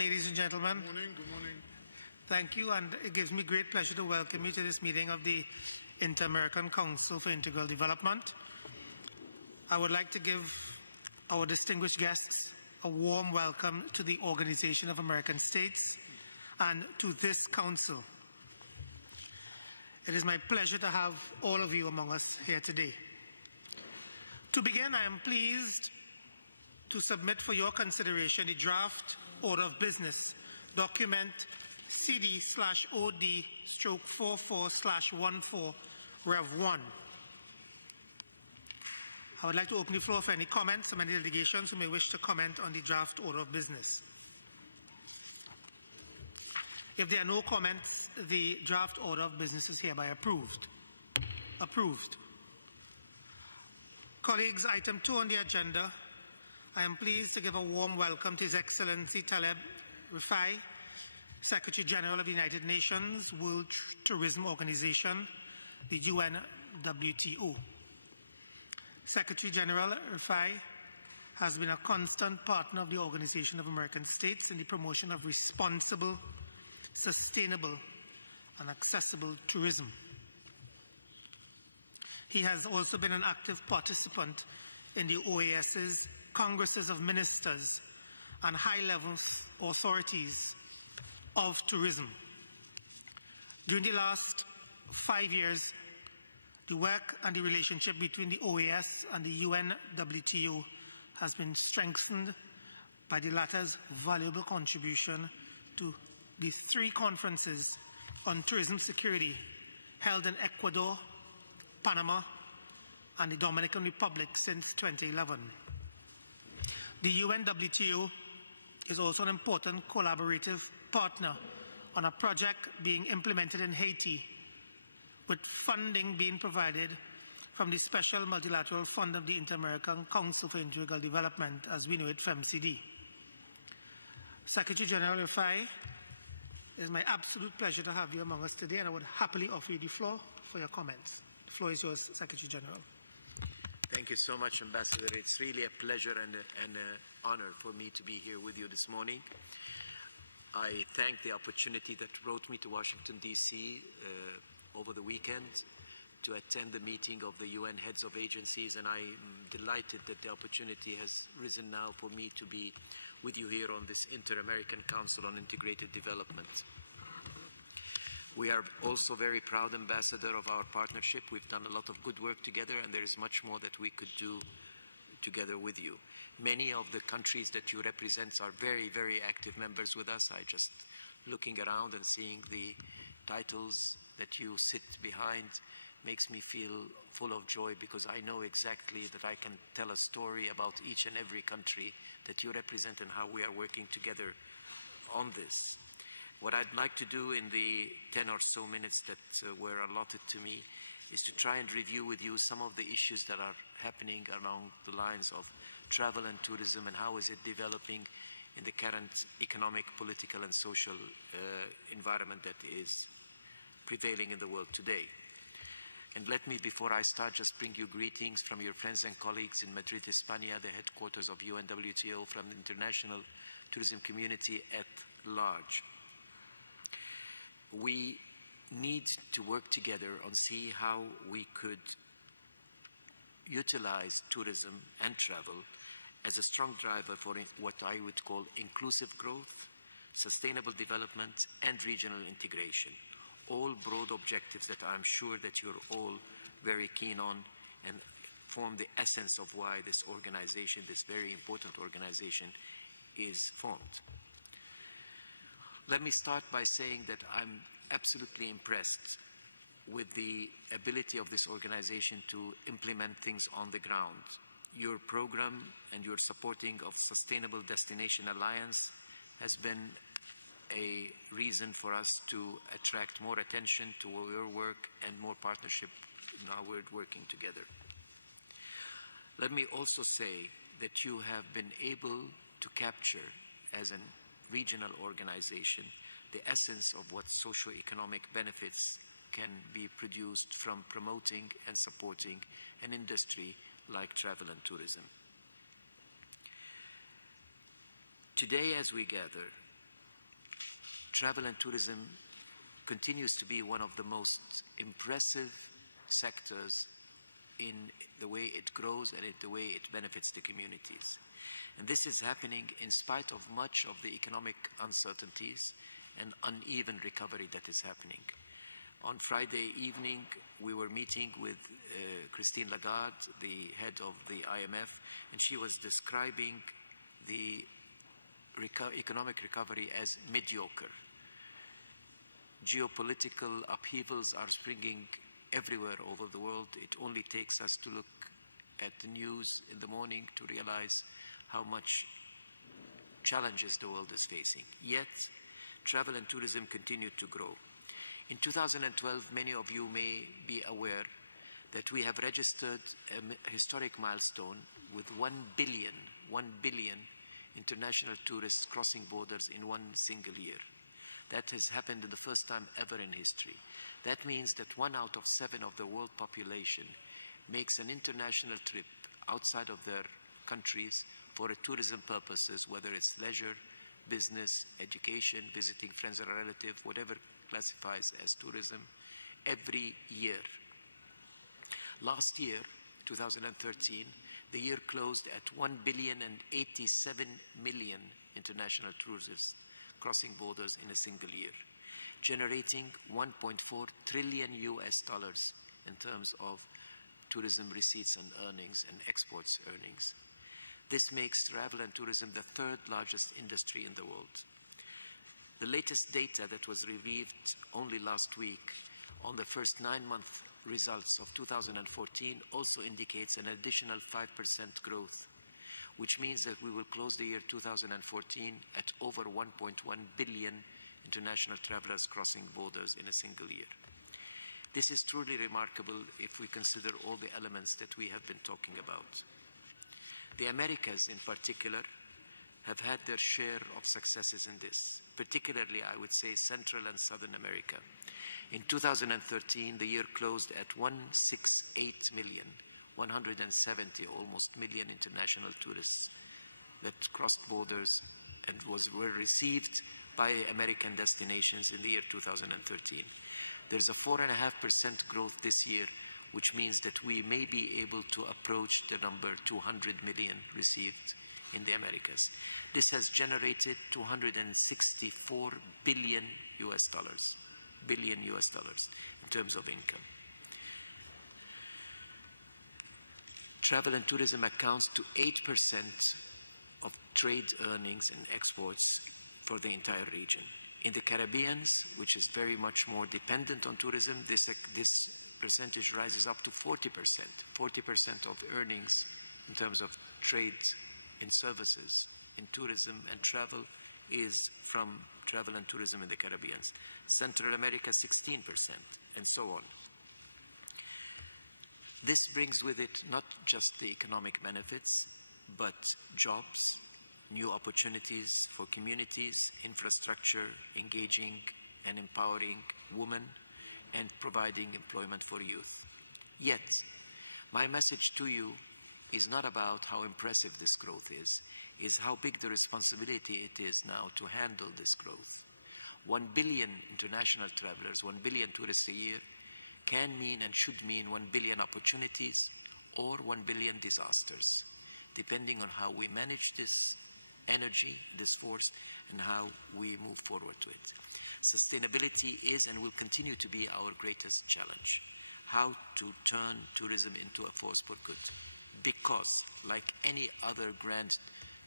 ladies and gentlemen. Good morning. Good morning. Thank you, and it gives me great pleasure to welcome you to this meeting of the Inter-American Council for Integral Development. I would like to give our distinguished guests a warm welcome to the Organization of American States and to this council. It is my pleasure to have all of you among us here today. To begin, I am pleased to submit for your consideration the draft order of business, document CD/OD/44/14 Rev 1. I would like to open the floor for any comments from any delegations who may wish to comment on the draft order of business. If there are no comments, the draft order of business is hereby approved. Colleagues, item 2 on the agenda, I am pleased to give a warm welcome to His Excellency Taleb Rifai, Secretary General of the United Nations World Tourism Organization, the UNWTO. Secretary General Rifai has been a constant partner of the Organization of American States in the promotion of responsible, sustainable, and accessible tourism. He has also been an active participant in the OAS's Congresses of Ministers and high-level authorities of tourism. During the last 5 years, the work and the relationship between the OAS and the UNWTO has been strengthened by the latter's valuable contribution to the 3 conferences on tourism security held in Ecuador, Panama, and the Dominican Republic since 2011. The UNWTO is also an important collaborative partner on a project being implemented in Haiti, with funding being provided from the Special Multilateral Fund of the Inter-American Council for Integral Development, as we know it from MCD. Secretary General Rifai, it is my absolute pleasure to have you among us today, and I would happily offer you the floor for your comments. The floor is yours, Secretary General. Thank you so much, Ambassador. It's really a pleasure and an honor for me to be here with you this morning. I thank the opportunity that brought me to Washington, D.C. Over the weekend to attend the meeting of the UN heads of agencies, and I'm delighted that the opportunity has risen now for me to be with you here on this Inter-American Council on Integrated Development. We are also very proud, Ambassador, of our partnership. We've done a lot of good work together, and there is much more that we could do together with you. Many of the countries that you represent are very, very active members with us. I just looking around and seeing the titles that you sit behind makes me feel full of joy, because I know exactly that I can tell a story about each and every country that you represent and how we are working together on this. What I'd like to do in the 10 or so minutes that were allotted to me is to try and review with you some of the issues that are happening along the lines of travel and tourism, and how is it developing in the current economic, political, and social environment that is prevailing in the world today. And let me, before I start, just bring you greetings from your friends and colleagues in Madrid, Spain, the headquarters of UNWTO, from the international tourism community at large. We need to work together on see how we could utilize tourism and travel as a strong driver for what I would call inclusive growth, sustainable development, and regional integration. All broad objectives that I'm sure that you're all very keen on, and form the essence of why this organization, this very important organization, is formed. Let me start by saying that I'm absolutely impressed with the ability of this organization to implement things on the ground. Your program and your supporting of Sustainable Destination Alliance has been a reason for us to attract more attention to your work and more partnership. Now we're working together. Let me also say that you have been able to capture, as a regional organization, the essence of what socio-economic benefits can be produced from promoting and supporting an industry like travel and tourism. Today, as we gather, travel and tourism continues to be one of the most impressive sectors in the way it grows and in the way it benefits the communities. And this is happening in spite of much of the economic uncertainties and uneven recovery that is happening. On Friday evening, we were meeting with Christine Lagarde, the head of the IMF, and she was describing the economic recovery as mediocre. Geopolitical upheavals are springing everywhere over the world. It only takes us to look at the news in the morning to realize how much challenges the world is facing. Yet, travel and tourism continue to grow. In 2012, many of you may be aware that we have registered a historic milestone with 1 billion international tourists crossing borders in one single year. That has happened in the first time ever in history. That means that 1 out of 7 of the world population makes an international trip outside of their countries for tourism purposes, whether it's leisure, business, education, visiting friends or relatives, whatever classifies as tourism, every year. Last year, 2013, the year closed at 1,087,000,000 international tourists crossing borders in a single year, generating $1.4 trillion in terms of tourism receipts and earnings and exports earnings. This makes travel and tourism the third largest industry in the world. The latest data that was revealed only last week on the first 9-month results of 2014 also indicates an additional 5% growth, which means that we will close the year 2014 at over 1.1 billion international travelers crossing borders in a single year. This is truly remarkable if we consider all the elements that we have been talking about. The Americas in particular have had their share of successes in this, particularly I would say Central and Southern America. In 2013, the year closed at 168,000,000, 170 almost million international tourists that crossed borders and were received by American destinations in the year 2013. There's a 4.5% growth this year, which means that we may be able to approach the number 200 million received in the Americas. This has generated $264 billion in terms of income. Travel and tourism accounts to 8% of trade earnings and exports for the entire region. In the Caribbean, which is very much more dependent on tourism, this percentage rises up to 40%. 40% of earnings in terms of trade in services, in tourism and travel is from travel and tourism in the Caribbean. Central America, 16%, and so on. This brings with it not just the economic benefits, but jobs, new opportunities for communities, infrastructure, engaging and empowering women, and providing employment for youth. Yet, my message to you is not about how impressive this growth is how big the responsibility it is now to handle this growth. 1 billion international travelers, 1 billion tourists a year can mean and should mean 1 billion opportunities or 1 billion disasters, depending on how we manage this energy, this force, and how we move forward to it. Sustainability is and will continue to be our greatest challenge. How to turn tourism into a force for good. Because, like any other grand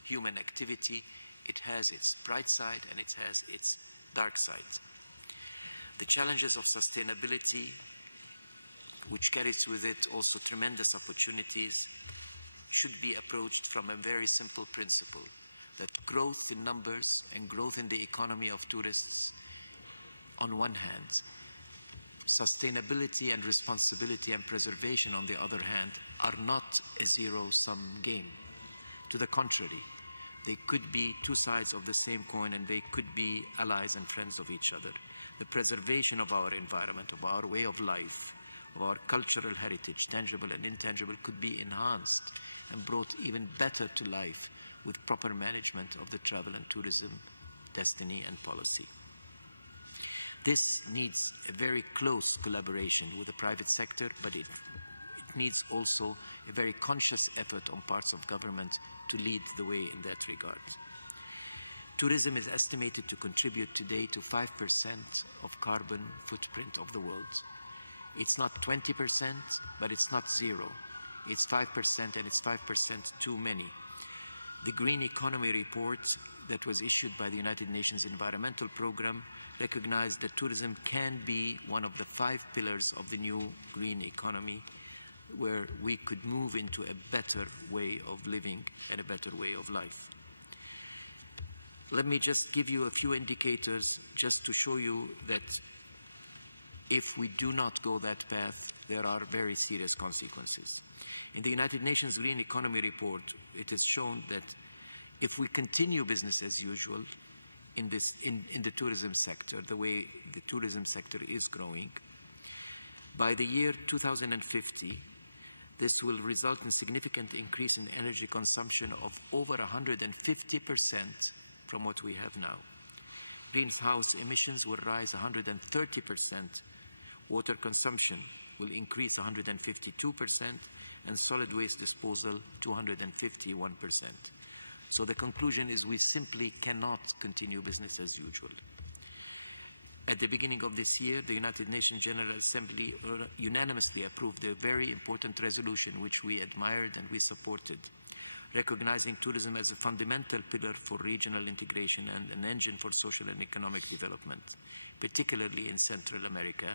human activity, it has its bright side and it has its dark side. The challenges of sustainability, which carries with it also tremendous opportunities, should be approached from a very simple principle, that growth in numbers and growth in the economy of tourists on one hand, sustainability and responsibility and preservation on the other hand, are not a zero-sum game. To the contrary, they could be two sides of the same coin and they could be allies and friends of each other. The preservation of our environment, of our way of life, of our cultural heritage, tangible and intangible, could be enhanced and brought even better to life with proper management of the travel and tourism destiny and policy. This needs a very close collaboration with the private sector, but it needs also a very conscious effort on parts of government to lead the way in that regard. Tourism is estimated to contribute today to 5% of carbon footprint of the world. It's not 20%, but it's not zero. It's 5%, and it's 5% too many. The Green Economy report that was issued by the United Nations Environmental Programme recognized that tourism can be one of the 5 pillars of the new green economy, where we could move into a better way of living and a better way of life. Let me just give you a few indicators just to show you that if we do not go that path, there are very serious consequences. In the United Nations Green Economy report, it is shown that if we continue business as usual in the tourism sector, the way the tourism sector is growing, by the year 2050, this will result in significant increase in energy consumption of over 150% from what we have now. Greenhouse emissions will rise 130%. Water consumption will increase 152%, and solid waste disposal 251%. So the conclusion is we simply cannot continue business as usual. At the beginning of this year, the United Nations General Assembly unanimously approved a very important resolution which we admired and we supported, recognizing tourism as a fundamental pillar for regional integration and an engine for social and economic development, particularly in Central America.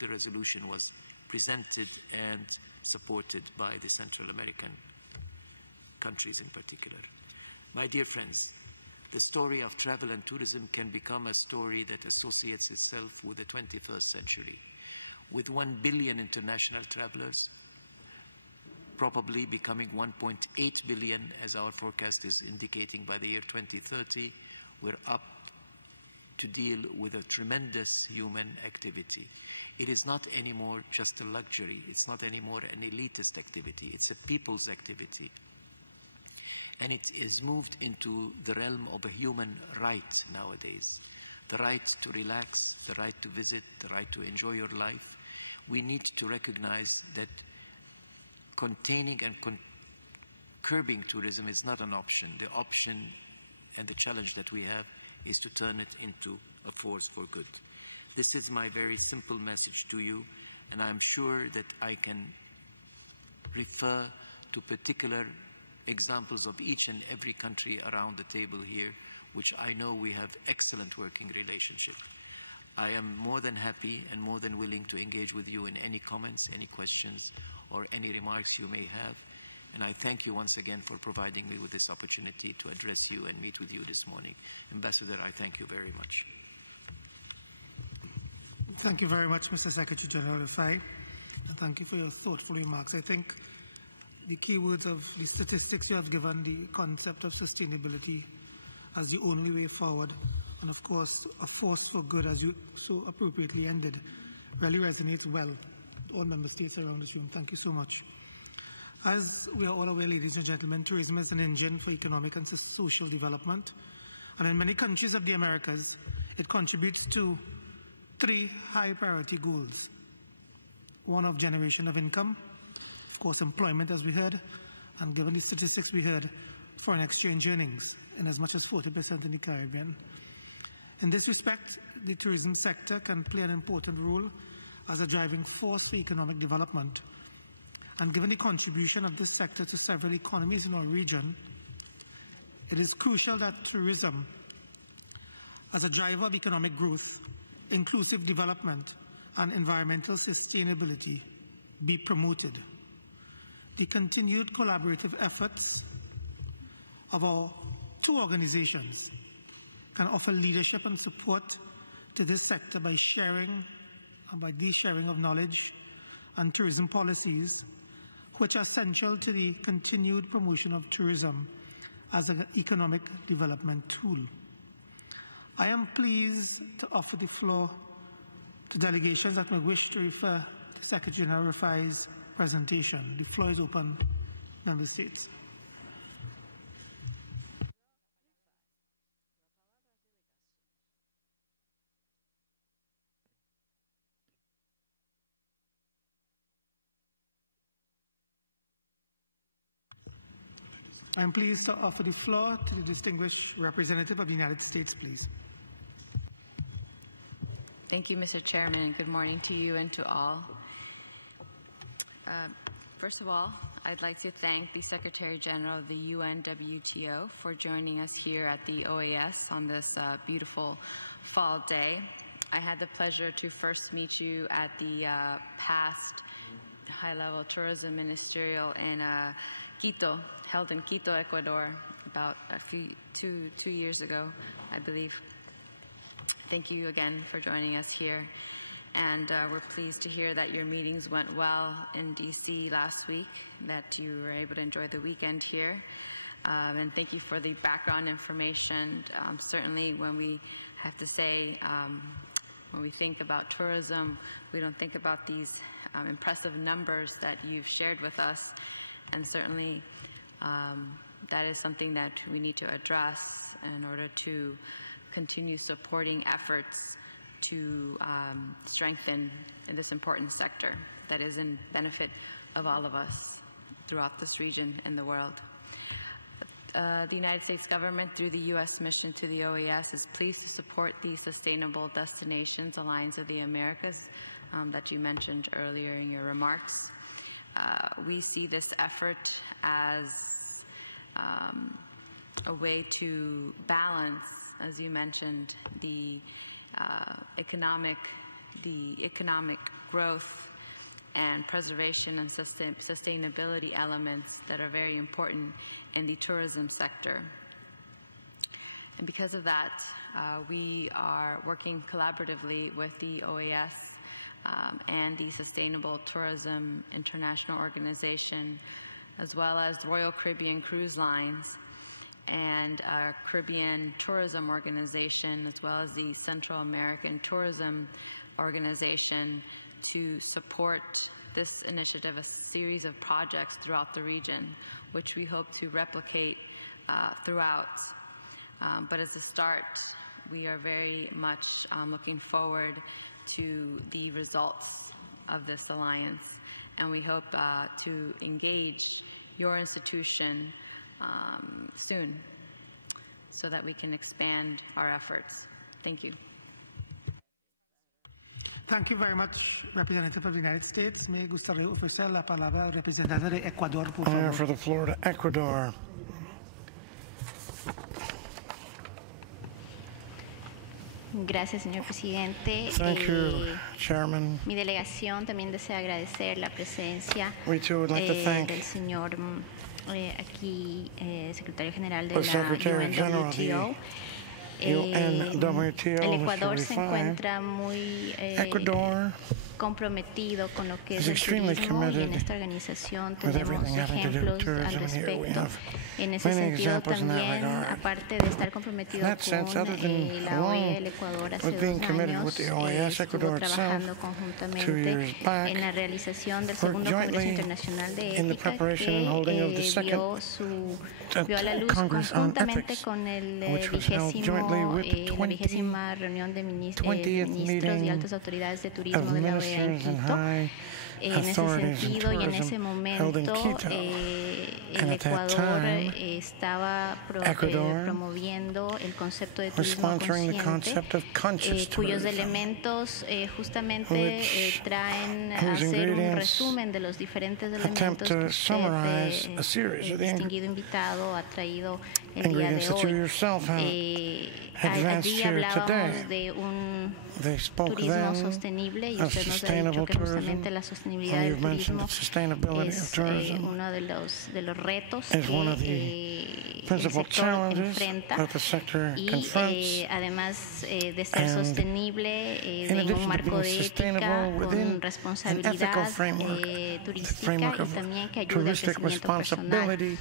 The resolution was presented and supported by the Central American countries in particular. My dear friends, the story of travel and tourism can become a story that associates itself with the 21st century, with 1 billion international travelers, probably becoming 1.8 billion, as our forecast is indicating by the year 2030. We're up to deal with a tremendous human activity. It is not anymore just a luxury. It's not anymore an elitist activity. It's a people's activity. And it is moved into the realm of a human right nowadays. The right to relax, the right to visit, the right to enjoy your life. We need to recognize that containing and curbing tourism is not an option. The option and the challenge that we have is to turn it into a force for good. This is my very simple message to you, and I'm sure that I can refer to particular examples of each and every country around the table here, which I know we have excellent working relationship. I am more than happy and more than willing to engage with you in any comments, any questions, or any remarks you may have. And I thank you once again for providing me with this opportunity to address you and meet with you this morning. Ambassador, I thank you very much. Thank you very much, Mr. Secretary General Rafai, and thank you for your thoughtful remarks. I think the key words of the statistics you have given, the concept of sustainability as the only way forward, and of course a force for good, as you so appropriately ended, really resonates well with all member states around this room. Thank you so much. As we are all aware, ladies and gentlemen, tourism is an engine for economic and social development, and in many countries of the Americas, it contributes to 3 high priority goals. One of generation of income, of course employment as we heard, and given the statistics we heard, foreign exchange earnings in as much as 40% in the Caribbean. In this respect, the tourism sector can play an important role as a driving force for economic development. And given the contribution of this sector to several economies in our region, it is crucial that tourism, as a driver of economic growth, inclusive development, and environmental sustainability, be promoted. The continued collaborative efforts of our 2 organizations can offer leadership and support to this sector by sharing and by the sharing of knowledge and tourism policies, which are essential to the continued promotion of tourism as an economic development tool. I am pleased to offer the floor to delegations that may wish to refer to Secretary General Rafai's presentation. The floor is open, member states. I'm pleased to offer the floor to the distinguished representative of the United States, please. Thank you, Mr. Chairman, and good morning to you and to all. First of all, I'd like to thank the Secretary General of the UNWTO for joining us here at the OAS on this beautiful fall day. I had the pleasure to first meet you at the past high-level tourism ministerial in Quito, held in Quito, Ecuador, about two years ago, I believe. Thank you again for joining us here. And we're pleased to hear that your meetings went well in D.C. last week, that you were able to enjoy the weekend here. And thank you for the background information. Certainly when we have to say, when we think about tourism, we don't think about these impressive numbers that you've shared with us. And certainly that is something that we need to address in order to continue supporting efforts to strengthen this important sector that is in benefit of all of us throughout this region and the world. The United States government, through the U.S. mission to the OAS, is pleased to support the Sustainable Destinations Alliance of the Americas that you mentioned earlier in your remarks. We see this effort as a way to balance, as you mentioned, the economic growth and preservation and sustainability elements that are very important in the tourism sector. And because of that, we are working collaboratively with the OAS and the Sustainable Tourism International Organization, as well as Royal Caribbean Cruise Lines and Caribbean Tourism Organization, as well as the Central American Tourism Organization, to support this initiative, a series of projects throughout the region, which we hope to replicate throughout. But as a start, we are very much looking forward to the results of this alliance, and we hope to engage your institution soon so that we can expand our efforts. Thank you. Thank you very much, Representative of the United States. Me gustaría ofrecer la palabra al representante de Ecuador, por favor. For the floor to Ecuador. Gracias, señor presidente. Thank you, Chairman. Mi delegación también desea agradecer la presencia We too would like to thank del señor aquí, secretario general de the la Secretary General of the UNWTO. UNWTO, El Mr. Ecuador se Rifai. encuentra muy Ecuador comprometido con lo que es is el extremely turismo, y en committed esta organización with tenemos everything having to do with ejemplos al tourism. Here we respecto. have En ese many sentido examples in that también, regard. aparte de estar comprometido In that sense, other con than la OEA, el Ecuador hace with being 2 committed años with the OAS, estuvo Ecuador trabajando itself, 2 conjuntamente years back, en la realización del worked segundo Congreso jointly Internacional de in the Ética preparation and holding of the que second vio a la luz Congress on conjuntamente Ethics, con el which was held jointly with the la 20ª reunión de 20th ministros y meeting altas autoridades de turismo of de la OEA en ministers and Quito. high En ese authorities in sentido y en ese tourism held in momento, Quito. el And at that Ecuador time, estaba Ecuador promoviendo el concepto de was turismo sponsoring the concept consciente, of conscious cuyos tourism, elementos justamente which- traen a whose hacer un ingredients resumen de los diferentes attempt elementos que to usted, summarize a series of the distinguido invitado, ha traído el día ingredients de that you hoy. yourself have advanced Allí here hablábamos today. de un They spoke turismo then sostenible y of usted nos ha dicho sustainable que justamente tourism, la sostenibilidad and del you've mentioned turismo the sustainability of es tourism uno de los retos is one of que the el principal sector challenges enfrenta, that the sector y confronts. además de ser And sostenible in en addition un to marco being de ética sustainable within con an responsabilidad ethical framework, turística framework y of también que ayude al touristic crecimiento personal. responsibility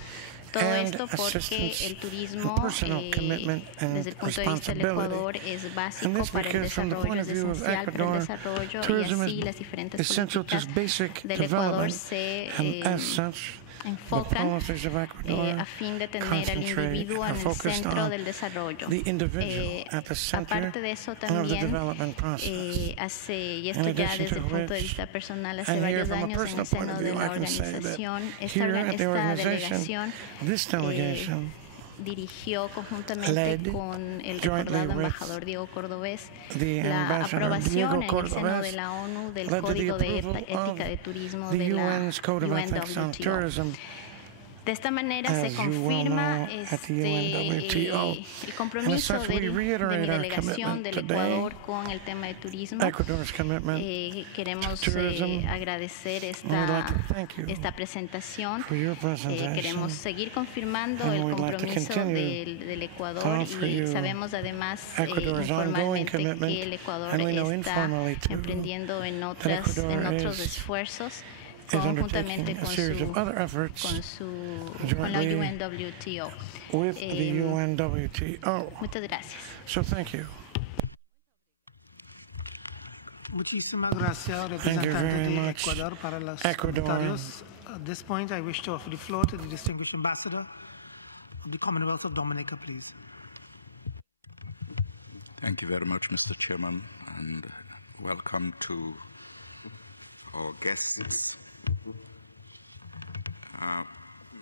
Todo and esto porque assistance el turismo, and personal commitment and desde el punto de vista del responsibility. Ecuador, es And básico this para el because from the desarrollo, point es of view of esencial para el Ecuador, desarrollo, y tourism así is las diferentes essential to políticas basic del Ecuador development, se and as such, enfocan policies of Ecuador a fin de tener al concentrate individuo and en el focused centro on del desarrollo. the individual at the center Aparte de eso of the también, development process. y esto In ya addition desde el to punto de which, vista personal, hace and here varios from a años en el personal point seno of de view, la I can say that organización, here at the organization, delegación this delegation dirigió conjuntamente led con el jointly recordado with embajador Diego Cordobés the la ambassador aprobación Diego en el seno de Cordobés la ONU del led to the Código de approval Ética of de Turismo the de la UN's Code of Ethics on UNWTO. Tourism. De esta manera As se you well confirma know, at the UNWTO. el compromiso And as such, we de reiterate mi our delegación commitment del today, Ecuador con el tema de turismo. Ecuador's commitment Queremos to tourism. agradecer And we'd like to thank you esta presentación. for your presentation. Queremos seguir confirmando And el we'd like to compromiso continue del Ecuador to offer y you sabemos además Ecuador's ongoing informalmente commitment, que el Ecuador and we know está informally too emprendiendo en that Ecuador otros is esfuerzos is undertaking conjuntamente a series of other efforts con la jointly UNWTO. with the UNWTO. Muchas gracias. So thank you. Muchísimas gracias, Thank you representante very de much, Ecuador, para los Ecuador. comentarios. At this point, I wish to offer the floor to the distinguished ambassador of the Commonwealth of Dominica, please. Thank you very much, Mr. Chairman, and welcome to our guests.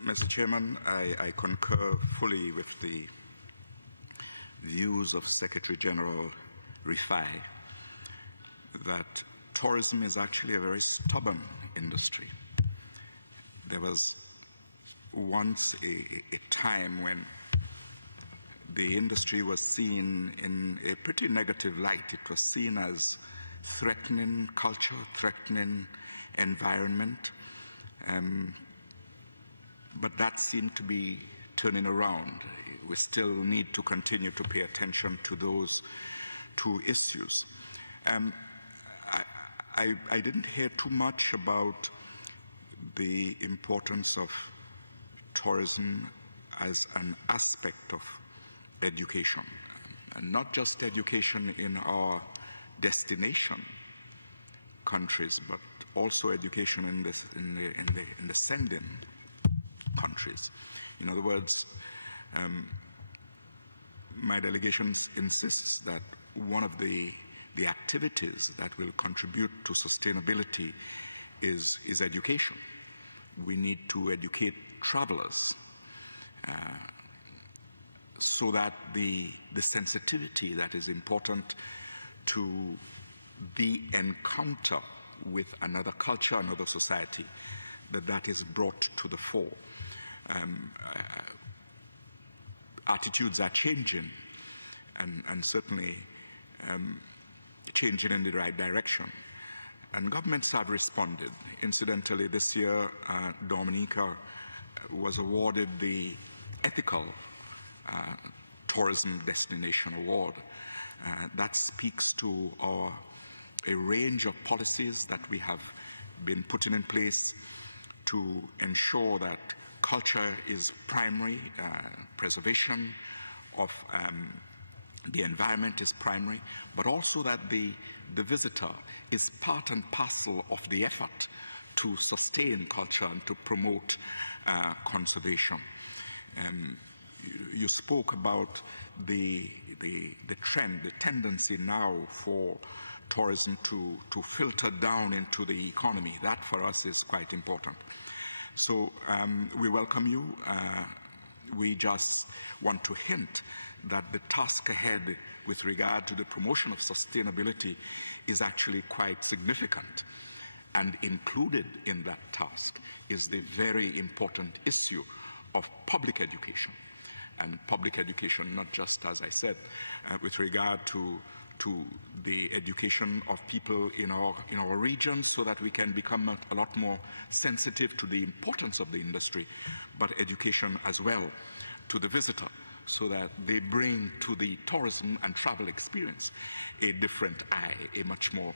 Mr. Chairman, I concur fully with the views of Secretary General Rifai that tourism is actually a very stubborn industry. There was once a time when the industry was seen in a pretty negative light. It was seen as threatening culture, threatening environment. But that seemed to be turning around. We still need to continue to pay attention to those two issues. I didn't hear too much about the importance of tourism as an aspect of education, and not just education in our destination countries, but also education in the sending countries. In other words, my delegation insists that one of the activities that will contribute to sustainability is education. We need to educate travelers so that the sensitivity that is important to the encounter with another culture, another society, that is brought to the fore. Attitudes are changing, and certainly changing in the right direction. And governments have responded. Incidentally, this year, Dominica was awarded the Ethical Tourism Destination Award. That speaks to a range of policies that we have been putting in place to ensure that culture is primary, preservation of the environment is primary, but also that the visitor is part and parcel of the effort to sustain culture and to promote conservation. You spoke about the trend, the tendency now for tourism to filter down into the economy. That for us is quite important. So we welcome you. We just want to hint that the task ahead with regard to the promotion of sustainability is actually quite significant. And included in that task is the very important issue of public education. And public education, not just, as I said, with regard to the education of people in our region, so that we can become a lot more sensitive to the importance of the industry, but education as well to the visitor, so that they bring to the tourism and travel experience a different eye, a much more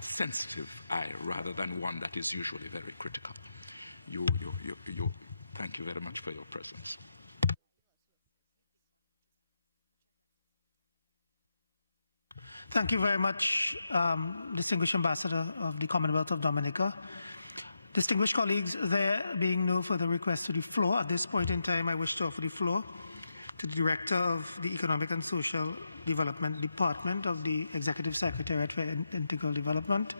sensitive eye, rather than one that is usually very critical. Thank you very much for your presence. Thank you very much, distinguished ambassador of the Commonwealth of Dominica. Distinguished colleagues, there being no further requests to the floor, at this point in time I wish to offer the floor to the Director of the Economic and Social Development Department of the Executive Secretariat for Integral Development,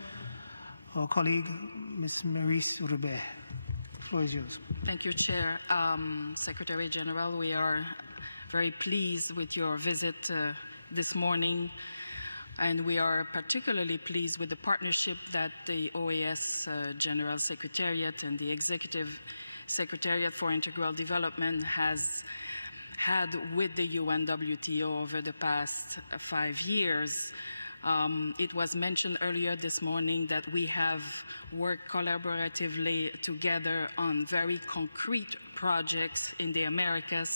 our colleague, Ms. Maurice Rubet. The floor is yours. Thank you, Chair. Secretary General, we are very pleased with your visit this morning, and we are particularly pleased with the partnership that the OAS General Secretariat and the Executive Secretariat for Integral Development has had with the UNWTO over the past 5 years. It was mentioned earlier this morning that we have worked collaboratively together on very concrete projects in the Americas,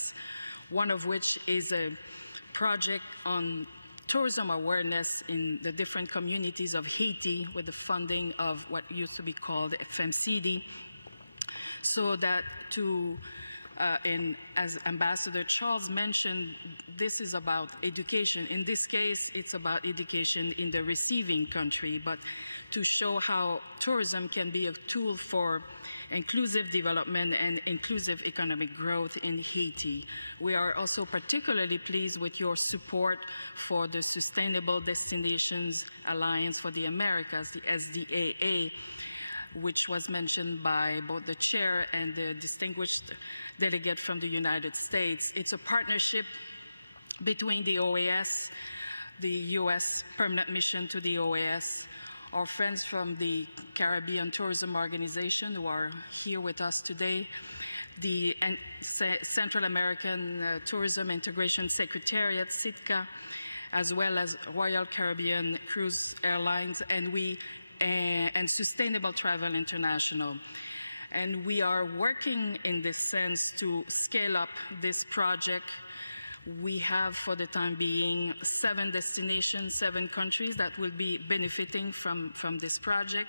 one of which is a project on tourism awareness in the different communities of Haiti with the funding of what used to be called FMCD, so that and as Ambassador Charles mentioned, this is about education. In this case, it's about education in the receiving country, but to show how tourism can be a tool for inclusive development and inclusive economic growth in Haiti. We are also particularly pleased with your support for the Sustainable Destinations Alliance for the Americas, the SDAA, which was mentioned by both the chair and the distinguished delegate from the United States. It's a partnership between the OAS, the U.S. Permanent Mission to the OAS, our friends from the Caribbean Tourism Organization who are here with us today, the Central American Tourism Integration Secretariat, SITCA, as well as Royal Caribbean Cruise Airlines, and Sustainable Travel International. And we are working in this sense to scale up this project. We have, for the time being, 7 destinations, 7 countries that will be benefiting from this project.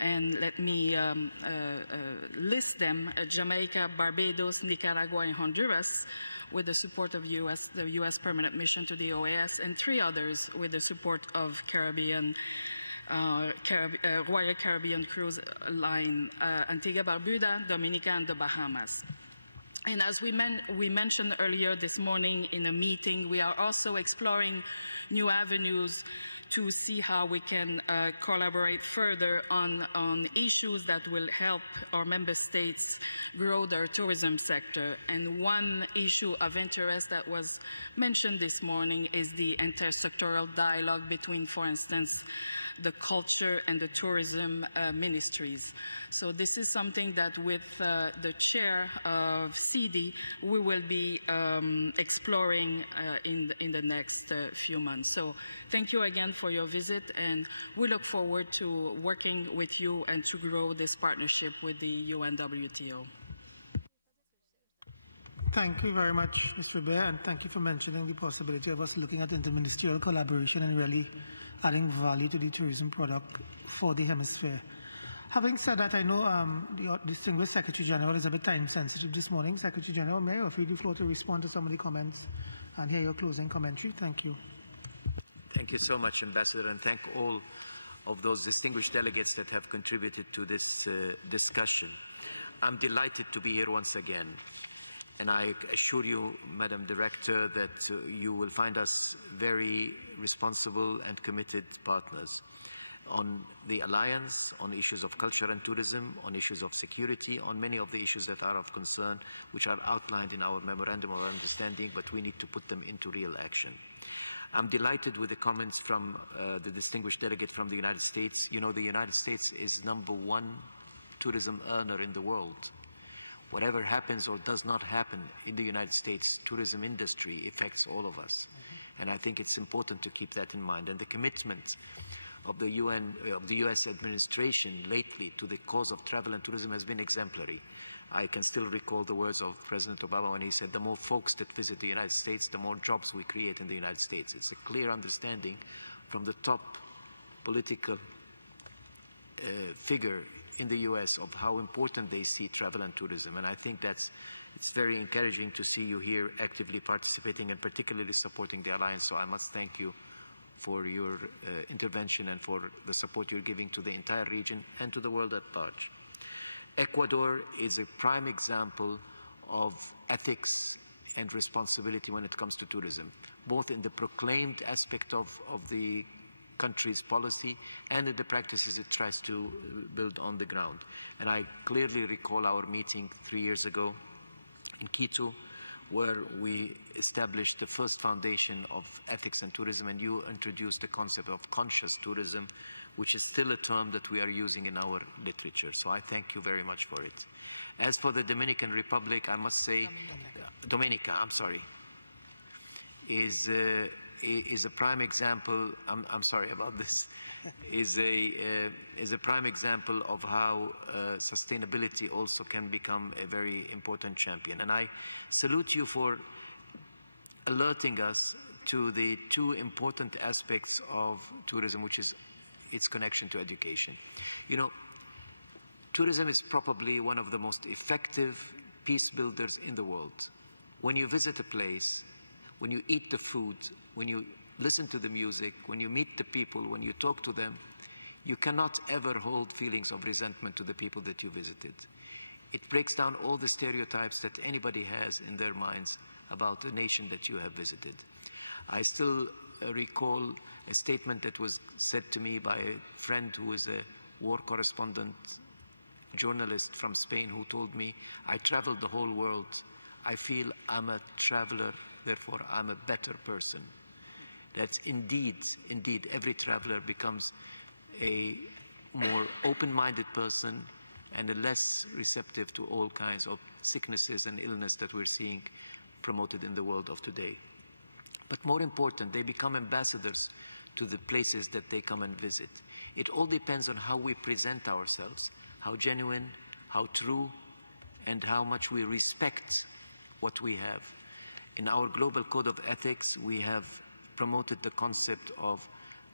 And let me list them: Jamaica, Barbados, Nicaragua, and Honduras, with the support of the U.S. Permanent Mission to the OAS, and 3 others with the support of Royal Caribbean Cruise Line, Antigua, Barbuda, Dominica, and the Bahamas. And as we mentioned earlier this morning in a meeting, we are also exploring new avenues to see how we can collaborate further on issues that will help our member states grow their tourism sector. And one issue of interest that was mentioned this morning is the intersectoral dialogue between, for instance, the culture and the tourism ministries. So this is something that with the chair of CD, we will be exploring in the next few months. So thank you again for your visit, and we look forward to working with you and to grow this partnership with the UNWTO. Thank you very much, Ms. Ribert, and thank you for mentioning the possibility of us looking at interministerial collaboration and really adding value to the tourism product for the hemisphere. Having said that, I know the distinguished Secretary General is a bit time sensitive this morning. Secretary General, may I offer you the floor to respond to some of the comments and hear your closing commentary? Thank you. Thank you so much, Ambassador, and thank all of those distinguished delegates that have contributed to this discussion. I'm delighted to be here once again. And I assure you, Madam Director, that you will find us very responsible and committed partners on the Alliance, on issues of culture and tourism, on issues of security, on many of the issues that are of concern, which are outlined in our Memorandum of Understanding, but we need to put them into real action. I'm delighted with the comments from the distinguished delegate from the United States. You know, the United States is #1 tourism earner in the world. Whatever happens or does not happen in the United States tourism industry affects all of us. And I think it's important to keep that in mind. And the commitment of the U.S. administration lately to the cause of travel and tourism has been exemplary. I can still recall the words of President Obama when he said, the more folks that visit the United States, the more jobs we create in the United States. It's a clear understanding from the top political figure in the U.S. of how important they see travel and tourism. And I think it's very encouraging to see you here actively participating and particularly supporting the Alliance. So I must thank you for your intervention and for the support you're giving to the entire region and to the world at large. Ecuador is a prime example of ethics and responsibility when it comes to tourism, both in the proclaimed aspect of the country's policy and in the practices it tries to build on the ground. And I clearly recall our meeting 3 years ago in Quito, where we established the first foundation of ethics and tourism, and you introduced the concept of conscious tourism, which is still a term that we are using in our literature. So I thank you very much for it. As for the Dominican Republic, I must say, Dominica, I'm sorry, is a prime example. I'm sorry about this. Is a prime example of how sustainability also can become a very important champion. And I salute you for alerting us to the two important aspects of tourism, which is its connection to education. You know, tourism is probably one of the most effective peace builders in the world. When you visit a place, when you eat the food, when you listen to the music, when you meet the people, when you talk to them, you cannot ever hold feelings of resentment to the people that you visited. It breaks down all the stereotypes that anybody has in their minds about the nation that you have visited. I still recall a statement that was said to me by a friend who is a war correspondent journalist from Spain, who told me, I traveled the whole world. I feel I'm a traveler, therefore I'm a better person. That's indeed, every traveler becomes a more open-minded person and a less receptive to all kinds of sicknesses and illness that we're seeing promoted in the world of today. But more important, they become ambassadors to the places that they come and visit. It all depends on how we present ourselves, how genuine, how true, and how much we respect what we have. In our Global Code of Ethics, we have promoted the concept of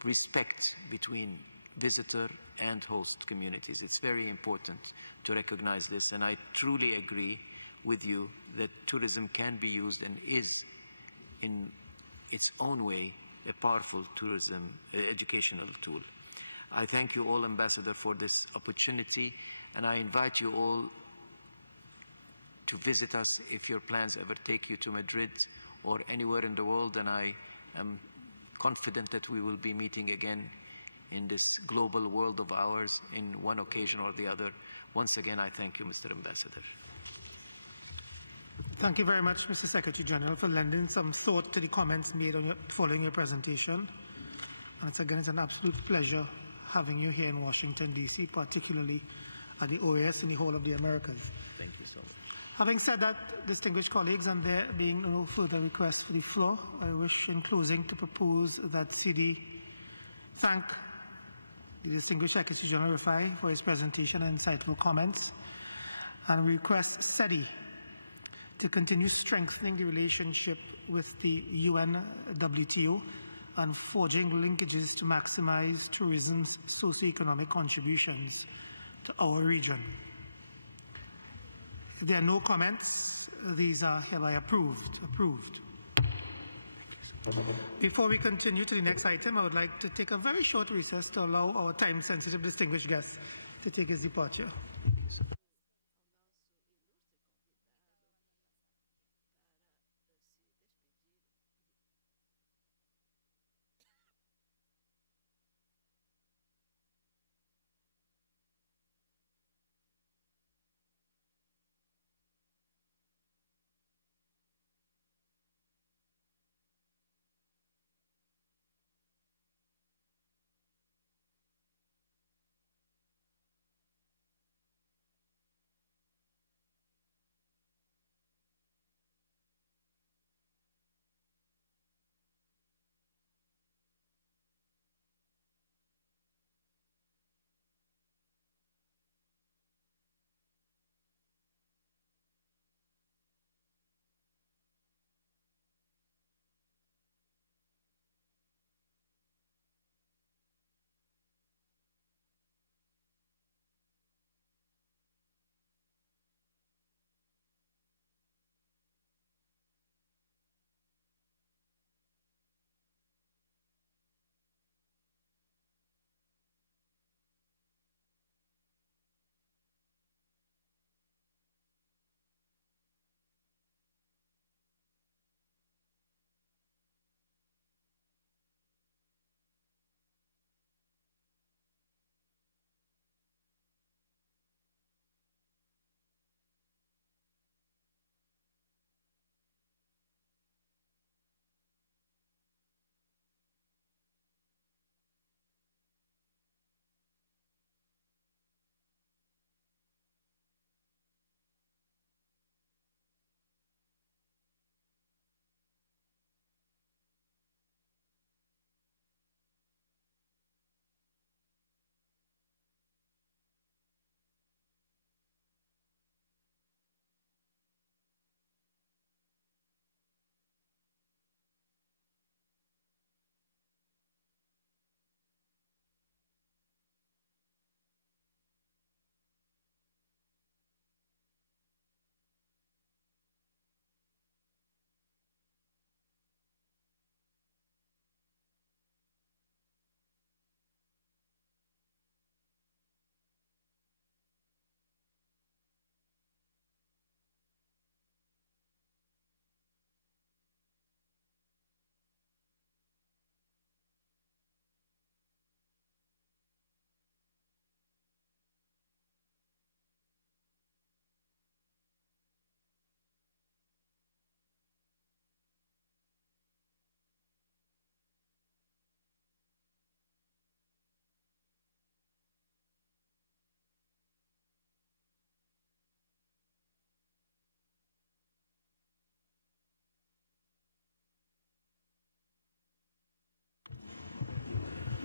respect between visitor and host communities. It's very important to recognize this, and I truly agree with you that tourism can be used and is, in its own way, a powerful tourism educational tool. I thank you all, Ambassador, for this opportunity, and I invite you all to visit us if your plans ever take you to Madrid or anywhere in the world, and I am confident that we will be meeting again in this global world of ours in one occasion or the other. Once again, I thank you, Mr. Ambassador. Thank you very much, Mr. Secretary General, for lending some thought to the comments made on following your presentation. And it's an absolute pleasure having you here in Washington, D.C., particularly at the OAS and the whole of the Americas. Thank you so much. Having said that, distinguished colleagues, and there being no further requests for the floor, I wish in closing to propose that CD thank the distinguished Secretary General Rifai for his presentation and insightful comments, and request SETI to continue strengthening the relationship with the UNWTO and forging linkages to maximize tourism's socioeconomic contributions to our region. If there are no comments, these are hereby approved. Before we continue to the next item, I would like to take a very short recess to allow our time-sensitive distinguished guest to take his departure.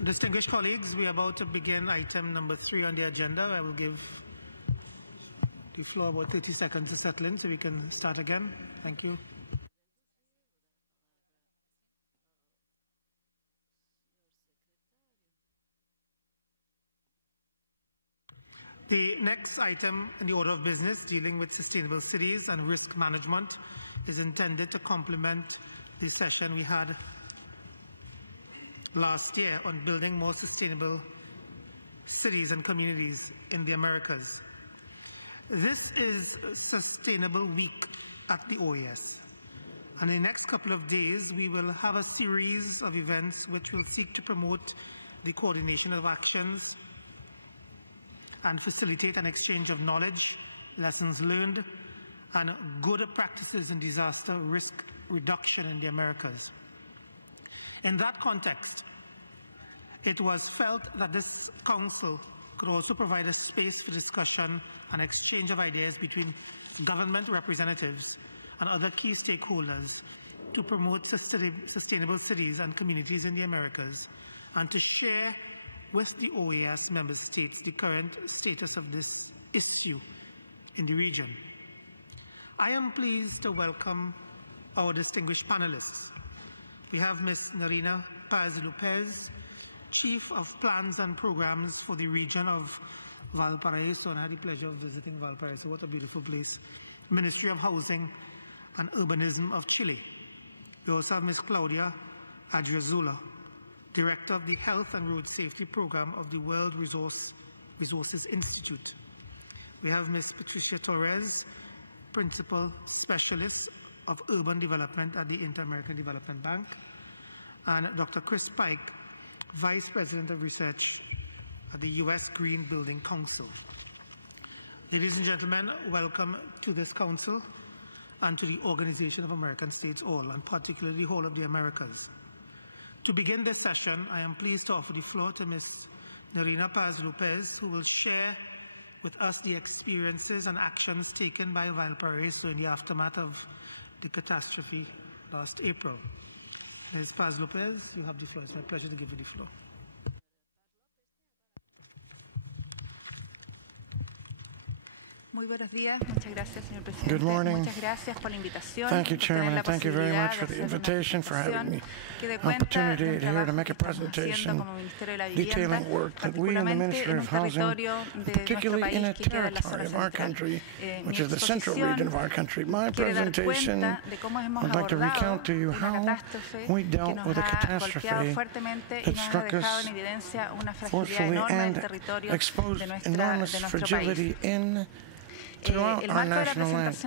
Distinguished colleagues, we are about to begin item number 3 on the agenda. I will give the floor about 30 seconds to settle in so we can start again. Thank you. The next item in the order of business, dealing with sustainable cities and risk management, is intended to complement the session we had last year on building more sustainable cities and communities in the Americas. This is Sustainable Week at the OAS. And in the next couple of days, we will have a series of events which will seek to promote the coordination of actions and facilitate an exchange of knowledge, lessons learned, and good practices in disaster risk reduction in the Americas. In that context, it was felt that this council could also provide a space for discussion and exchange of ideas between government representatives and other key stakeholders to promote sustainable cities and communities in the Americas, and to share with the OAS member states the current status of this issue in the region. I am pleased to welcome our distinguished panelists. We have Ms. Narina Paz-Lopez, Chief of Plans and Programs for the region of Valparaiso, and I had the pleasure of visiting Valparaiso. What a beautiful place. Ministry of Housing and Urbanism of Chile. We also have Ms. Claudia Adriazula, Director of the Health and Road Safety Program of the World Resources Institute. We have Ms. Patricia Torres, Principal Specialist of Urban Development at the Inter-American Development Bank, and Dr. Chris Pike, Vice President of Research at the U.S. Green Building Council. Ladies and gentlemen, welcome to this council and to the Organization of American States All, and particularly the whole of the Americas. To begin this session, I am pleased to offer the floor to Ms. Narina Paz-Lopez, who will share with us the experiences and actions taken by Valparaiso in the aftermath of the catastrophe last April. Ms. Paz-Lopez, you have the floor. It's my pleasure to give you the floor. Muy buenos días, muchas gracias, señor presidente. Good morning. Muchas gracias por la invitación. Thank you, Chairman, and thank you very much for the invitation, for having me opportunity here to make a presentation detailing work that we in the Ministry of Housing, particularly in a territory of our country, which is the central region of our country. My presentation, I'd like to recount to you how we dealt with a catastrophe that struck us forcefully and exposed enormous fragility throughout our national land.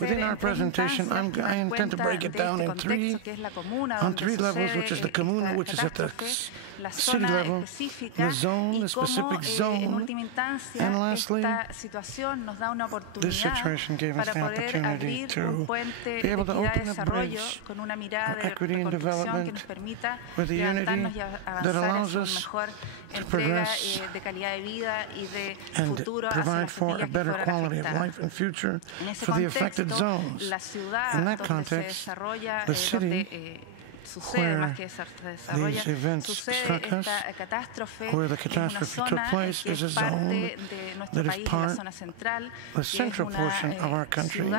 Within our presentation, I intend to break it down in three levels, which is the comuna, which is at the city level, the zone, the specific zone, and lastly, this situation gave us the opportunity to be able to open a bridge of equity and development with the unity that allows us to progress and provide for a better quality of life and future for the affected zones. In that context, the city where these events struck us, where the catastrophe took place, is a zone that is part, the central portion of our country,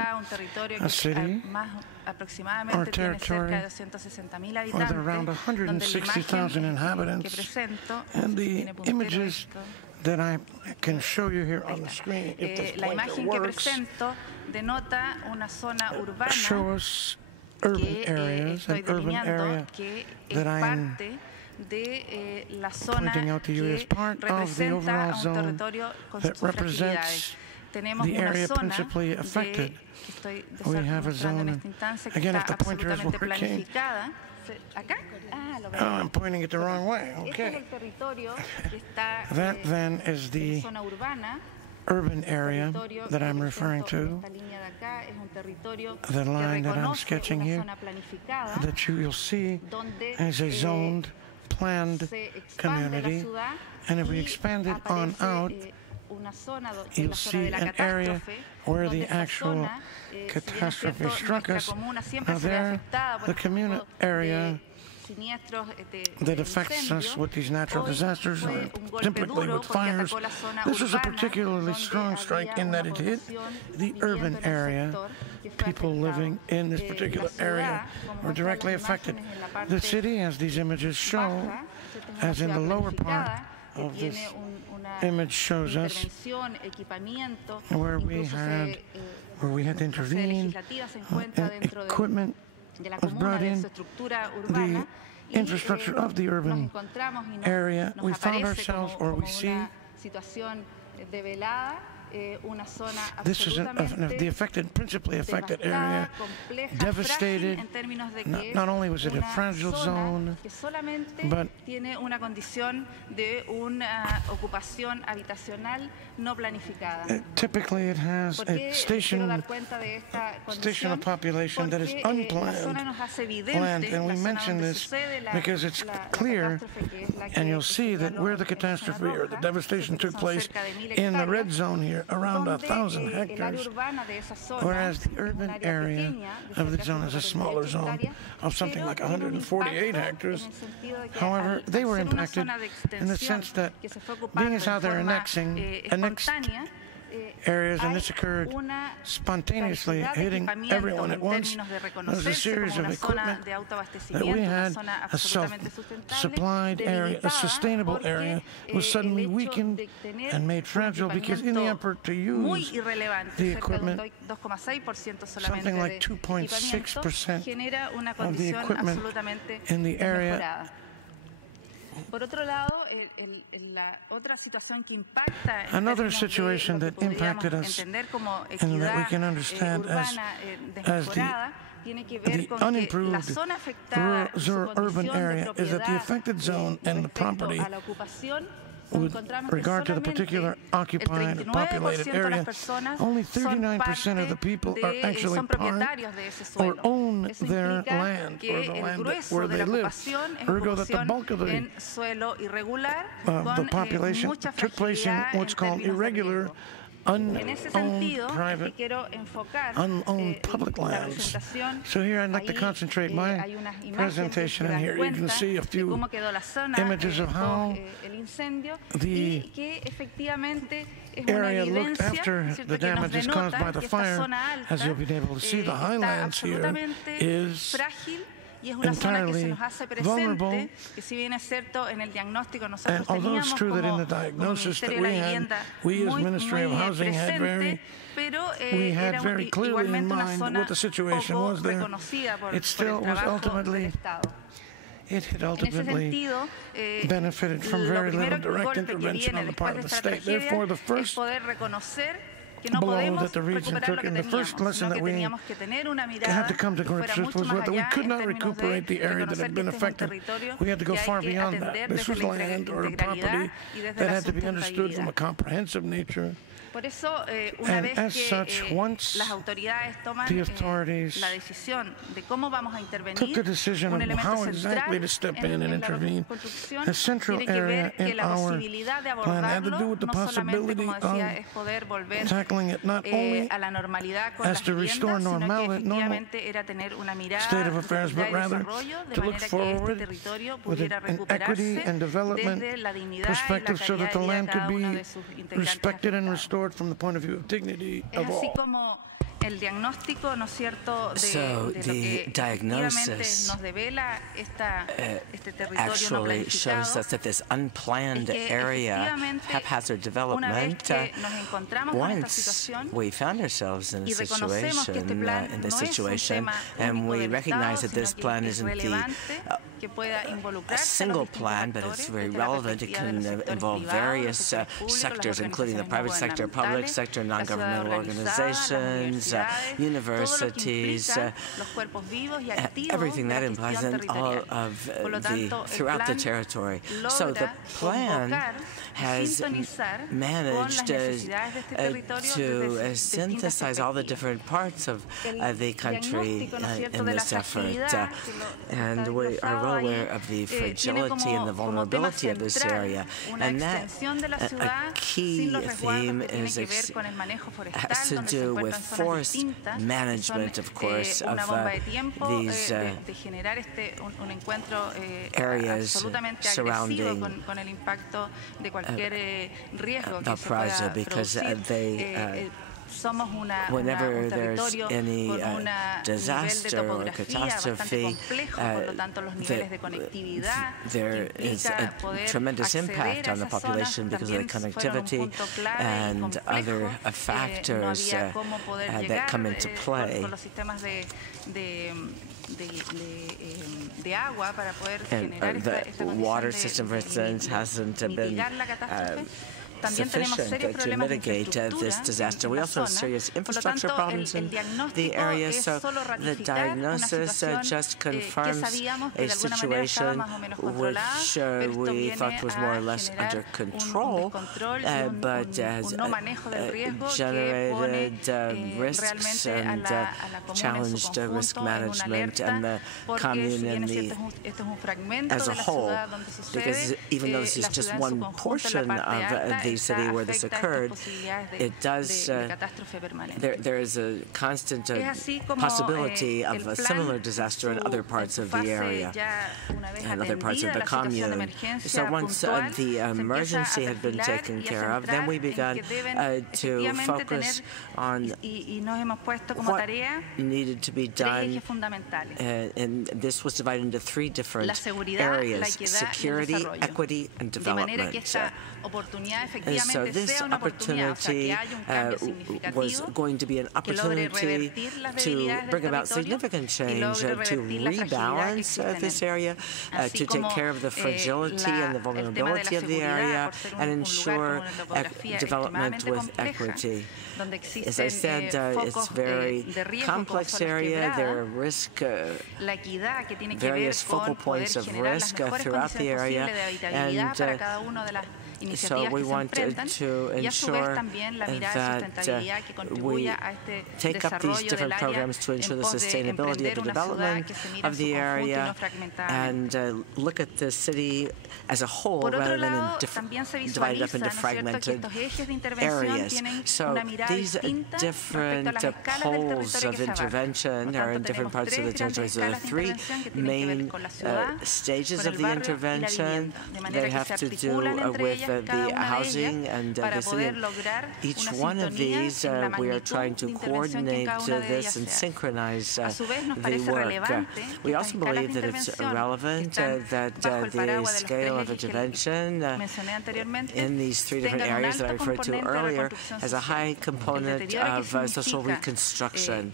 a city or territory with around 160,000 inhabitants, and the images that I can show you here on the screen, if this pointer works, show us urban areas, an urban area that I am pointing out to you as part of the overall zone that represents the area principally affected. We have a zone, again, if the pointer is working. Oh, I'm pointing it the wrong way. Okay. That then is the urban area that I'm referring to, the line that I'm sketching here, that you'll see is a zoned, planned community. And if we expand it on out, you'll see an area where the actual catastrophe struck us. Now there, the communal area that affects us with these natural disasters or simply with fires. This was a particularly strong strike in that it hit the urban area. People living in this particular area were directly affected. The city, as these images show, as in the lower part of this image shows us, where we had to intervene, equipment was brought in, the infrastructure of the urban area. We found ourselves, or we see, this is the principally affected area, devastated. Not only was it a fragile zone, but typically it has a station of population that is unplanned. And we mention this because it's clear, and you'll see that where the catastrophe or the devastation took place in the red zone here, around 1,000 hectares, whereas the urban area of the zone is a smaller zone of something like 148 hectares. However, they were impacted in the sense that being as how they're annexed areas, and this occurred spontaneously, hitting everyone at once. There was a series of equipment that we had, a self-supplied area, a sustainable area, was suddenly weakened and made fragile because in the effort to use the equipment, something like 2.6% of the equipment in the area. Another situation that impacted us and that we can understand as the unimproved rural urban area is that the affected zone and the property with regard to the particular occupied or populated area, only 39% of the people are actually part or own their land or the land where they live. Ergo, that the bulk of the population took place in what's called irregular, unowned private, unowned public lands. So here I'd like to concentrate my presentation, and here you can see a few images of how the area looked after the damages caused by the fire. As you'll be able to see, the highlands here is entirely vulnerable, and although it's true that in the diagnosis that we as Ministry of Housing we had very clearly in mind what the situation was there, it still was ultimately benefited from very little direct intervention on the part of the state. Therefore, the first blow that the region took, and the first lesson that we had to come to grips with was that we could not recuperate the area that had been affected. We had to go far beyond that. This was land or a property that had to be understood from a comprehensive nature. And as such, once the authorities took a decision of how exactly to step in and intervene, the central area in our plan had to do with the possibility of tackling it not only as to restore normal state of affairs, but rather to look forward with an equity and development perspective so that the land could be respected and restored from the point of view of dignity of all. So the diagnosis actually shows us that this unplanned area, haphazard development, once we found ourselves in a situation, and we recognize that this plan isn't a single plan, but it's very relevant. It can involve various sectors, including the private sector, public sector, non-governmental organizations, universities, everything that implies in all of throughout the territory. So the plan has managed to synthesize all the different parts of the country in this effort, and we are well aware of the fragility and the vulnerability of this area, and that a key theme has to do with forest forest management, of course, of these areas surrounding Valparaiso, because they whenever there's any disaster or catastrophe, there is a tremendous impact on the population because of the connectivity and other factors that come into play. And the water system, for instance, hasn't been sufficient to mitigate this disaster. We also have serious infrastructure problems in the area, so the diagnosis just confirms a situation which we thought was more or less under control, but has generated risks and challenged risk management and the commune as a whole, because even though this is just one portion of the city where this occurred, it does, there is a constant possibility of a similar disaster in other parts of the area and other parts of the commune. So once the emergency had been taken care of, then we began to focus on what needed to be done, and this was divided into three different areas: security, equity, and development. And so this opportunity was going to be an opportunity to bring about significant change, to rebalance this area, to take care of the fragility and the vulnerability of the area, and ensure development with equity. As I said, it's a very complex area. There are various focal points of risk throughout the area, and so we want to ensure that we take up these different programs to ensure the sustainability of the development of the area and look at the city as a whole rather than divided up into fragmented areas. So these different poles of intervention are in different parts of the territory. So the three main stages of the intervention, they have to do with the housing and the city. Each one of these, we are trying to coordinate this and synchronize the work. We also believe that it's relevant that the scale of intervention in these three different areas that I referred to earlier has a high component of social reconstruction.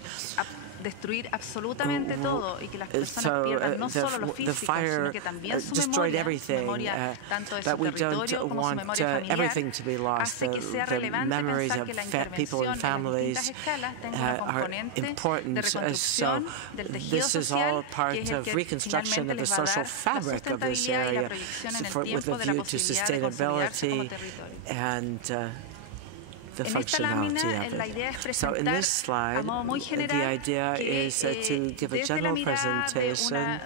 So the fire destroyed everything, but we don't want everything to be lost. The memories of people and families are important. So this is all part of reconstruction of the social fabric of this area, with a view to sustainability and the functionality of it. So in this slide, the idea is to give a general presentation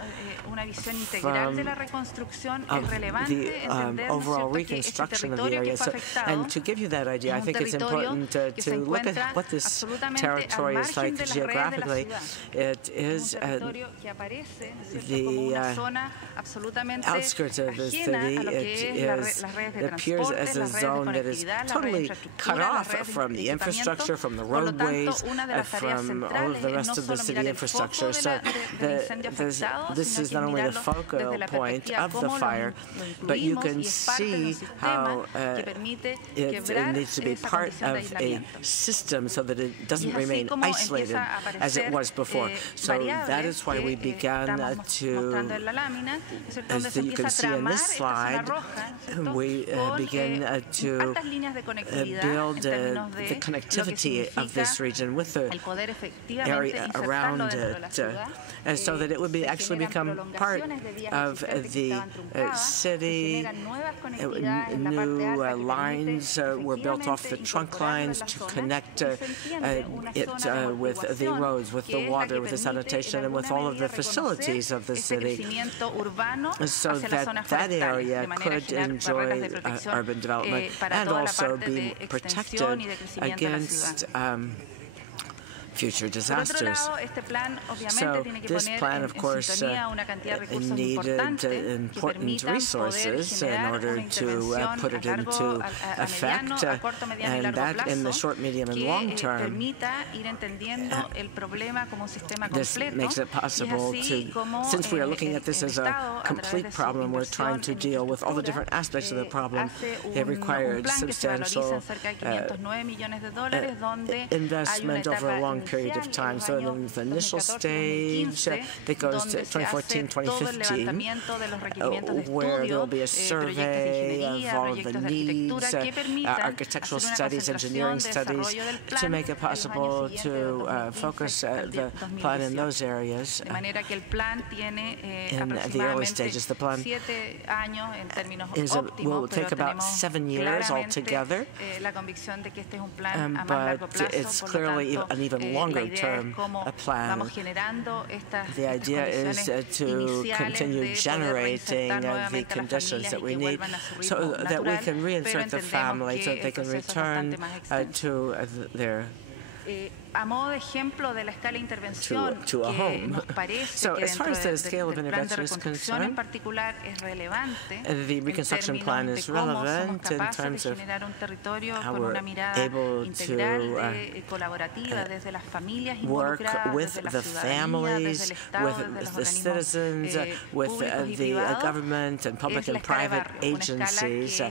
from the overall reconstruction of the area. So, and to give you that idea, I think it's important to look at what this territory is like geographically. It is the outskirts of the city. It appears as a zone that is totally cut off from the infrastructure, from the roadways, from all of the rest of the city infrastructure. So this is not only the focal point of the fire, but you can see how it needs to be part of a system so that it doesn't remain isolated as it was before. So that is why we began to, as you can see in this slide, we begin to build the connectivity of this region with the area around it, so that it would actually become part of the city. New lines were built off the trunk lines to connect it with the roads, with the water, with the sanitation, and with all of the facilities of the city, so that area could enjoy urban development and also be protected against future disasters. So this plan, of course, needed important resources in order to put it into effect, and that in the short, medium, and long term. This makes it possible to, since we are looking at this as a complete problem, we're trying to deal with all the different aspects of the problem. It required substantial investment over a long period of time. So in the initial stage, that goes to 2014-2015, where there will be a survey of all of the needs, architectural studies, engineering studies, to make it possible to focus the plan in those areas. In the early stages, the plan will take about 7 years altogether, but it's clearly an even longer-term plan. The idea is to continue generating the conditions that we need so that we can reinsert the family, so that they can return to their to a home. So as far as the scale of intervention is concerned, the reconstruction plan is relevant in terms of how we're able to work with the families, with the citizens, with the government and public and private agencies.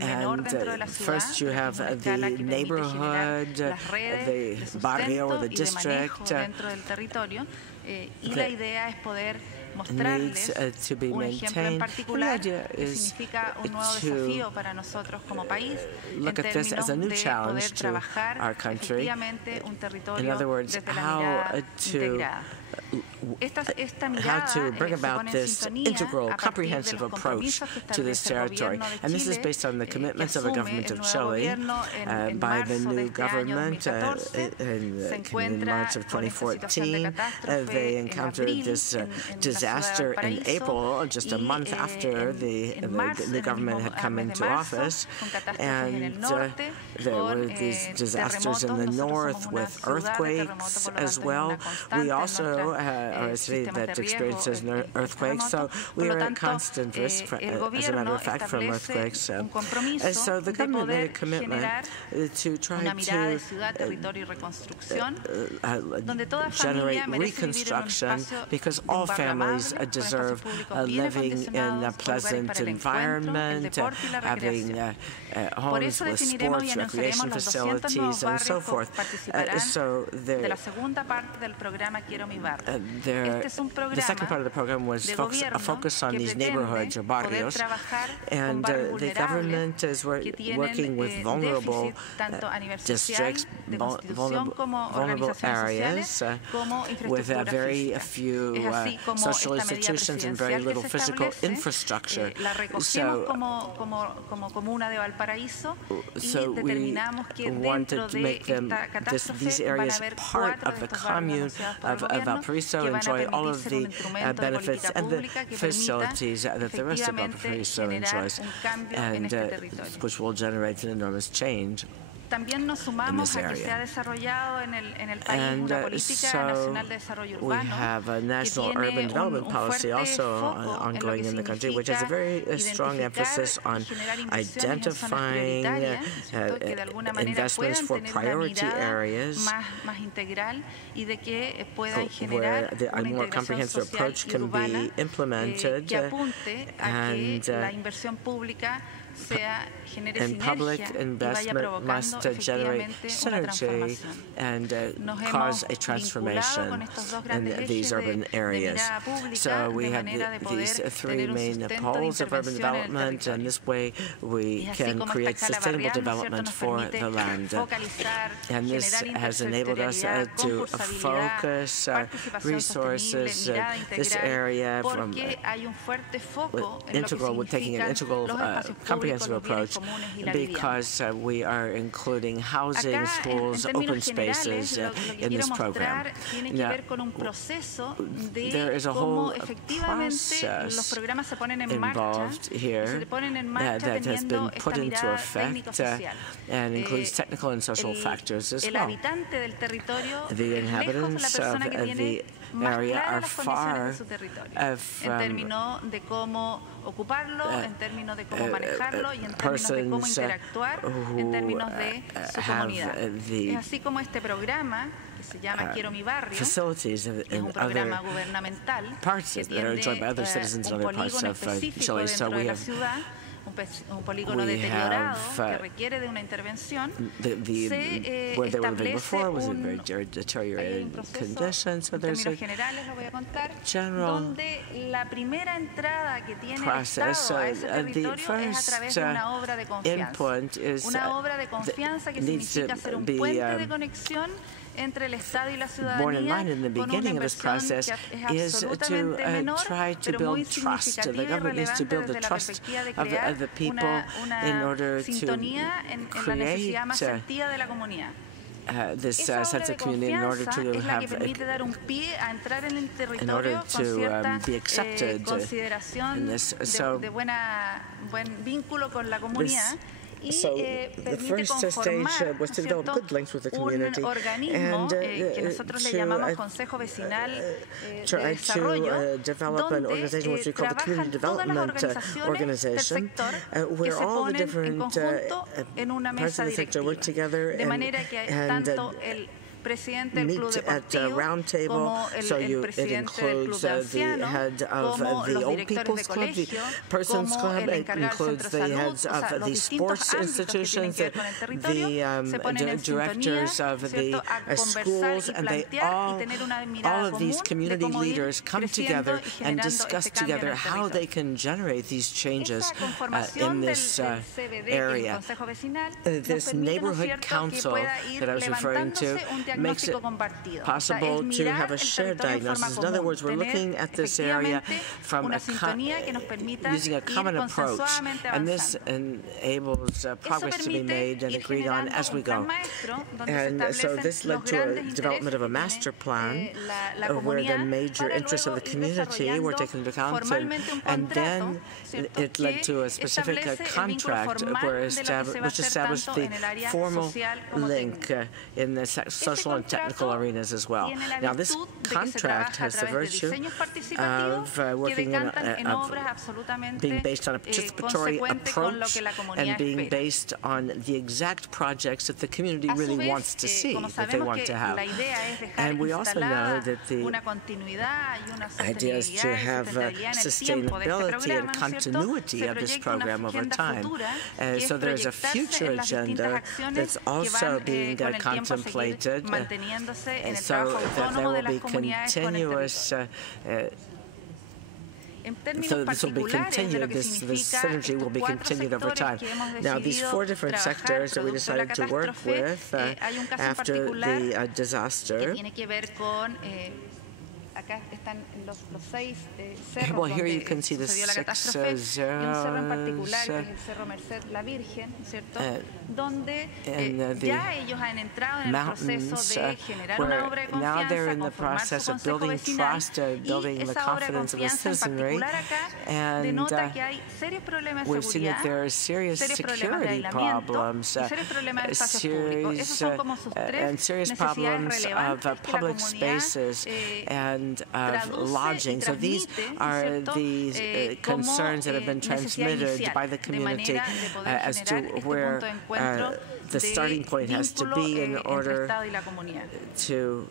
And first you have the neighborhood, the barrio or the district needs to be maintained. The idea is to look at this as a new challenge to our country. In other words, how to bring about this integral, comprehensive approach to this territory. And this is based on the commitments of the government of Chile by the new government in March of 2014. They encountered this disaster in April, just a month after the new government had come into office. And there were these disasters in the north with earthquakes as well. We also are a city that experiences earthquakes, so we are at constant risk, as a matter of fact, from earthquakes. So the government made a commitment to try to generate reconstruction, because all families deserve living in a pleasant environment, having homes with sports, recreation facilities, and so forth. So the second part of the program was a focus on these neighborhoods or barrios, and the government is working with vulnerable districts, vulnerable areas, with very few social institutions and very little physical infrastructure. So we wanted to make these areas part of the commune of Valparaiso, enjoy all of the benefits and the facilities that the rest of Valparaiso enjoys, and which will generate an enormous change in this area. And so we have a national urban development policy also ongoing in the country, which has a very strong emphasis on identifying investments for priority areas where a more comprehensive approach can be implemented, and public investment must generate synergy and cause a transformation in these urban areas. So we have these three main poles of urban development, and this way we can create sustainable development for the land. And this has enabled us to focus resources this area from taking an integral comprehensive approach, because we are including including housing, schools, open spaces in this program. Now, there is a whole process involved here that has been put into effect and includes technical and social factors as well. The inhabitants of the area are far ocuparlo, en términos de cómo manejarlo y en términos de cómo interactuar en términos de su comunidad. Es así como este programa que se llama Quiero mi barrio, es un programa gubernamental que tiene un polígono específico dentro de la ciudad, un polígono deteriorado que requiere de una intervención. Se establece un proceso, en términos generales lo voy a contar, donde la primera entrada que tiene el Estado a ese territorio es a través de una obra de confianza. Una obra de confianza que significa ser un puente de conexión entre el Estado y la ciudadanía con una inversión que es absolutamente menor, pero muy significativa y relevante desde la perspectiva de crear una sintonía en la necesidad más sentida de la comunidad. Esa obra de confianza es la que permite dar un pie a entrar en el territorio con cierta consideración de buen vínculo con la comunidad. So the first stage was to develop good links with the community and try to develop an organization which we call the Community Development Organization, where all the different parts of the sector work together and meet at a round table, so it includes the head of the Old People's Club, the Persons Club, it includes the heads of the sports institutions, the directors of the schools, and all of these community leaders come together and discuss together how they can generate these changes in this area. This neighborhood council that I was referring to makes it possible to have a shared diagnosis. In other words, we're looking at this area from using a common approach, and this enables progress to be made and agreed on as we go. And so this led to a development of a master plan where the major interests of the community were taken into account, and then it led to a specific contract which established the formal link in the social and technical arenas as well. Now, this contract has the virtue of being based on a participatory approach and being based on the exact projects that the community really wants to see, that they want to have. And we also know that the idea is to have sustainability and continuity of this program over time. So there is a future agenda that's also being contemplated, so that there will be continuous so this will be continued, this synergy will be continued over time. Now, these 4 different sectors that we decided to work with after the disaster, well, here you can see the 6 zeros, and the mountains, where now they're in the process of building trust, building the confidence of the citizenry, and we've seen that there are serious security problems, serious problems of public spaces and of lodging. So these are the concerns that have been transmitted by the community as to where the starting point has to be in order to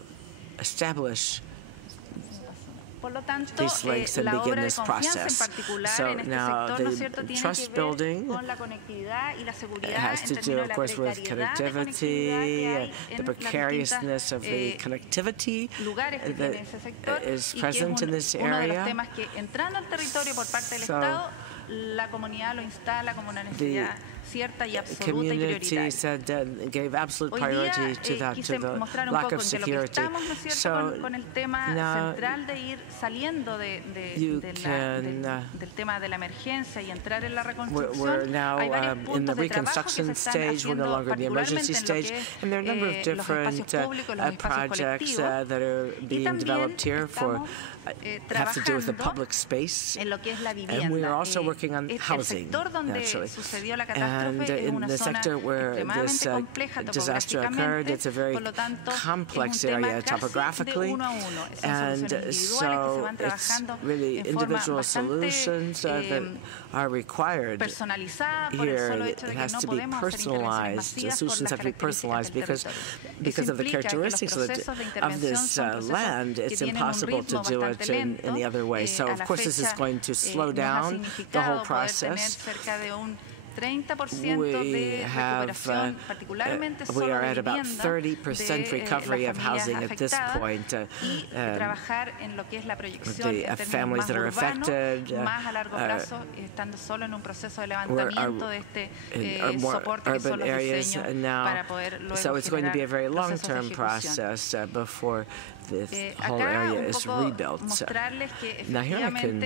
establish these links and begin this process. So now the trust building has to do, of course, with connectivity, the precariousness of the connectivity that is present in this area. So la comunidad lo instala como una necesidad cierta y absoluta y prioritaria. Gave absolute priority to that, to the lack of security. So con el tema central de ir saliendo del tema de la emergencia y entrar en la reconstrucción, we're now in the reconstruction stage. We're no longer in the emergency stage, and there are a number of different projects that are being developed here for have to do with the public space, and we are also working on housing, naturally. And in the sector where this disaster occurred, it's a very complex area topographically, and so it's really individual solutions that are required here. It has to be personalized. The solutions have to be personalized because of the characteristics of this land. It's impossible to do it in the other way. So, of course, this is going to slow down the whole process. We are at about 30% recovery of housing at this point. The families that are affected are more urban areas now. So it's going to be a very long-term process before this whole area is rebuilt. Now here I can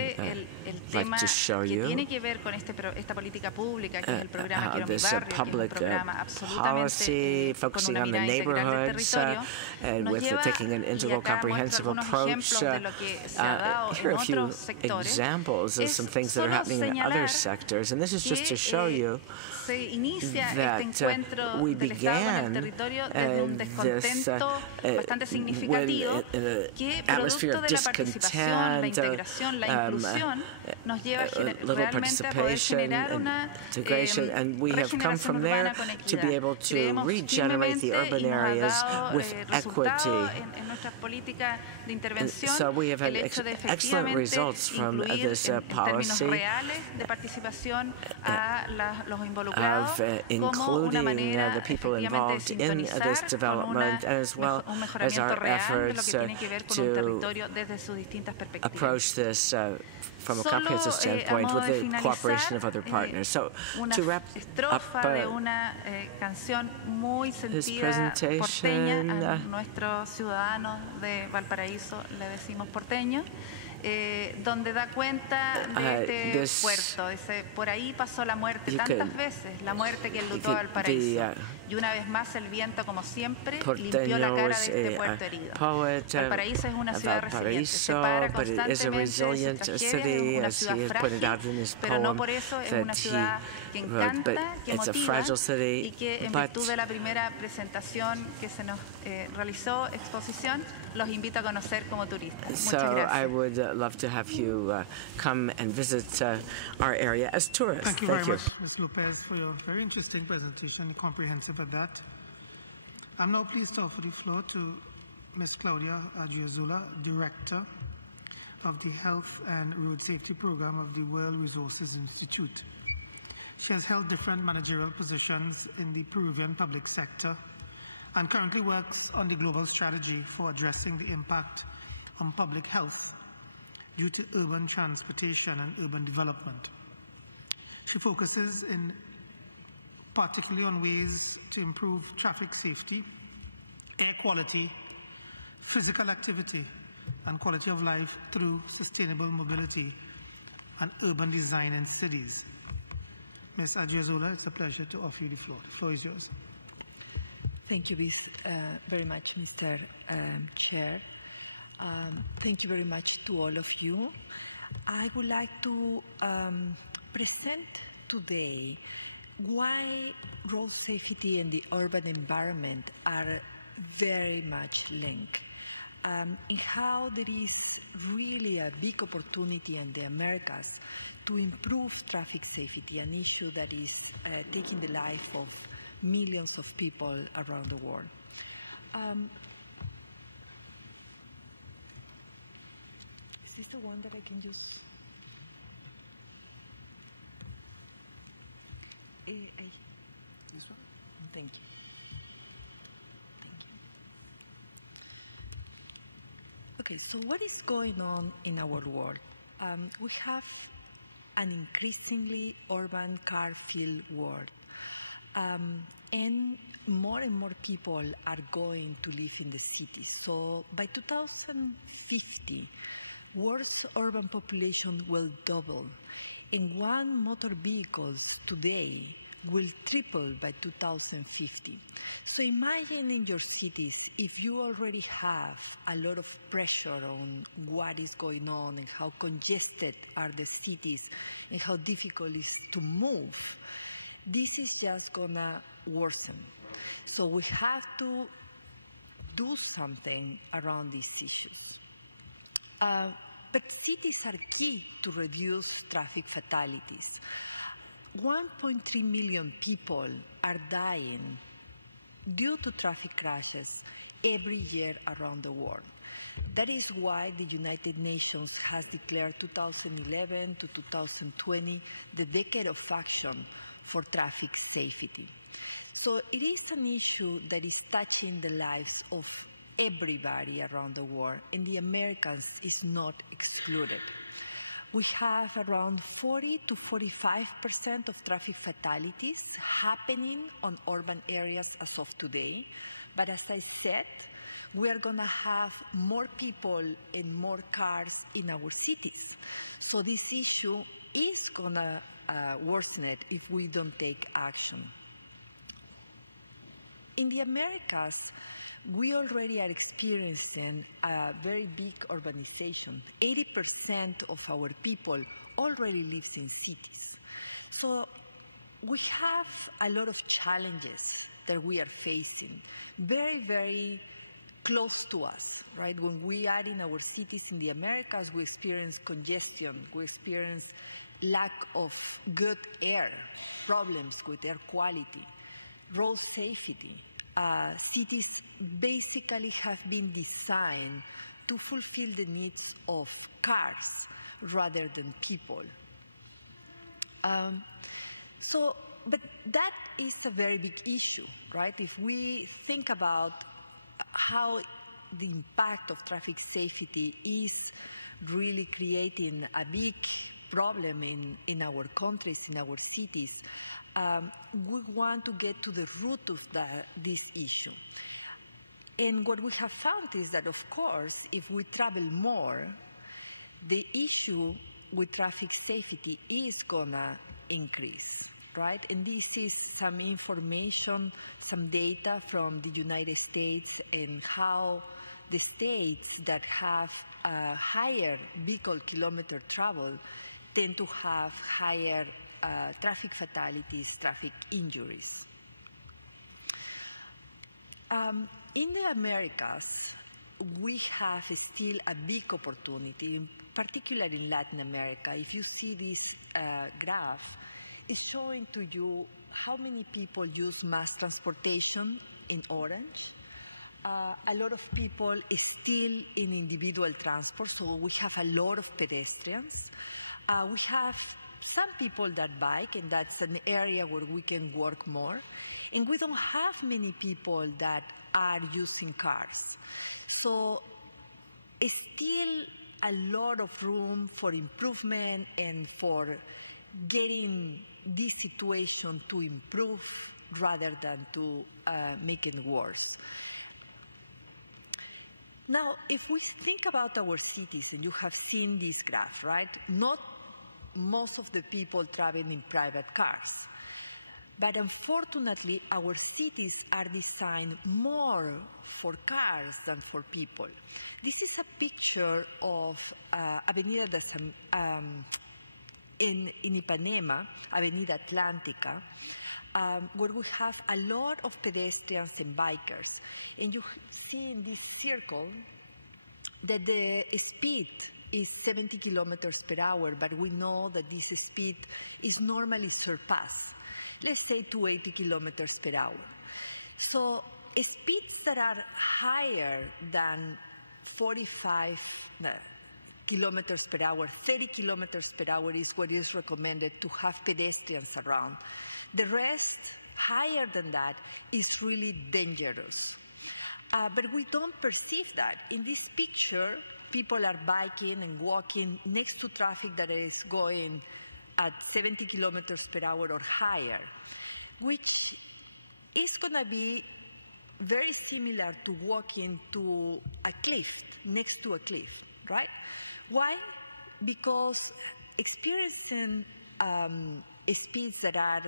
like to show you this public policy focusing on the neighborhoods and with taking an integral comprehensive approach. Here are a few examples of some things that are happening in other sectors, and this is just to show you that we began this with an atmosphere of discontent, little participation and integration, and we have come from there to be able to regenerate the urban areas with equity. And so we have had excellent results from this policy of including the people involved in this development, as well as our efforts to approach this from a comprehensive standpoint with the cooperation of other partners. So to wrap up this presentation, donde da cuenta de este puerto. Dice, por ahí pasó la muerte tantas veces, la muerte que enlutó a Valparaíso. Y una vez más el viento, como siempre, limpió la cara de este puerto herido. Valparaíso es una ciudad resiliente, se para constantemente, se sugiere, es una ciudad frágil, pero no por eso es una ciudad que encanta, que motiva, y que en virtud de la primera presentación que se nos realizó, exposición, los invito a conocer como turistas. Muchas gracias. I would love to have you come and visit our area as tourists. Thank you very much, Ms. Lopez, for your very interesting presentation, comprehensive at that. I'm now pleased to offer the floor to Ms. Claudia Adriazula, Director of the Health and Road Safety Program of the World Resources Institute. She has held different managerial positions in the Peruvian public sector and currently works on the global strategy for addressing the impact on public health due to urban transportation and urban development. She focuses in particularly on ways to improve traffic safety, air quality, physical activity, and quality of life through sustainable mobility and urban design in cities. Ms. Adriazula, it's a pleasure to offer you the floor. The floor is yours. Thank you very much, Mr. Chair. Thank you very much to all of you. I would like to present today why road safety and the urban environment are very much linked, and how there is really a big opportunity in the Americas to improve traffic safety, an issue that is taking the life of millions of people around the world. Is this the one that I can use? This one? Thank you. Thank you. Okay, so what is going on in our world? We have an increasingly urban car-filled world. And more people are going to live in the cities. So by 2050, world's urban population will double. And one motor vehicles today will triple by 2050. So imagine in your cities, if you already have a lot of pressure on what is going on and how congested are the cities and how difficult it is to move, this is just gonna worsen. So we have to do something around these issues. But cities are key to reduce traffic fatalities. 1.3 million people are dying due to traffic crashes every year around the world. That is why the United Nations has declared 2011 to 2020 the Decade of Action for Traffic Safety. So it is an issue that is touching the lives of everybody around the world, and the Americans is not excluded. We have around 40 to 45% of traffic fatalities happening on urban areas as of today. But as I said, we are going to have more people and more cars in our cities. So this issue is going to worsen it if we don't take action. In the Americas, we already are experiencing a very big urbanization. 80% of our people already lives in cities. So we have a lot of challenges that we are facing, very, very close to us, right? When we are in our cities in the Americas, we experience congestion, we experience lack of good air, problems with air quality, road safety. Cities basically have been designed to fulfill the needs of cars rather than people. But that is a very big issue, right? If we think about how the impact of traffic safety is really creating a big problem in our countries, in our cities, we want to get to the root of this issue. And what we have found is that, of course, if we travel more, the issue with traffic safety is going to increase, right? And this is some information, some data from the United States and how the states that have higher vehicle kilometer travel tend to have higher traffic fatalities, traffic injuries. In the Americas, we have still a big opportunity, particularly in Latin America. If you see this graph, it's showing to you how many people use mass transportation in orange. A lot of people is still in individual transport, so we have a lot of pedestrians. We have some people that bike, and that's an area where we can work more. And we don't have many people that are using cars. So it's still a lot of room for improvement and for getting this situation to improve rather than to make it worse. Now, if we think about our cities, and you have seen this graph, right? Not most of the people travel in private cars. But unfortunately, our cities are designed more for cars than for people. This is a picture of Avenida in Ipanema, Avenida Atlántica, where we have a lot of pedestrians and bikers. And you see in this circle that the speed is 70 kilometers per hour, but we know that this speed is normally surpassed. Let's say to 80 kilometers per hour. So speeds that are higher than 45 kilometers per hour, 30 kilometers per hour is what is recommended to have pedestrians around. The rest, higher than that, is really dangerous. But we don't perceive that. In this picture, people are biking and walking next to traffic that is going at 70 kilometers per hour or higher, which is going to be very similar to walking to a cliff, next to a cliff, right? Why? Because experiencing speeds that are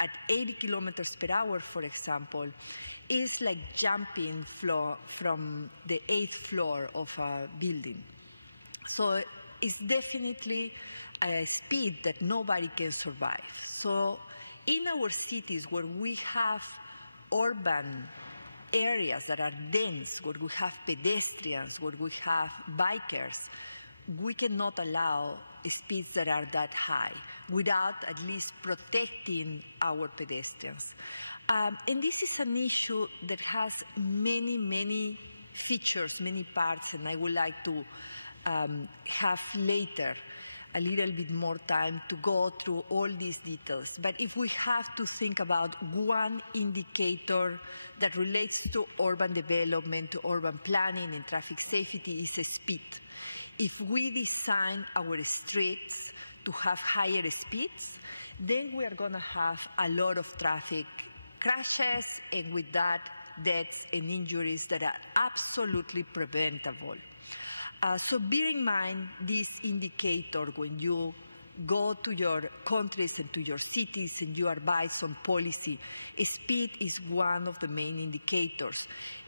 at 80 kilometers per hour, for example, is like jumping from the 8th floor of a building. So it's definitely a speed that nobody can survive. So in our cities where we have urban areas that are dense, where we have pedestrians, where we have bikers, we cannot allow speeds that are that high without at least protecting our pedestrians. And this is an issue that has many, many features, many parts, and I would like to have later a little bit more time to go through all these details. But if we have to think about one indicator that relates to urban development, to urban planning and traffic safety, is speed. If we design our streets to have higher speeds, then we are going to have a lot of traffic crashes, and with that, deaths and injuries that are absolutely preventable. So bear in mind this indicator when you go to your countries and to your cities and you advise on policy. Speed is one of the main indicators.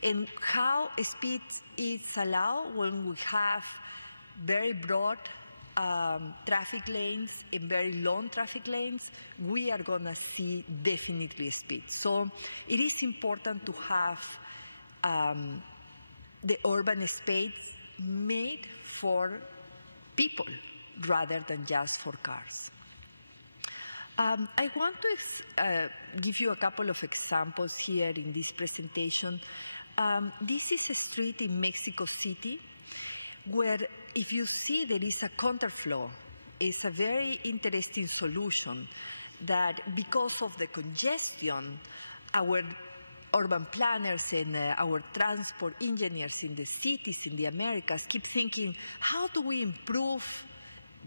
And how speed is allowed when we have very broad traffic lanes and very long traffic lanes, we are going to see definitely speed. So it is important to have the urban space made for people rather than just for cars. I want to give you a couple of examples here in this presentation. This is a street in Mexico City where, if you see, there is a counterflow. It's a very interesting solution that, because of the congestion, our urban planners and our transport engineers in the cities in the Americas keep thinking, how do we improve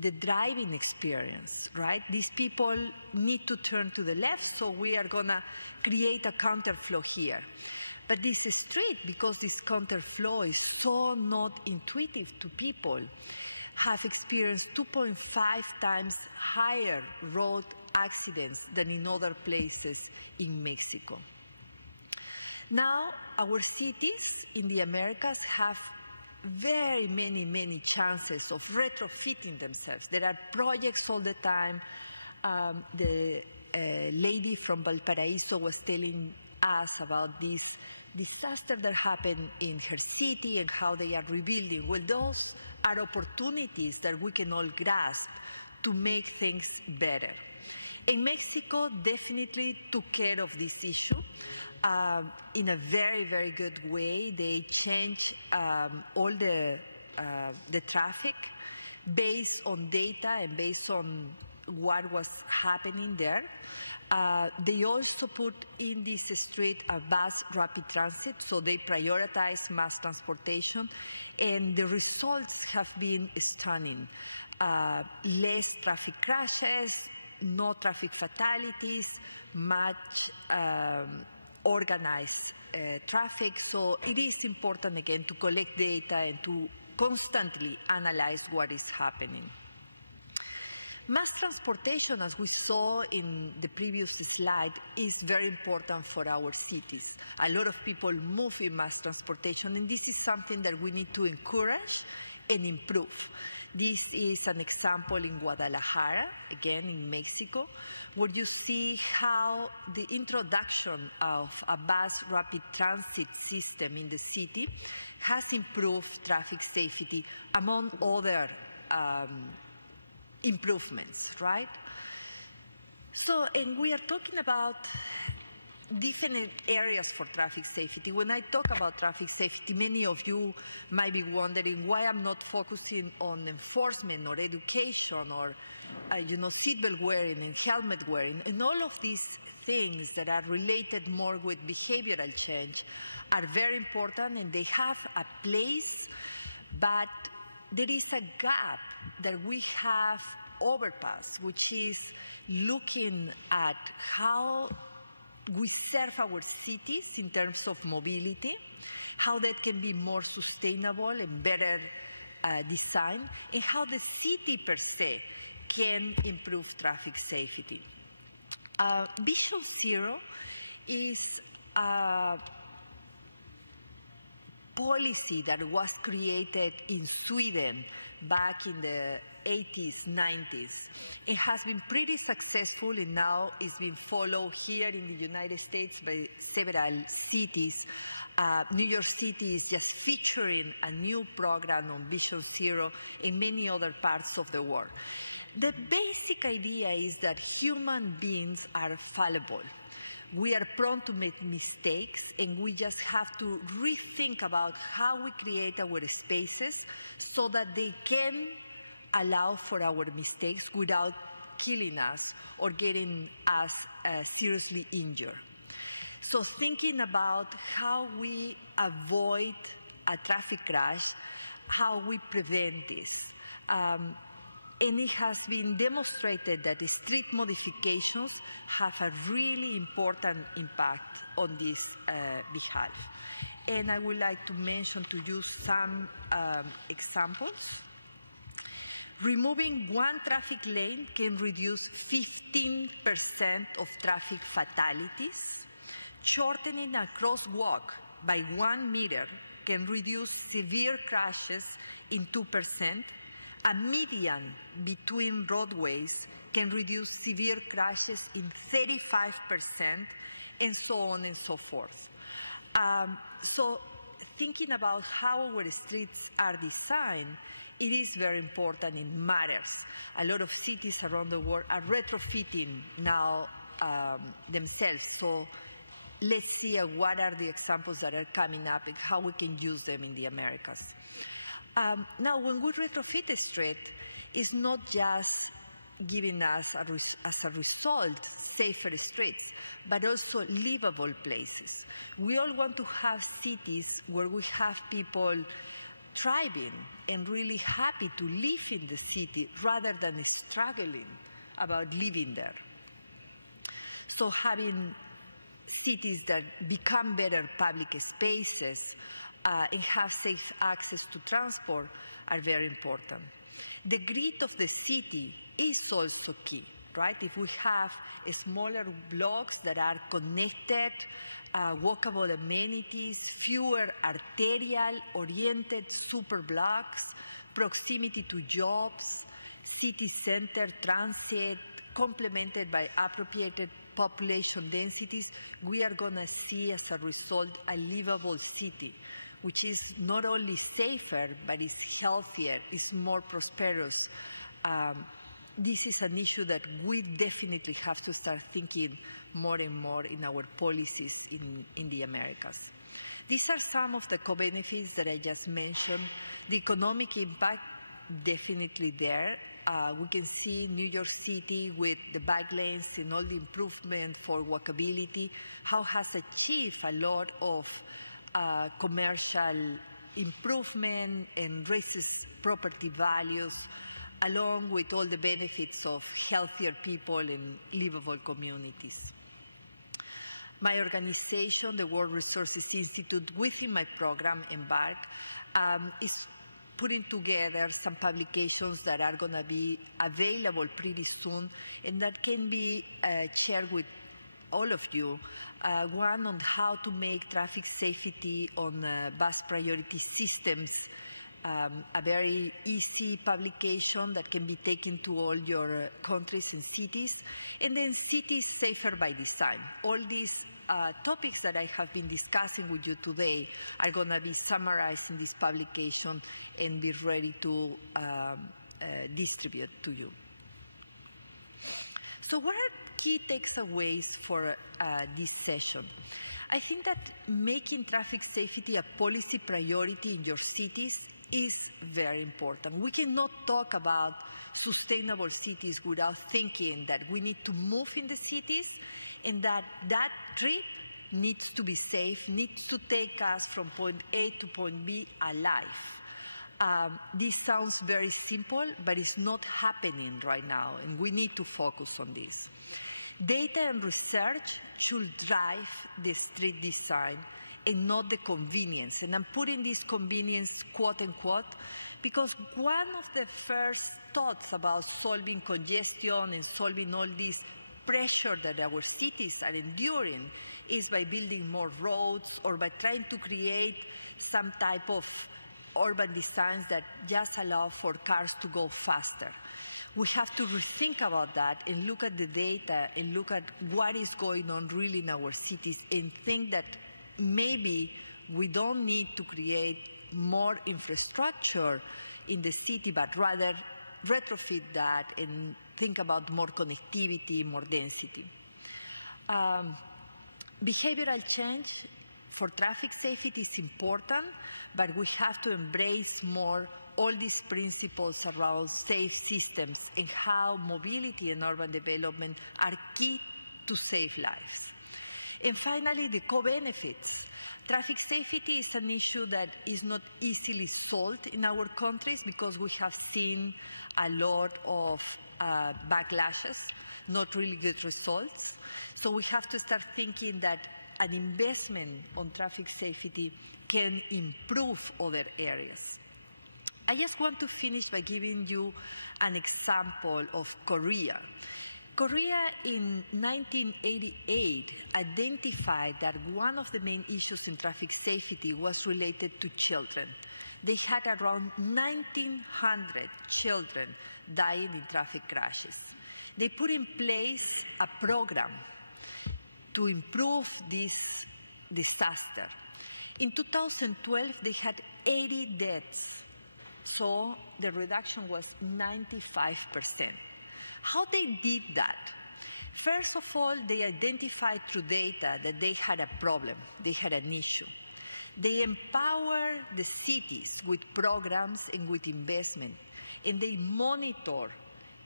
the driving experience, right? These people need to turn to the left, so we are going to create a counterflow here. But this street, because this counterflow is so not intuitive to people, have experienced 2.5 times higher road accidents than in other places in Mexico. Now, our cities in the Americas have very many chances of retrofitting themselves. There are projects all the time. The lady from Valparaiso was telling us about this disaster that happened in her city and how they are rebuilding. Well, those are opportunities that we can all grasp to make things better. And Mexico definitely took care of this issue in a very good way. They changed all the traffic based on data and based on what was happening there. They also put in this street a bus rapid transit, so they prioritize mass transportation, and the results have been stunning. Less traffic crashes, no traffic fatalities, much organized traffic. So it is important, again, to collect data and to constantly analyze what is happening. Mass transportation, as we saw in the previous slide, is very important for our cities. A lot of people move in mass transportation, and this is something that we need to encourage and improve. This is an example in Guadalajara, again in Mexico, where you see how the introduction of a bus rapid transit system in the city has improved traffic safety, among other improvements, right? So, and we are talking about different areas for traffic safety. When I talk about traffic safety, many of you might be wondering why I'm not focusing on enforcement or education or, seatbelt wearing and helmet wearing. And all of these things that are related more with behavioral change are very important, and they have a place, but there is a gap that we have overpass, which is looking at how we serve our cities in terms of mobility, how that can be more sustainable and better designed, and how the city per se can improve traffic safety. Vision Zero is a policy that was created in Sweden back in the 80s, 90s. It has been pretty successful, and now it's been followed here in the United States by several cities. New York City is just featuring a new program on Vision Zero in many other parts of the world. The basic idea is that human beings are fallible. We are prone to make mistakes, and we just have to rethink about how we create our spaces so that they can allow for our mistakes without killing us or getting us seriously injured. So thinking about how we avoid a traffic crash, how we prevent this. And it has been demonstrated that the street modifications have a really important impact on this behalf. And I would like to mention to you some examples. Removing one traffic lane can reduce 15% of traffic fatalities. Shortening a crosswalk by 1 meter can reduce severe crashes in 2%. A median between roadways can reduce severe crashes in 35%, and so on and so forth. So thinking about how our streets are designed, it is very important. It matters. A lot of cities around the world are retrofitting now themselves. So let's see what are the examples that are coming up and how we can use them in the Americas. Now, when we retrofit a street, it's not just giving us, as a result, safer streets, but also livable places. We all want to have cities where we have people thriving and really happy to live in the city rather than struggling about living there. So having cities that become better public spaces and have safe access to transport are very important. The grid of the city is also key, right? If we have smaller blocks that are connected, walkable amenities, fewer arterial-oriented super blocks, proximity to jobs, city center transit, complemented by appropriated population densities, we are going to see as a result a livable city, which is not only safer, but is healthier, is more prosperous. This is an issue that we definitely have to start thinking more and more in our policies in the Americas. These are some of the co-benefits that I just mentioned. The economic impact, definitely there. We can see New York City with the bike lanes and all the improvement for walkability, how has achieved a lot of commercial improvement and raises property values, along with all the benefits of healthier people and livable communities. My organization, the World Resources Institute, within my program, Embark, is putting together some publications that are going to be available pretty soon and that can be shared with all of you. One on how to make traffic safety on bus priority systems a very easy publication that can be taken to all your countries and cities. And then cities safer by design. All these topics that I have been discussing with you today are going to be summarized in this publication and be ready to distribute to you. So what are key takeaways for this session? I think that making traffic safety a policy priority in your cities is very important. We cannot talk about sustainable cities without thinking that we need to move in the cities and that trip needs to be safe, needs to take us from point A to point B alive. This sounds very simple, but it's not happening right now, and we need to focus on this. Data and research should drive the street design and not the convenience. And I'm putting this convenience quote unquote because one of the first thoughts about solving congestion and solving all this pressure that our cities are enduring is by building more roads or by trying to create some type of urban designs that just allow for cars to go faster. We have to rethink about that and look at the data and look at what is going on really in our cities and think that maybe we don't need to create more infrastructure in the city, but rather retrofit that and think about more connectivity, more density. Behavioral change for traffic safety is important, but we have to embrace more all these principles around safe systems and how mobility and urban development are key to save lives. And finally, the co-benefits. Traffic safety is an issue that is not easily solved in our countries because we have seen a lot of backlashes, not really good results. So we have to start thinking that an investment on traffic safety can improve other areas. I just want to finish by giving you an example of Korea. Korea in 1988 identified that one of the main issues in traffic safety was related to children. They had around 1,900 children dying in traffic crashes. They put in place a program to improve this disaster. In 2012, they had 80 deaths. So the reduction was 95%. How they did that? First of all, they identified through data that they had a problem, they had an issue. They empower the cities with programs and with investment, and they monitor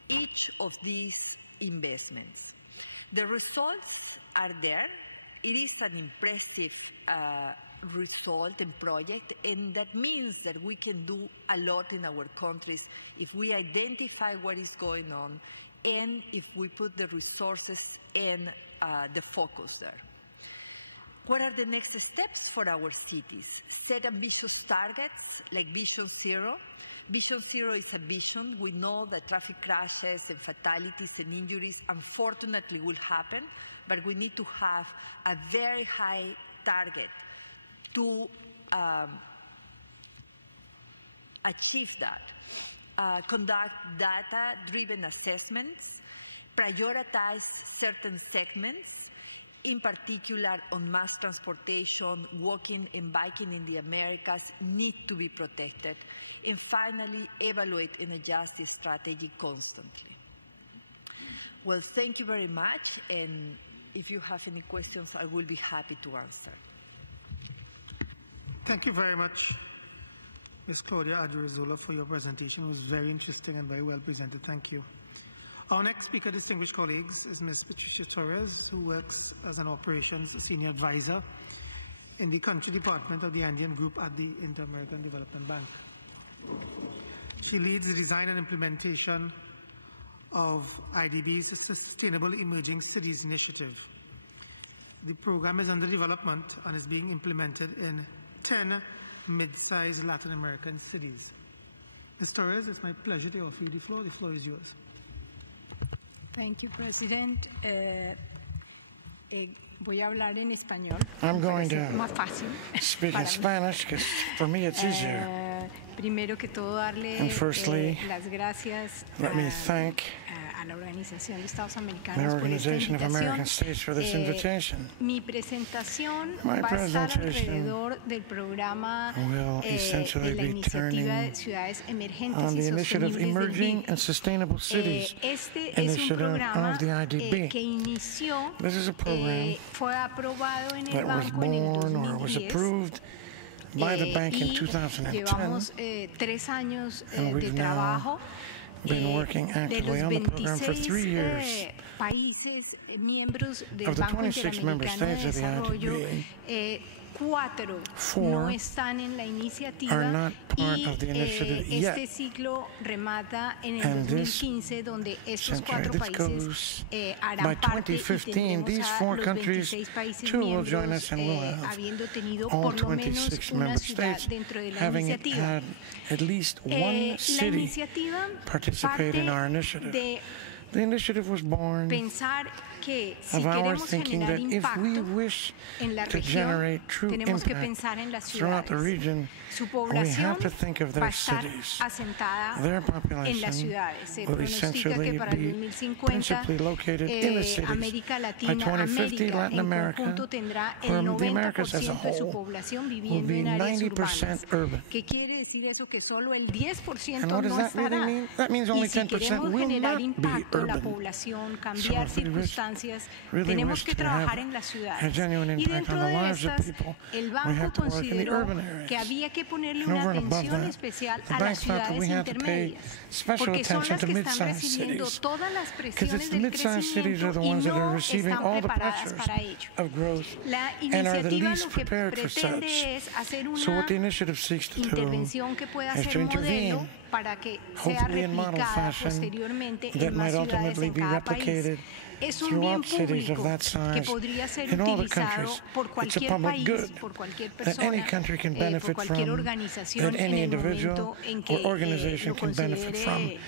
each of these investments. The results are there. It is an impressive result and project, and that means that we can do a lot in our countries if we identify what is going on and if we put the resources and the focus there. What are the next steps for our cities? Set ambitious targets like Vision Zero. Vision Zero is a vision. We know that traffic crashes and fatalities and injuries unfortunately will happen, but we need to have a very high target to achieve that. Conduct data-driven assessments, prioritize certain segments, in particular on mass transportation, walking and biking in the Americas need to be protected, and finally evaluate and adjust the strategy constantly. Well, thank you very much, and if you have any questions, I will be happy to answer. Thank you very much, Ms. Claudia Adurizola, for your presentation. It was very interesting and very well presented. Thank you. Our next speaker, distinguished colleagues, is Ms. Patricia Torres, who works as an operations senior advisor in the country department of the Andean Group at the Inter-American Development Bank. She leads the design and implementation of IDB's Sustainable Emerging Cities Initiative. The program is under development and is being implemented in 10 mid-sized Latin American cities. Ms. Torres, it's my pleasure to offer you the floor. The floor is yours. Thank you, President. Voy a hablar en español. I'm going to speak in Spanish because for me it's easier. Primero que todo, darle and firstly, las gracias let me thank a la Organización de Estados the Americanos Organization of American States for this invitation. Mi presentación My va a estar presentation alrededor del programa will essentially de la be iniciativa de ciudades emergentes on y the initiative sostenibles del Emerging BID. and Sustainable Cities Este es un initiative programa of the IDB. que inició, This is a program fue aprobado en el that was banco en el born or was 2010. approved by the bank in 2010. Llevamos 3 años And de we've now trabajo. been working De actively los on the program for 3 years. países miembros del Banco Interamericano de Desarrollo, 4 no están en la iniciativa y este ciclo remata en el 2015, donde estos 4 países harán parte y tendremos a los 26 países miembros habiendo tenido por lo menos una ciudad dentro de la iniciativa. La iniciativa parte de pensar que si queremos generar impacto en la región, tenemos que pensar en las ciudades. Su población va a estar asentada en las ciudades. Se pronostica que para el 2050 América Latina, América en conjunto tendrá el 90% de su población viviendo en áreas urbanas. ¿Qué quiere decir eso? Que solo el 10% no estará. Y si queremos generar impacto en la población, cambiar circunstancias, tenemos que trabajar en las ciudades. Y dentro de estas, el banco consideró que había que ponerle una atención especial a las ciudades intermedias, porque son las que están recibiendo todas las presiones del crecimiento y no están preparadas para ello. La iniciativa lo que pretende es hacer una intervención que pueda ser un modelo para que sea replicada posteriormente en más ciudades en cada país. Es un bien público que podría ser utilizado por cualquier país, por cualquier persona, por cualquier organización en el momento en que lo considere necesario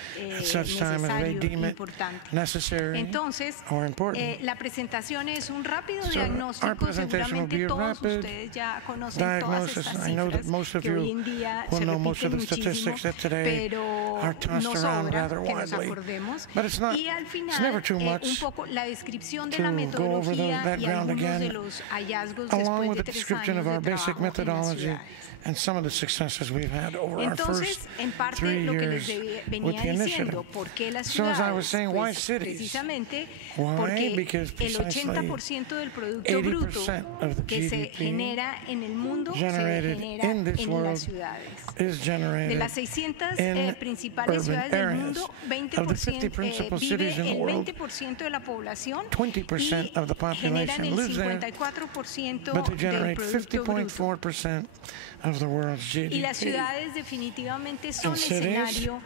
e importante. Entonces, la presentación es un rápido diagnóstico. Seguramente todos ustedes ya conocen todas estas cifras que hoy en día se repiten muchísimo, pero no sobra que nos acordemos. Y al final, un poco la descripción de la metodología y algunos de los hallazgos después de 3 años de trabajo en las ciudades. Entonces, en parte lo que les venía diciendo, ¿por qué las ciudades? Pues, precisamente porque el 80% del Producto Bruto que se genera en el mundo se genera en las ciudades. De las 600 principales ciudades del mundo, 20% vive el 20% de la población y generan el 54% del Producto Bruto. Y las ciudades definitivamente son escenario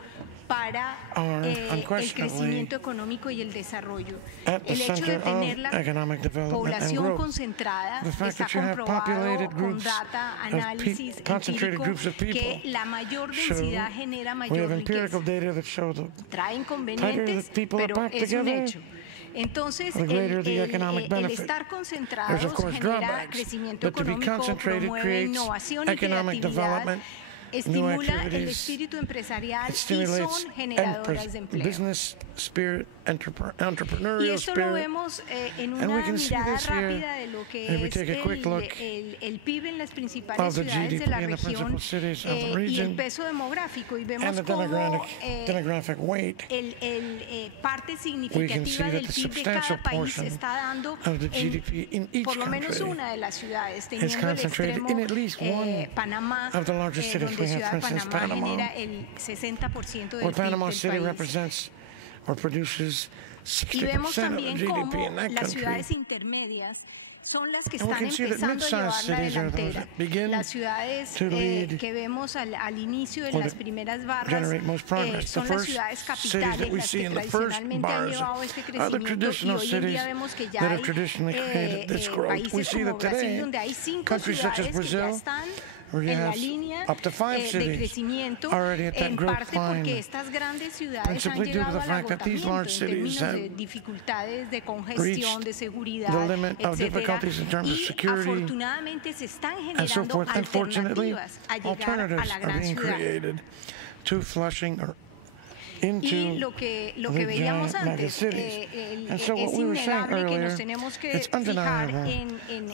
para el crecimiento económico y el desarrollo. El hecho de tener la población concentrada está comprobado con data, análisis empírico, que la mayor densidad genera mayor riqueza. Trae inconvenientes, pero es un hecho. Entonces, el estar concentrados genera crecimiento económico, promueve innovación y creatividad, estimula el espíritu empresarial y son generadoras de empleo. Y esto lo vemos en una mirada rápida de lo que es el PIB en las principales ciudades de la región y el peso demográfico. Y vemos cómo parte significativa del PIB de cada país se está dando en por lo menos una de las ciudades, teniendo el extremo Panamá, donde Ciudad Panamá genera el 60% del PIB del país. Y vemos también cómo las ciudades intermedias son las que están empezando a llevar la delantera. Las ciudades que vemos al inicio de las primeras barras son las ciudades capitales, las que tradicionalmente han llevado este crecimiento, y hoy en día vemos que ya hay países como Brasil, donde hay 5 ciudades que ya están en la línea de crecimiento, en parte porque estas grandes ciudades han llegado al agotamiento en términos de dificultades de congestión, de seguridad, etcétera, y afortunadamente se están generando alternativas a llegar a la gran ciudad. Y lo que veíamos antes, es innegable que nos tenemos que fijar en la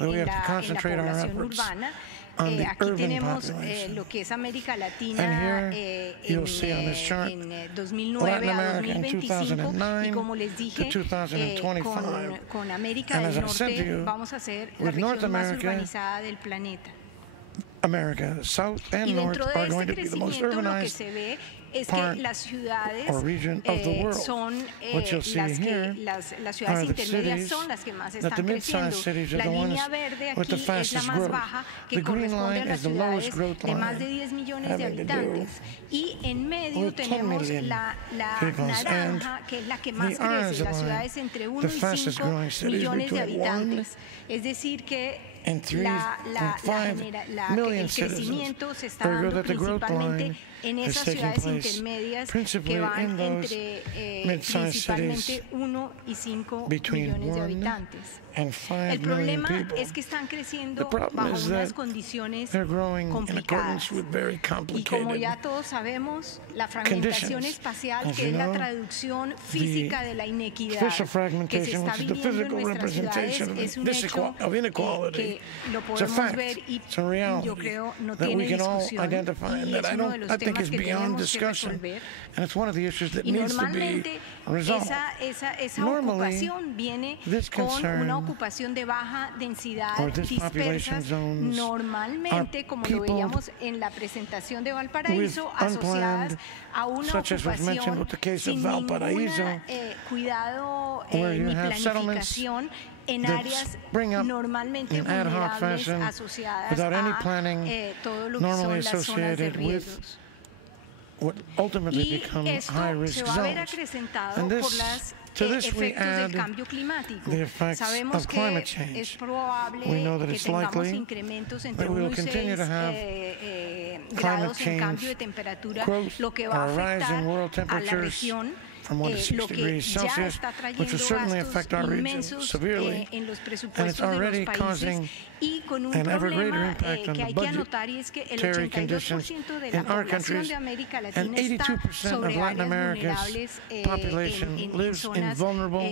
población urbana. Aquí tenemos lo que es América Latina en 2009 a 2025, y como les dije, con América del Norte vamos a ser la región más urbanizada del planeta. America, South and North, are going to be the most urbanized part or region of the world. What you'll see here are the cities, that the mid-sized cities are the ones with the fastest growth. The green line is the lowest growth line, having to do with 10 million people, and the orange line, the fastest growing cities between 1 and 3 and 5 million citizens. Figure that the growth line is taking place principally in those mid-sized cities between 1 and 5 million people. The problem is that they're growing in accordance with very complicated conditions. As you know, the official fragmentation, which is the physical representation of inequality, it's a fact, it's a reality that we can all identify and that I think is beyond discussion, and it's one of the issues that needs to be resolved. Normally, this concern or this population zones are people with unplanned, such as was mentioned with the case of Valparaiso, where you have settlements that spring up in ad hoc fashion without any planning, normally associated with what ultimately become high-risk zones. And to this we add the effects of climate change. We know that it's likely that we will continue to have climate change growth or a rise in world temperatures from 1 to 6 degrees Celsius, which will certainly affect our region severely, and it's already causing an ever greater impact on the budgetary conditions in our countries, and 82% of Latin America's population lives in vulnerable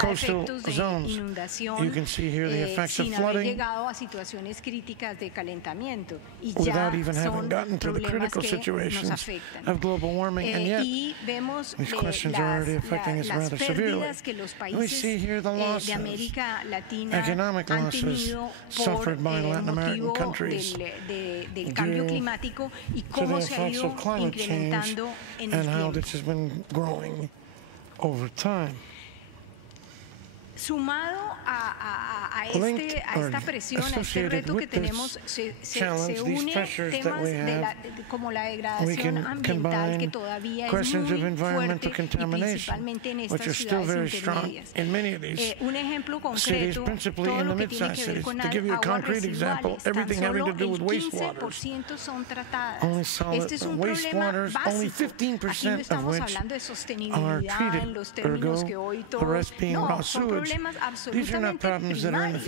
coastal zones. You can see here the effects of flooding without even having gotten to the critical situations of global warming, and yet these questions are already affecting us rather severely. We see here the losses, economic losses suffered by Latin American countries due to the effects of climate change and how this has been growing over time. Sumado a esta presión, a este reto que tenemos, se une temas como la degradación ambiental que todavía es muy fuerte y principalmente en estas ciudades intermedias. Un ejemplo concreto, todo lo que tiene que ver con aguas residuales, tan solo el 15% son tratadas. Este es un problema básico. Aquí no estamos hablando de sostenibilidad en los términos que hoy todos... No, son problemas absolutamente primarios,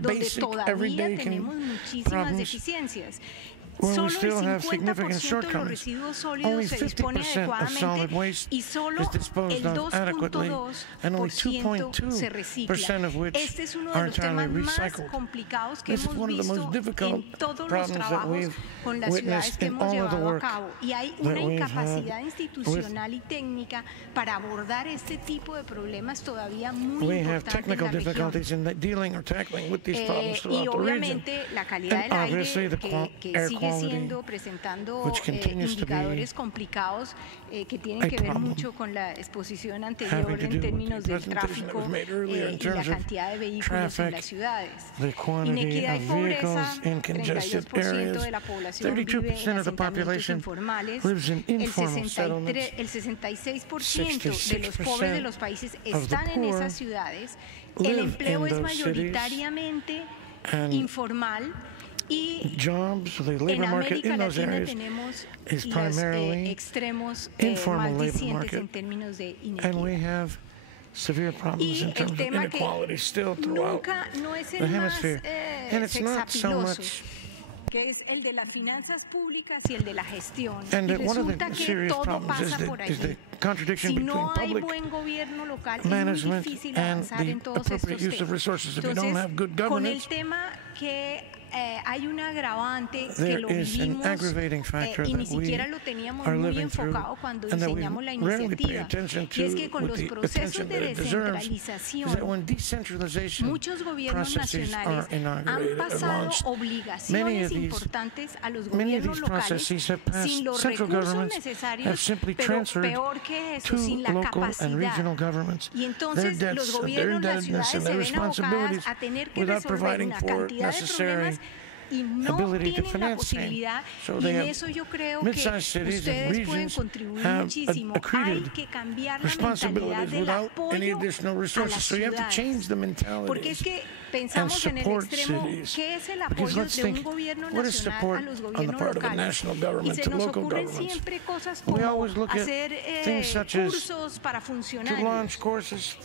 donde todavía tenemos muchísimas deficiencias. Solo el 50% de los residuos sólidos se dispone adecuadamente y solo el 2.2% se recicla. Este es uno de los temas más complicados que hemos visto en todos los trabajos con las ciudades que hemos llevado a cabo. Y hay una incapacidad institucional y técnica para abordar este tipo de problemas todavía muy importantes en la región. Y obviamente la calidad del aire que sigue presentando indicadores complicados que tienen que ver mucho con la exposición anterior en términos del tráfico y la cantidad de vehículos en las ciudades. Inequidad y pobreza, 32% de la población vive en asentamientos informales, el 66% de los pobres de los países están en esas ciudades, el empleo es mayoritariamente informal. Y en América Latina tenemos los extremos más dicientes en términos de inequidad. Y el tema que nunca no es el más sexapiloso, que es el de las finanzas públicas y el de la gestión. Y resulta que todo pasa por allí. Si no hay buen gobierno local, es muy difícil avanzar en todos estos temas. Entonces, con el tema que hay un agravante que lo vivimos y ni siquiera lo teníamos muy enfocado cuando diseñamos la iniciativa, y es que con los procesos de descentralización muchos gobiernos nacionales han pasado obligaciones importantes a los gobiernos locales sin los recursos necesarios, pero peor que eso, sin la capacidad. Y entonces los gobiernos, las ciudades se ven abocadas a tener que resolver una cantidad de problemas y no tienen la posibilidad, y en eso yo creo que ustedes pueden contribuir muchísimo. Hay que cambiar la mentalidad del apoyo a la ciudad, porque es que pensamos en el extremo, ¿qué es el apoyo de un gobierno nacional a los gobiernos locales? Y se nos ocurren siempre cosas como hacer cursos para funcionarios,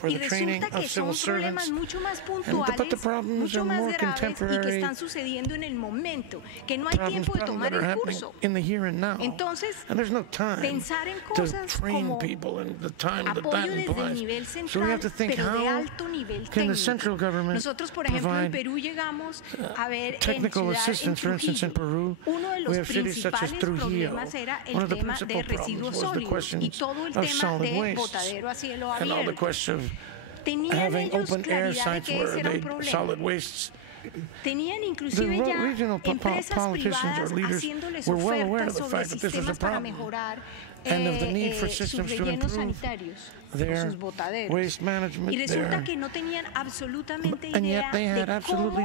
y resulta que son problemas mucho más puntuales, mucho más graves, y que están sucediendo en el momento, que no hay tiempo de tomar el curso. Entonces, pensar en cosas como apoyo desde el nivel central, pero de alto nivel técnico. Nosotros, por ejemplo, en Perú llegamos a ver en ciudades, en Trujillo, uno de los principales problemas era el tema de residuos sólidos y todo el tema de botadero a cielo abierto. Tenían ellos claridad de que ese era un problema. Tenían inclusive ya empresas privadas haciéndoles ofertas sobre sistemas para mejorar sus rellenos sanitarios, sus botaderos. Y resulta que no tenían absolutamente idea de cómo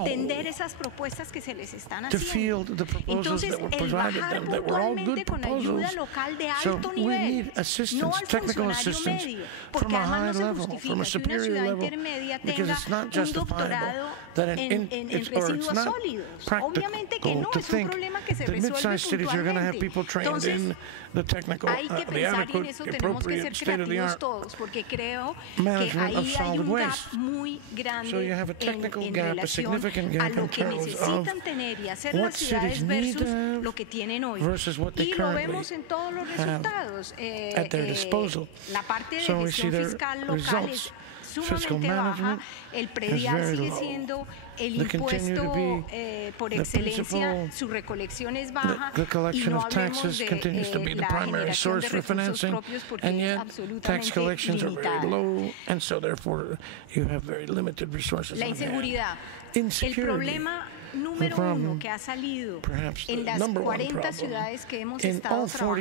entender esas propuestas que se les están haciendo. Entonces, el bajar puntualmente con ayuda local de alto nivel, no al funcionario medio, porque además no se justifica que una ciudad intermedia tenga un doctorado en residuos sólidos. Obviamente que no, es un problema que se resuelve puntualmente. Entonces, hay que pensar, y en eso tenemos que ser creativos todos, porque creo que ahí hay un gap muy grande en relación a lo que necesitan tener y hacer las ciudades versus lo que tienen hoy. Y lo vemos en todos los resultados. La parte de gestión fiscal local es sumamente baja, el predial sigue siendo el impuesto por excelencia, su recolección es baja, y no hablemos de la generación de recursos propios, porque es absolutamente limitada. La inseguridad, el problema número uno que ha salido en las 40 ciudades que hemos estado trabajando,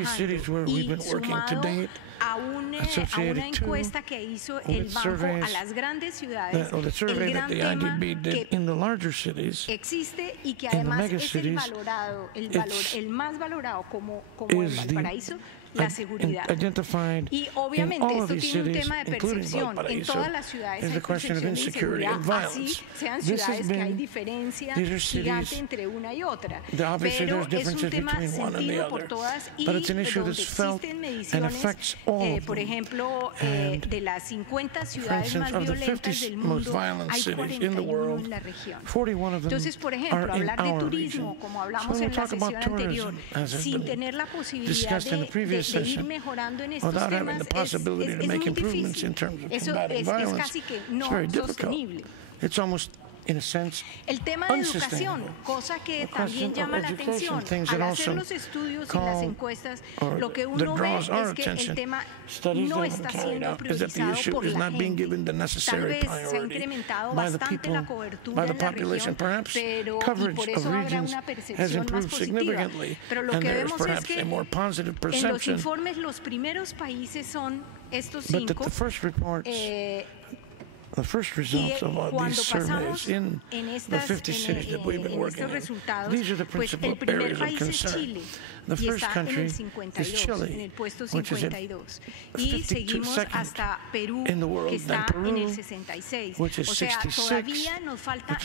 y sumado a una encuesta que hizo el banco a las grandes ciudades, el gran tema que existe y que además es el más valorado como en Valparaíso, la seguridad. Y obviamente esto tiene un tema de percepción. En todas las ciudades hay percepción de inseguridad, así sean ciudades que hay diferencia gigante entre una y otra. Pero es un tema sentido por todas, y donde existen mediciones, por ejemplo, de las 50 ciudades más violentas del mundo, hay 41 en la región. Entonces, por ejemplo, hablar de turismo, como hablamos en la sesión anterior, sin tener la posibilidad de ir mejorando en estos temas, es muy difícil. Eso es casi que no sostenible. El tema de educación, cosa que también llama la atención. Al hacer los estudios y las encuestas, lo que uno ve es que el tema no está siendo priorizado por la gente. Tal vez se ha incrementado bastante la cobertura en la región, pero, y por eso habrá una percepción más positiva. Pero lo que vemos es que en los informes los primeros países son estos 5. The first results of all these surveys in the 50 cities that we've been working in, these are the principal areas of concern. The first country is Chile, which is at 52nd in the world, then Peru, which is 66, which is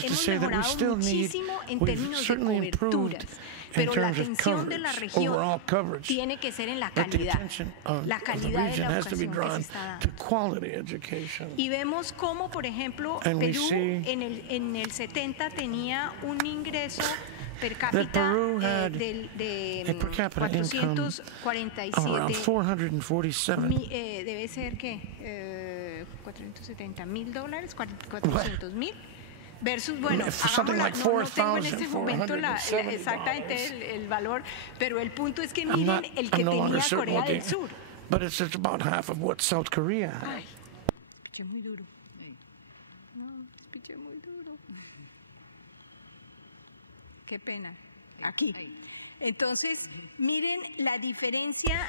to say that we still need, we've certainly improved in terms of coverage, overall coverage, but the attention of the region has to be drawn to quality education. Y vemos cómo, por ejemplo, Perú en el 70 tenía un ingreso per cápita de 447 debe ser que $470,000, $400,000. versus, bueno, no tengo en este momento exactamente el valor, pero el punto es que miren el que tenía Corea del Sur. But it's about half of what South Korea had. Ay, piché muy duro. No, piché muy duro. Qué pena. Aquí. Entonces, miren la diferencia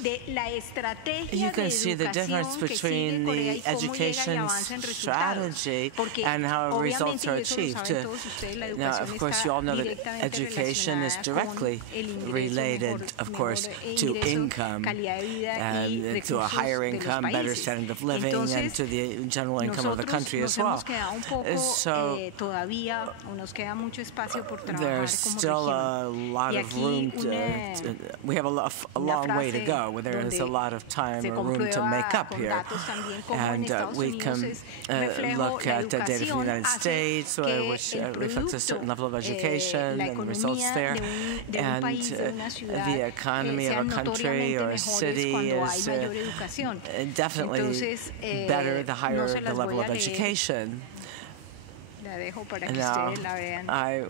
de la estrategia de educación que sigue Corea y cómo llega y avanza en resultados. Porque obviamente, y eso lo saben todos ustedes, la educación está directamente relacionada con el ingreso, mejor ingreso, calidad de vida y recursos de los países. Entonces, nos hemos quedado un poco todavía, o nos queda mucho espacio por trabajar como región. Lot of room we have a long way to go where there is a lot of time or room to make up here, and we can look at the data from the United States which reflects a certain level of education and the results there, and the economy of a country or a city is definitely better the higher the level of education. Now, I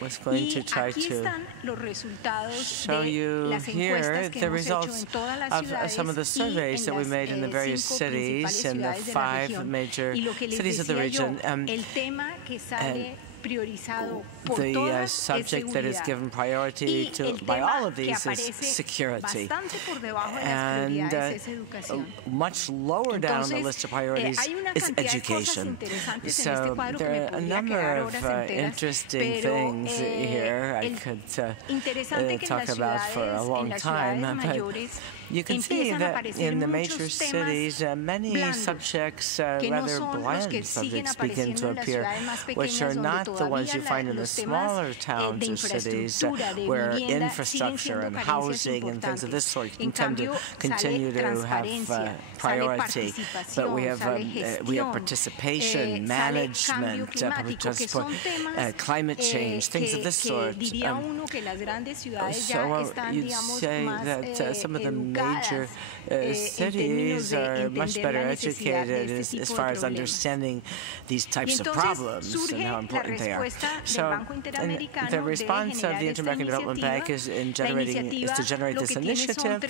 was going to try to show you here the results of some of the surveys that we made in the various cities, in the 5 major cities of the region. The subject that is given priority to by all of these is security, and much lower down on the list of priorities is education. So there are a number of interesting things here I could talk about for a long time, but you can see that in the major cities, many subjects, rather bland subjects, begin to appear, which are not the ones you find in the smaller towns or cities, where infrastructure and housing and things of this sort can tend to continue to have priority. But we have participation, management, climate change, things of this sort. So you'd say that some of the major cities are much better educated as far as understanding these types of problems and how important they are. So the response of the Inter-American Development Bank is to generate this initiative,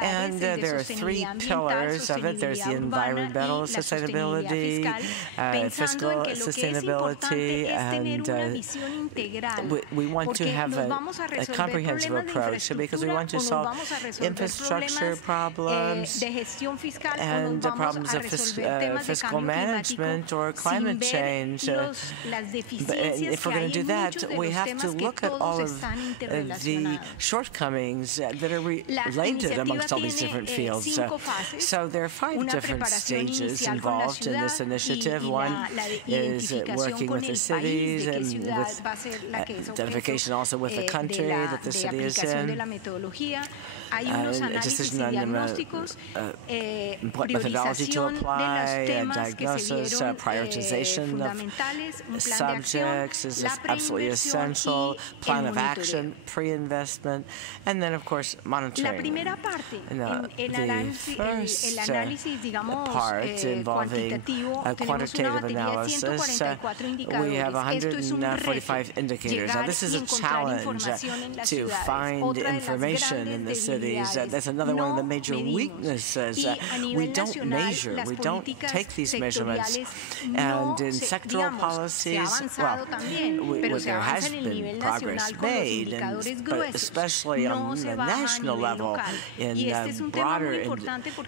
and there are 3 pillars of it. There's the environmental sustainability, fiscal sustainability, and we want to have a comprehensive approach because we want to solve infrastructure problems and the problems of fiscal management or climate change. But if we're going to do that, we have to look at all of the shortcomings that are related amongst all these different fields. So there are 5 different stages involved in this initiative. One is working with the cities and with identification also with the country that the city is in. Decision on what methodology to apply, diagnosis, prioritization of subjects is absolutely essential, plan of action, pre-investment, and then, of course, monitoring. The first part involving quantitative analysis, we have 145 indicators. Now, this is a challenge to find information in the cities. That's another one of the major weaknesses. We don't measure. We don't take these measurements. And in sectoral policies, well, there has been progress made, but especially on the national level in broader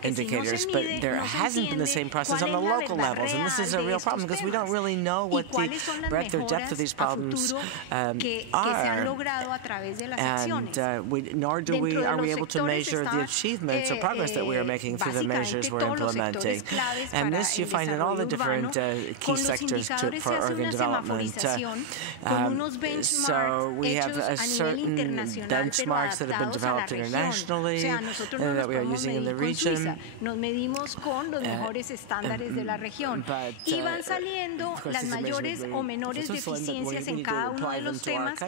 indicators, but there hasn't been the same process on the local levels. And this is a real problem because we don't really know what the breadth or depth of these problems are. And nor are we able to measure the achievements or progress that we are making through the measures we're implementing. And this you find in all the different key sectors for urban development. So we have certain benchmarks that have been developed internationally that we are using in the region. But van saliendo las mayores o menores deficiencias en cada uno de los temas,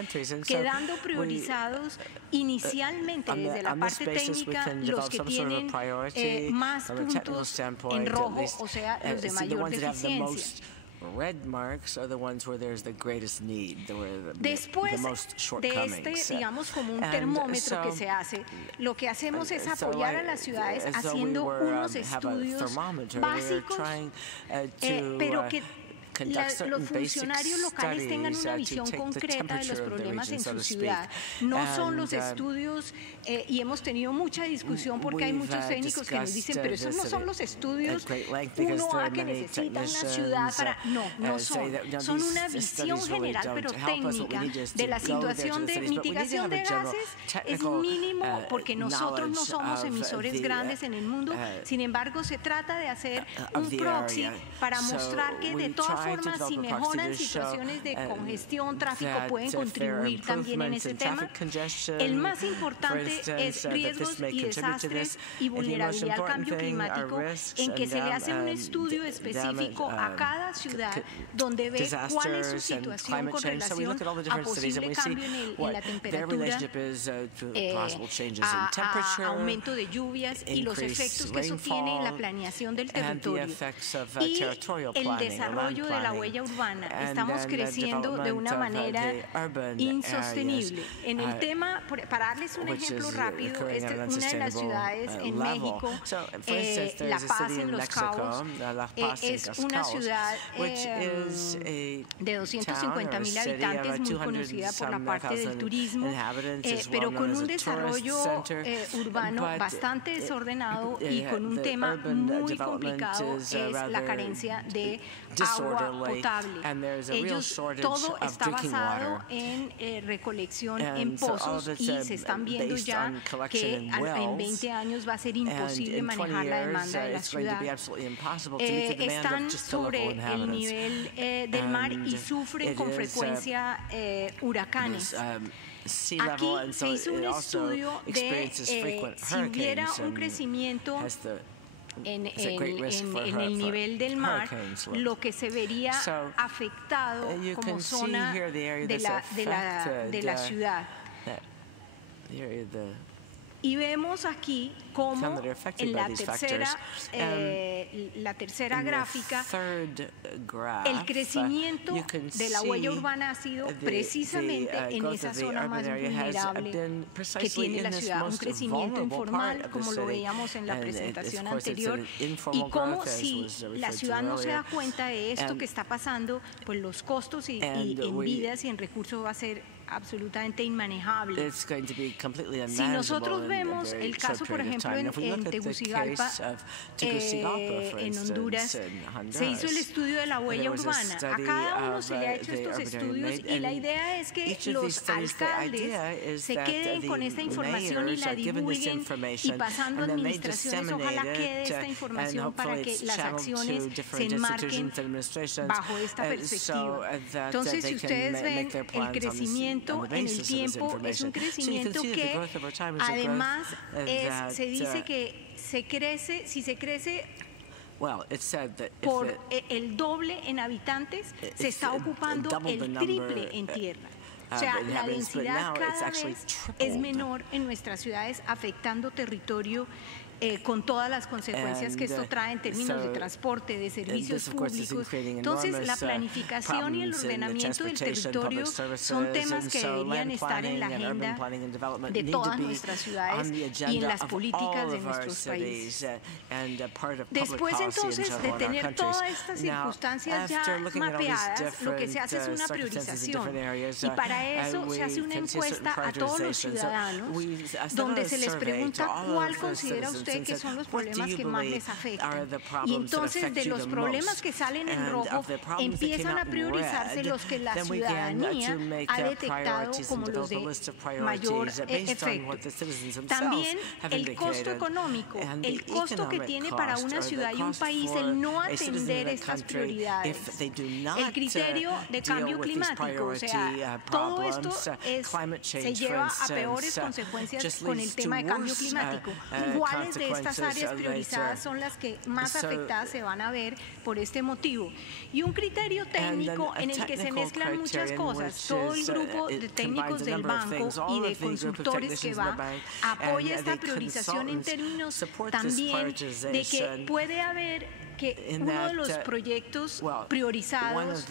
quedando priorizados inicialmente desde la parte técnica los que tienen más puntos en rojo, o sea, los de mayor deficiencia. red marks are the ones where there's the greatest need, Después the most de shortcomings. digamos, como un termómetro que se hace, lo que hacemos es apoyar a las ciudades haciendo unos estudios básicos, pero que los funcionarios locales tengan una visión concreta de los problemas en su ciudad. No son los estudios, y hemos tenido mucha discusión porque hay muchos técnicos que nos dicen, pero esos no son los estudios 1A que necesita una ciudad para... No son. Son una visión general, pero técnica, de la situación de mitigación de gases. Es mínimo porque nosotros no somos emisores grandes en el mundo. Sin embargo, se trata de hacer un proxy para mostrar que de todas formas, si mejoran situaciones de congestión, tráfico, pueden contribuir también en ese tema. El más importante es riesgos y desastres y vulnerabilidad al cambio climático, en que se le hace un estudio específico a cada ciudad donde ve cuál es su situación con relación a posible cambio en la temperatura, a aumento de lluvias y los efectos que eso tiene en la planeación del territorio y el desarrollo de la huella urbana. Estamos creciendo de una manera insostenible. En el tema, para darles un ejemplo rápido, esta es una de las ciudades en México, La Paz en Los Cabos, es una ciudad de 250,000 habitantes, muy conocida por la parte del turismo, pero con un desarrollo urbano bastante desordenado y con un tema muy complicado, es la carencia de agua potable. Ellos, todo está basado en recolección en pozos y se están viendo ya que en 20 años va a ser imposible manejar la demanda de la ciudad. Están sobre el nivel del mar y sufren con frecuencia huracanes. Aquí se hizo un estudio de si hubiera un crecimiento en el nivel del mar, lo que se vería afectado como zona de la ciudad. Y vemos aquí cómo en la tercera gráfica el crecimiento de la huella urbana ha sido precisamente en esa zona más vulnerable que tiene la ciudad, un crecimiento informal como lo veíamos en la presentación anterior, y cómo si la ciudad no se da cuenta de esto que está pasando, pues los costos en vidas y en recursos va a ser absolutamente inmanejable. Si nosotros vemos el caso, por ejemplo, en Tegucigalpa, en Honduras, se hizo el estudio de la huella urbana. A cada uno se le ha hecho estos estudios y la idea es que los alcaldes se queden con esta información y la divulguen, y pasando administraciones ojalá quede esta información para que las acciones se enmarquen bajo esta perspectiva. Entonces, si ustedes ven el crecimiento en el tiempo, es un crecimiento que además se dice que si se crece por el doble en habitantes, se está ocupando el triple en tierra. O sea, la densidad cada vez es menor en nuestras ciudades, afectando territorio con todas las consecuencias que esto trae en términos de transporte, de servicios públicos. Entonces, la planificación y el ordenamiento del territorio son temas que deberían estar en la agenda de todas nuestras ciudades y en las políticas de nuestros países. Después, entonces, de tener todas estas circunstancias ya mapeadas, lo que se hace es una priorización. Y para eso se hace una encuesta a todos los ciudadanos, donde se les pregunta cuál considera usted que son los problemas que más les afectan. Y entonces, de los problemas que salen en rojo, empiezan a priorizarse los que la ciudadanía ha detectado como los de mayor efecto. También el costo económico, el costo que tiene para una ciudad y un país el no atender estas prioridades. El criterio de cambio climático, o sea, todo esto se lleva a peores consecuencias con el tema de cambio climático. ¿Cuáles de estas áreas priorizadas son las que más afectadas se van a ver por este motivo? Y un criterio técnico en el que se mezclan muchas cosas. Todo el grupo de técnicos del banco y de consultores que va apoya esta priorización en términos también de que puede haber que uno de los proyectos priorizados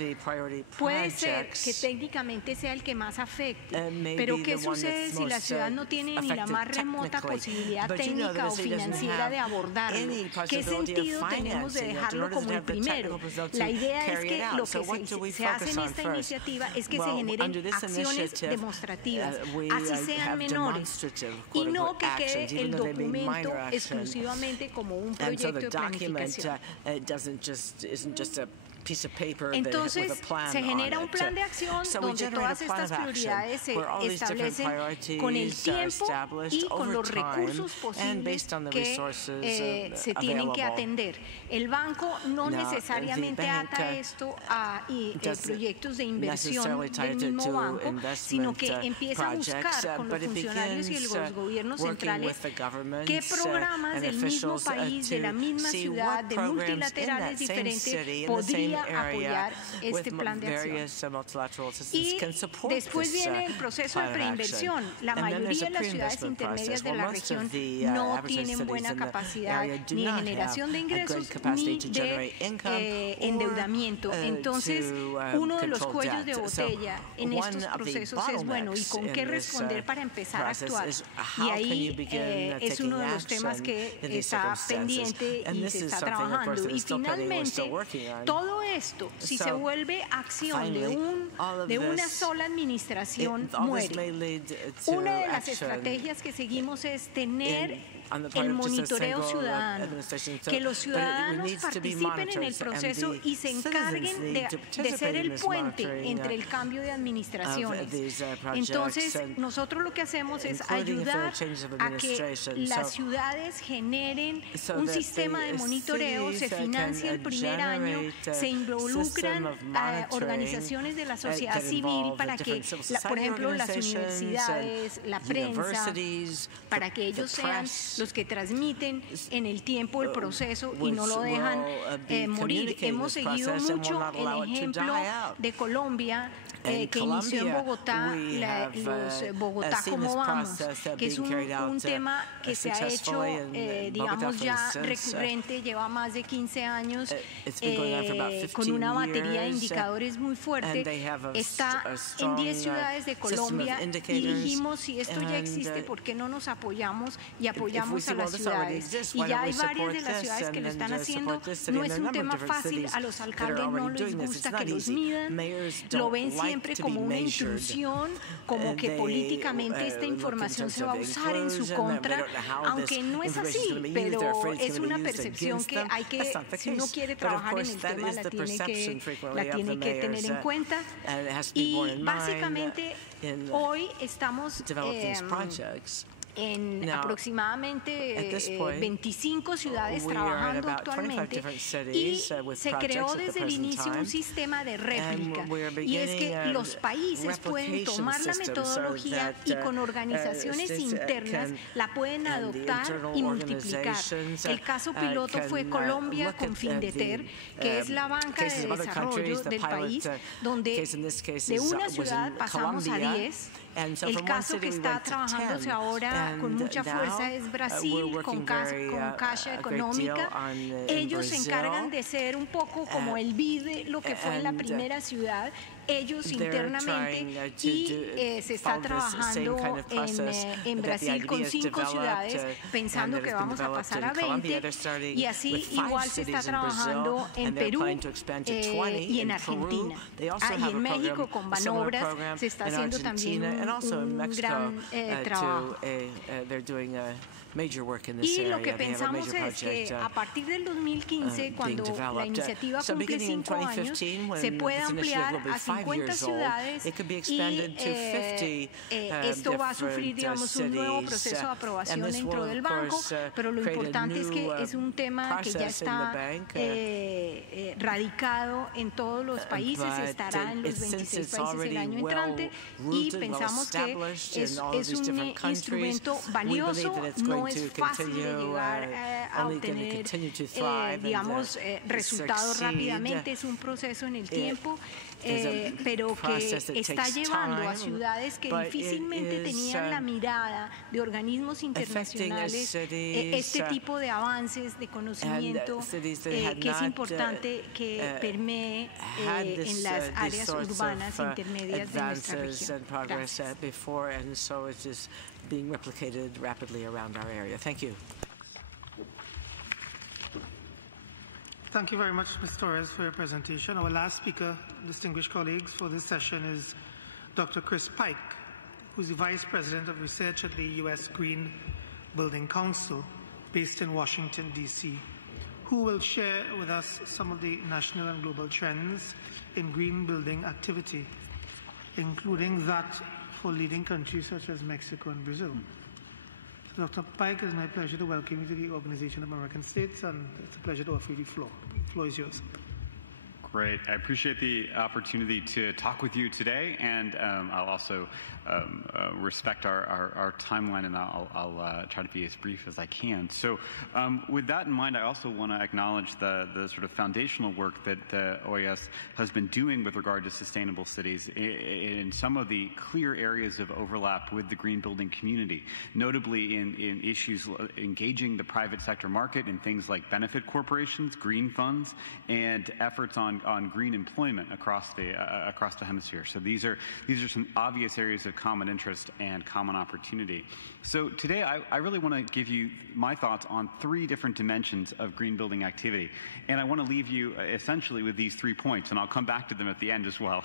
puede ser que técnicamente sea el que más afecte, pero ¿qué sucede si la ciudad no tiene ni la más remota posibilidad técnica o financiera de abordarlo? ¿Qué sentido tenemos de dejarlo como el primero? La idea es que lo que se hace en esta iniciativa es que se generen acciones demostrativas, así sean menores, y no que quede el documento exclusivamente como un proyecto de planificación. Entonces se genera un plan de acción donde todas estas prioridades se establecen con el tiempo y con los recursos posibles que se tienen que atender. El banco no necesariamente ata esto a proyectos de inversión del mismo banco, sino que empieza a buscar con los funcionarios y los gobiernos centrales qué programas del mismo país, de la misma ciudad, de multilaterales diferentes podrían apoyar este plan de acción. Y después viene el proceso de preinversión. La mayoría de las ciudades intermedias de la región no tienen buena capacidad ni de generación de ingresos ni de endeudamiento. Entonces, uno de los cuellos de botella en estos procesos es, bueno, ¿y con qué responder para empezar a actuar? Y ahí es uno de los temas que está pendiente y se está trabajando. Y finalmente, todo esto, si se vuelve acción de una sola administración, muere. Una de las estrategias que seguimos es tener el monitoreo ciudadano, que los ciudadanos participen en el proceso y se encarguen de ser el puente entre el cambio de administraciones. Entonces, nosotros lo que hacemos es ayudar a que las ciudades generen un sistema de monitoreo, se financia el primer año, se involucran organizaciones de la sociedad civil para que, por ejemplo, las universidades, la prensa, para que ellos sean los que transmiten en el tiempo el proceso y no lo dejan morir. Hemos seguido mucho el ejemplo de Colombia, que inició en Bogotá, los Bogotá como vamos, que es un tema que se ha hecho, digamos, ya recurrente, lleva más de 15 años, con una batería de indicadores muy fuerte. Está en 10 ciudades de Colombia y dijimos, si esto ya existe, ¿por qué no nos apoyamos y apoyamos a las ciudades? Y ya hay varias de las ciudades que lo están haciendo. No es un tema fácil, a los alcaldes no les gusta que los midan, lo ven siempre como una intrusión, como que políticamente esta información se va a usar en su contra, aunque no es así, pero es una percepción que hay que, si uno quiere trabajar en el tema, la tiene que tener en cuenta. Y básicamente hoy estamos en aproximadamente 25 ciudades trabajando actualmente, y se creó desde el inicio un sistema de réplica, y es que los países pueden tomar la metodología y con organizaciones internas la pueden adoptar y multiplicar. El caso piloto fue Colombia con Findeter, que es la banca de desarrollo del país, donde de una ciudad pasamos a 10. El caso que está trabajándose ahora con mucha fuerza es Brasil, con Caixa Económica. Ellos se encargan de ser un poco como el BID, lo que fue la primera ciudad, ellos internamente, y se está trabajando en Brasil con 5 ciudades, pensando que vamos a pasar a 20, y así igual se está trabajando en Perú y en Argentina. Y en México con Banobras se está haciendo también un gran trabajo. Y lo que pensamos es que a partir del 2015, cuando la iniciativa cumple 5 años, se puede ampliar a 50 ciudades, y esto va a sufrir, digamos, un nuevo proceso de aprobación dentro del banco, pero lo importante es que es un tema que ya está radicado en todos los países, estará en los 26 países el año entrante, y pensamos que es un instrumento crecimiento valioso, no es fácil de llegar a obtener, digamos, resultados rápidamente, es un proceso en el tiempo, pero que está llevando a ciudades que difícilmente tenían la mirada de organismos internacionales este tipo de avances de conocimiento que es importante que permee en las áreas urbanas intermedias de nuestra región. Gracias. Being replicated rapidly around our area. Thank you. Thank you very much, Ms. Torres, for your presentation. Our last speaker, distinguished colleagues, for this session is Dr. Chris Pike, who's the Vice President of Research at the U.S. Green Building Council, based in Washington, D.C., who will share with us some of the national and global trends in green building activity, including that for leading countries such as Mexico and Brazil. Dr. Pike, it is my pleasure to welcome you to the Organization of American States, and it's a pleasure to offer you the floor. The floor is yours. Great. I appreciate the opportunity to talk with you today, and I'll also respect our timeline, and I'll try to be as brief as I can. So with that in mind, I also want to acknowledge the sort of foundational work that the OAS has been doing with regard to sustainable cities in some of the clear areas of overlap with the green building community, notably in issues engaging the private sector market in things like benefit corporations, green funds, and efforts on green employment across the hemisphere. So these are some obvious areas of common interest and common opportunity. So today I really want to give you my thoughts on 3 different dimensions of green building activity. And I want to leave you essentially with these 3 points, and I'll come back to them at the end as well.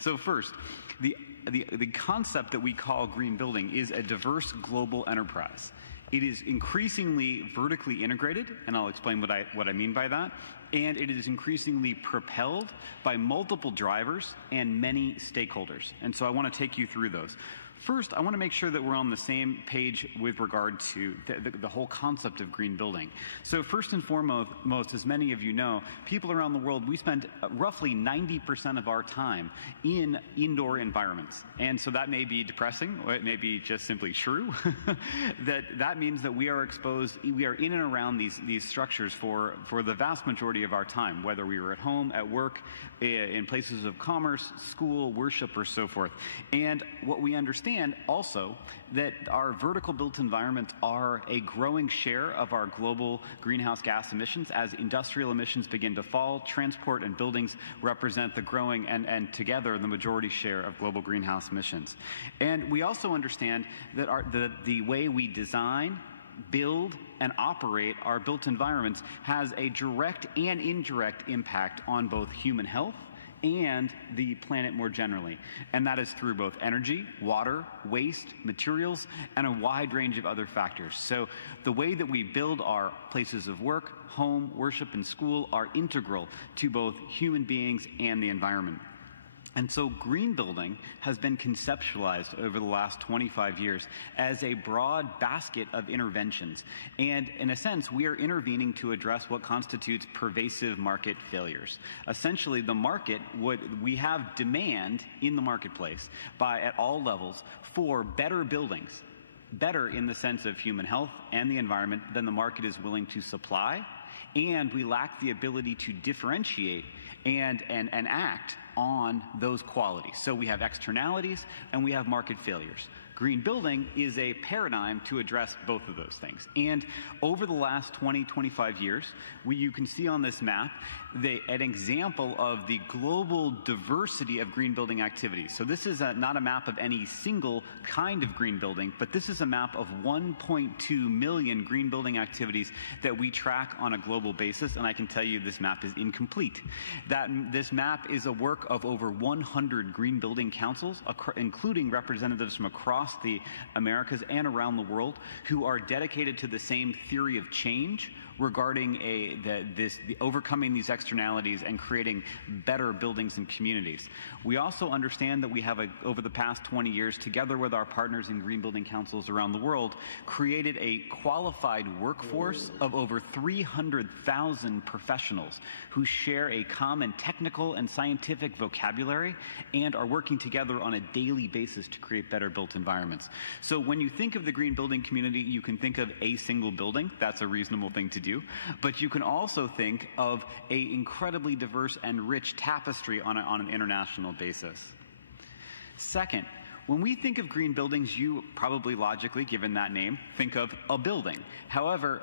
So first, the concept that we call green building is a diverse global enterprise. It is increasingly vertically integrated, and I'll explain what I mean by that. And it is increasingly propelled by multiple drivers and many stakeholders. And so I want to take you through those. First, I want to make sure that we're on the same page with regard to the whole concept of green building. So first and foremost, as many of you know, people around the world, we spend roughly 90% of our time in indoor environments. And so that may be depressing, or it may be just simply true. that means that we are exposed, we are in and around these structures for the vast majority of our time, whether we are at home, at work, in places of commerce, school, worship, or so forth. And what we understand also that our vertical built environments are a growing share of our global greenhouse gas emissions. As industrial emissions begin to fall, transport and buildings represent the growing and together the majority share of global greenhouse emissions. And we also understand that the way we design, build, and operate our built environments has a direct and indirect impact on both human health and the planet more generally. And that is through both energy, water, waste, materials, and a wide range of other factors. So the way that we build our places of work, home, worship, and school are integral to both human beings and the environment. And so green building has been conceptualized over the last 25 years as a broad basket of interventions. And in a sense, we are intervening to address what constitutes pervasive market failures. Essentially, the market, we have demand in the marketplace at all levels for better buildings, better in the sense of human health and the environment than the market is willing to supply. And we lack the ability to differentiate and act on those qualities. So we have externalities and we have market failures. Green building is a paradigm to address both of those things. And over the last 20-25 years, you can see on this map an example of the global diversity of green building activities. So this is not a map of any single kind of green building, but this is a map of 1.2 million green building activities that we track on a global basis, and I can tell you this map is incomplete. This map is a work of over 100 green building councils, including representatives from across the Americas and around the world, who are dedicated to the same theory of change regarding overcoming these externalities and creating better buildings and communities. We also understand that we have, over the past 20 years, together with our partners in green building councils around the world, created a qualified workforce of over 300,000 professionals who share a common technical and scientific vocabulary and are working together on a daily basis to create better built environments. So when you think of the green building community, you can think of a single building. That's a reasonable thing to do. But you can also think of an incredibly diverse and rich tapestry on an international basis. Second, when we think of green buildings, you probably logically, given that name, think of a building. However,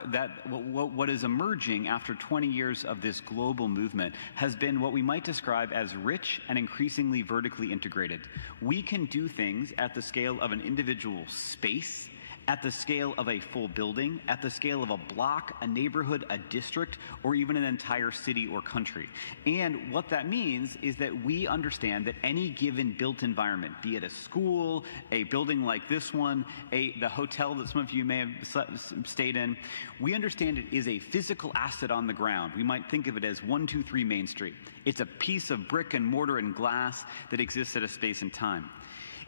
what is emerging after 20 years of this global movement has been what we might describe as rich and increasingly vertically integrated. We can do things at the scale of an individual space, at the scale of a full building, at the scale of a block, a neighborhood, a district, or even an entire city or country. And what that means is that we understand that any given built environment, be it a school, a building like this one, the hotel that some of you may have stayed in, we understand it is a physical asset on the ground. We might think of it as 123 Main Street. It's a piece of brick and mortar and glass that exists at a space and time.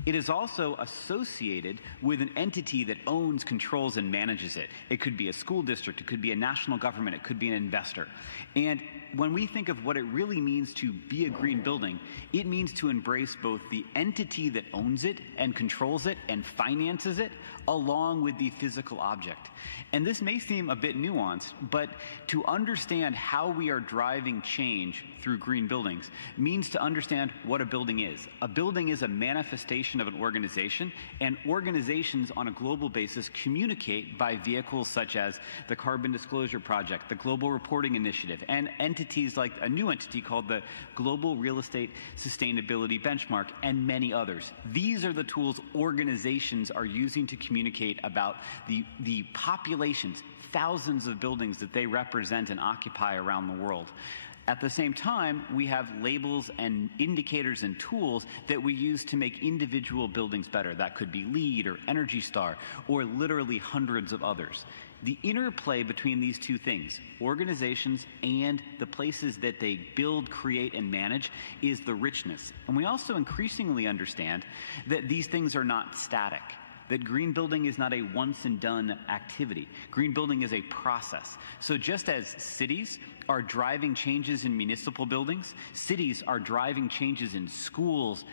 It is also associated with an entity that owns, controls, and manages it. It could be a school district, it could be a national government, it could be an investor. And when we think of what it really means to be a green building, it means to embrace both the entity that owns it and controls it and finances it, along with the physical object. And this may seem a bit nuanced, but to understand how we are driving change through green buildings means to understand what a building is. A building is a manifestation of an organization, and organizations on a global basis communicate by vehicles such as the Carbon Disclosure Project, the Global Reporting Initiative, and entities like a new entity called the Global Real Estate Sustainability Benchmark, and many others. These are the tools organizations are using to communicate about the populations, thousands of buildings that they represent and occupy around the world. At the same time, we have labels and indicators and tools that we use to make individual buildings better. That could be LEED or Energy Star or literally hundreds of others. The interplay between these two things, organizations and the places that they build, create, and manage, is the richness. And we also increasingly understand that these things are not static, that green building is not a once-and-done activity. Green building is a process. So just as cities are driving changes in municipal buildings, cities are driving changes in schools,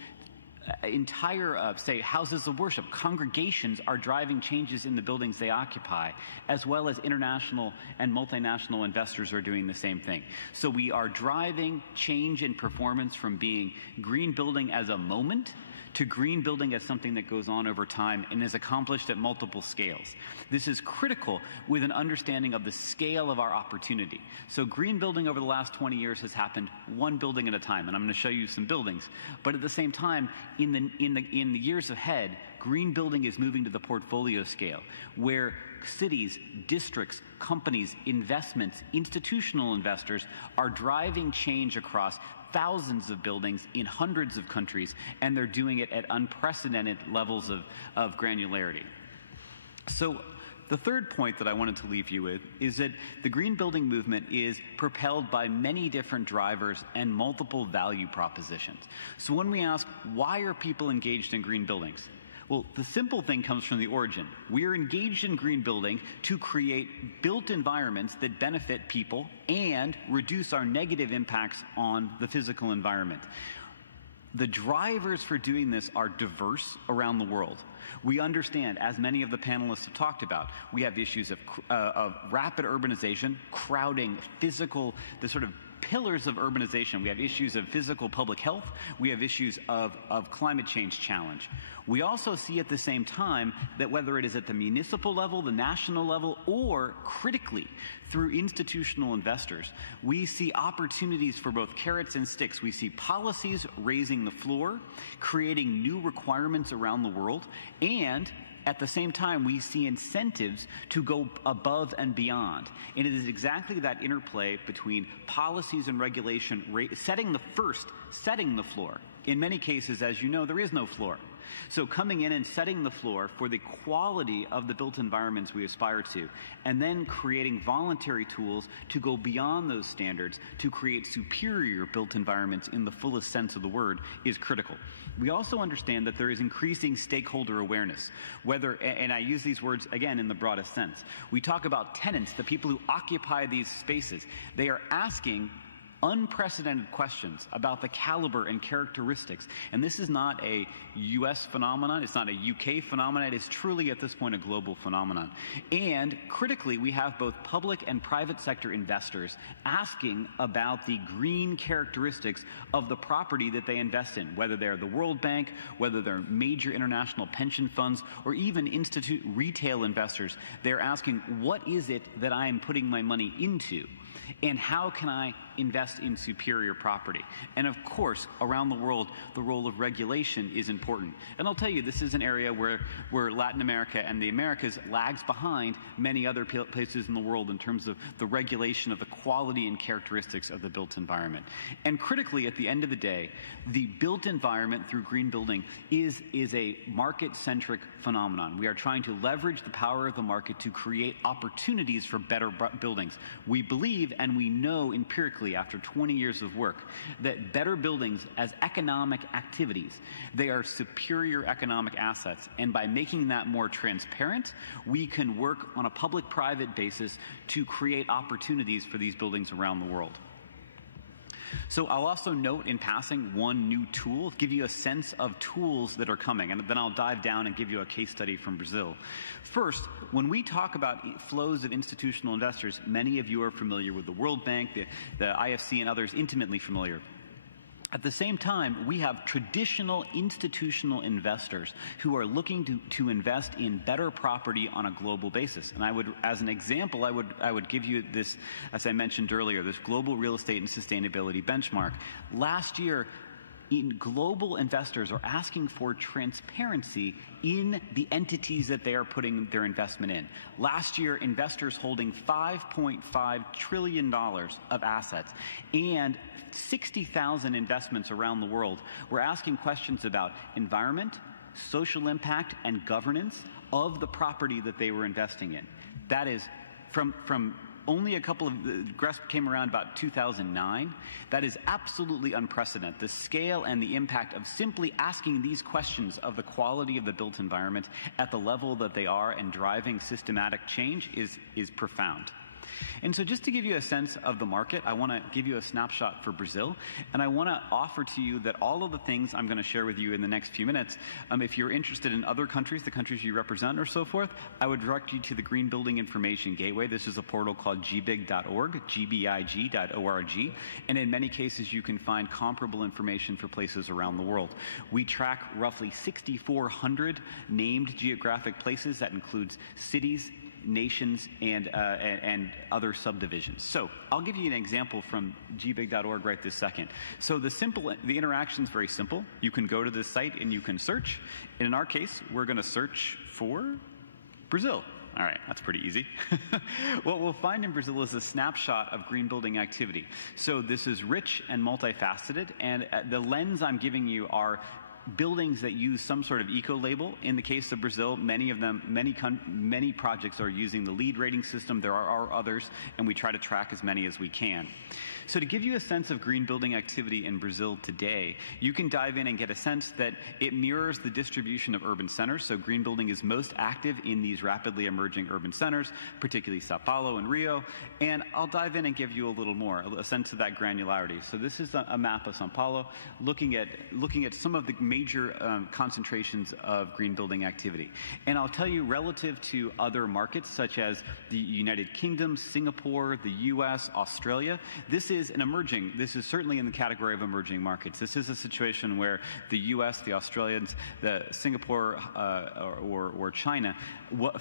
entire, say, houses of worship, congregations are driving changes in the buildings they occupy, as well as international and multinational investors are doing the same thing. So we are driving change in performance from being green building as a moment to green building as something that goes on over time and is accomplished at multiple scales. This is critical with an understanding of the scale of our opportunity. So green building over the last 20 years has happened one building at a time, and I'm going to show you some buildings. But at the same time, in the years ahead, green building is moving to the portfolio scale, where cities, districts, companies, investments, institutional investors are driving change across thousands of buildings in hundreds of countries, and they're doing it at unprecedented levels of granularity. So the third point that I wanted to leave you with is that the green building movement is propelled by many different drivers and multiple value propositions. So when we ask, why are people engaged in green buildings? Well, the simple thing comes from the origin. We are engaged in green building to create built environments that benefit people and reduce our negative impacts on the physical environment. The drivers for doing this are diverse around the world. We understand, as many of the panelists have talked about, we have issues of rapid urbanization, crowding, the sort of pillars of urbanization. We have issues of physical public health. We have issues of climate change challenge. We also see at the same time that whether it is at the municipal level, the national level, or critically through institutional investors, we see opportunities for both carrots and sticks. We see policies raising the floor, creating new requirements around the world, and at the same time, we see incentives to go above and beyond. And it is exactly that interplay between policies and regulation, setting the floor. In many cases, as you know, there is no floor. So coming in and setting the floor for the quality of the built environments we aspire to, and then creating voluntary tools to go beyond those standards to create superior built environments in the fullest sense of the word is critical. We also understand that there is increasing stakeholder awareness, whether, and I use these words again in the broadest sense. We talk about tenants, the people who occupy these spaces. They are asking unprecedented questions about the caliber and characteristics. And this is not a U.S. phenomenon. It's not a U.K. phenomenon. It is truly, at this point, a global phenomenon. And critically, we have both public and private sector investors asking about the green characteristics of the property that they invest in, whether they're the World Bank, whether they're major international pension funds, or even retail investors. They're asking, what is it that I am putting my money into? And how can I invest in superior property? And of course, around the world, the role of regulation is important. And I'll tell you, this is an area where Latin America and the Americas lags behind many other places in the world in terms of the regulation of the quality and characteristics of the built environment. And critically, at the end of the day, the built environment through green building is a market-centric phenomenon. We are trying to leverage the power of the market to create opportunities for better buildings. We believe and we know empirically after 20 years of work that better buildings as economic activities, they are superior economic assets. And by making that more transparent, we can work on a public-private basis to create opportunities for these buildings around the world. So I'll also note in passing one new tool, give you a sense of tools that are coming, and then I'll dive down and give you a case study from Brazil. First, when we talk about flows of institutional investors, many of you are familiar with the World Bank, the IFC, and others intimately familiar. At the same time, we have traditional institutional investors who are looking to invest in better property on a global basis. And I would, as an example, I would give you this, as I mentioned earlier, this global real estate and sustainability benchmark. Last year, global investors are asking for transparency in the entities that they are putting their investment in. Last year, investors holding $5.5 trillion of assets and 60,000 investments around the world were asking questions about environment, social impact, and governance of the property that they were investing in. That is from only a couple of, GRESP came around about 2009. That is absolutely unprecedented. The scale and the impact of simply asking these questions of the quality of the built environment at the level that they are and driving systematic change is profound. And so just to give you a sense of the market, I want to give you a snapshot for Brazil, and I want to offer to you that all of the things I'm going to share with you in the next few minutes, if you're interested in other countries, the countries you represent or so forth, I would direct you to the Green Building Information Gateway. This is a portal called gbig.org, gbig.org, and in many cases you can find comparable information for places around the world. We track roughly 6,400 named geographic places. That includes cities, nations, and other subdivisions. So I'll give you an example from gbig.org right this second. So the interaction is very simple. You can go to this site and you can search. And in our case, we're going to search for Brazil. All right, that's pretty easy. What we'll find in Brazil is a snapshot of green building activity. So this is rich and multifaceted, and the lens I'm giving you are buildings that use some sort of eco-label. In the case of Brazil, many of them, many projects are using the LEED rating system. There are others, and we try to track as many as we can. So to give you a sense of green building activity in Brazil today, you can dive in and get a sense that it mirrors the distribution of urban centers. So green building is most active in these rapidly emerging urban centers, particularly Sao Paulo and Rio. And I'll dive in and give you a little more, a sense of that granularity. So this is a map of Sao Paulo looking at some of the major concentrations of green building activity. And I'll tell you, relative to other markets such as the United Kingdom, Singapore, the US, Australia, this is certainly in the category of emerging markets. This is a situation where the US, the Australians, the Singapore, or China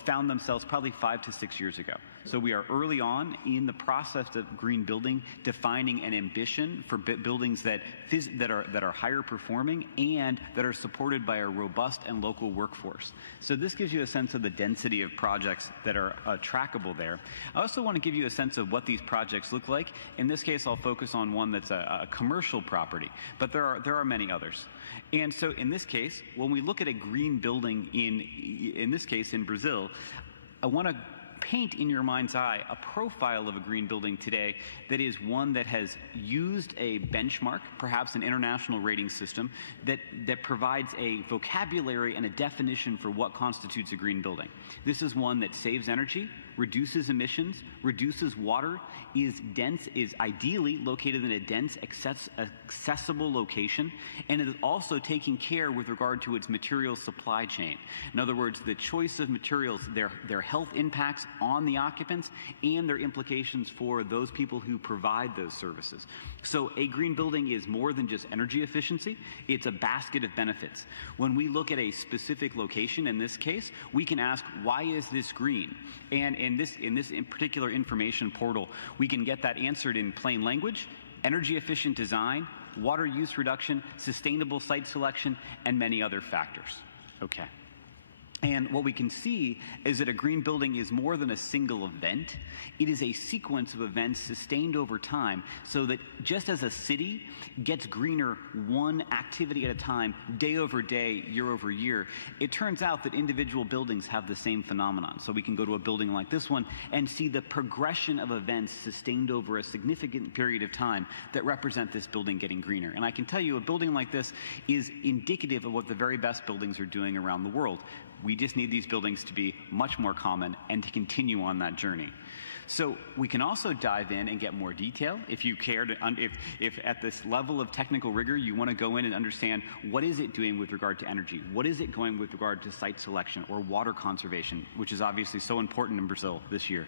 found themselves probably 5 to 6 years ago. So we are early on in the process of green building, defining an ambition for buildings that are higher performing and that are supported by a robust and local workforce. So this gives you a sense of the density of projects that are trackable there. I also want to give you a sense of what these projects look like. In this case, I'll focus on one that's a commercial property, but there are many others. And so in this case, when we look at a green building in this case in Brazil, I want to paint in your mind's eye a profile of a green building today that is one that has used a benchmark, perhaps an international rating system, that provides a vocabulary and a definition for what constitutes a green building. This is one that saves energy, reduces emissions, reduces water, is ideally located in a dense, accessible location, and it is also taking care with regard to its material supply chain. In other words, the choice of materials, their health impacts on the occupants, and their implications for those people who provide those services. So a green building is more than just energy efficiency, it's a basket of benefits. When we look at a specific location, in this case, we can ask, why is this green? And in this particular information portal, we can get that answered in plain language, energy efficient design, water use reduction, sustainable site selection, and many other factors. Okay. And what we can see is that a green building is more than a single event. It is a sequence of events sustained over time, so that just as a city gets greener one activity at a time, day over day, year over year, it turns out that individual buildings have the same phenomenon. So we can go to a building like this one and see the progression of events sustained over a significant period of time that represent this building getting greener. And I can tell you a building like this is indicative of what the very best buildings are doing around the world. We just need these buildings to be much more common and to continue on that journey. So we can also dive in and get more detail if you care to, if at this level of technical rigor you want to go in and understand what is it doing with regard to energy, what is it going with regard to site selection or water conservation, which is obviously so important in Brazil this year.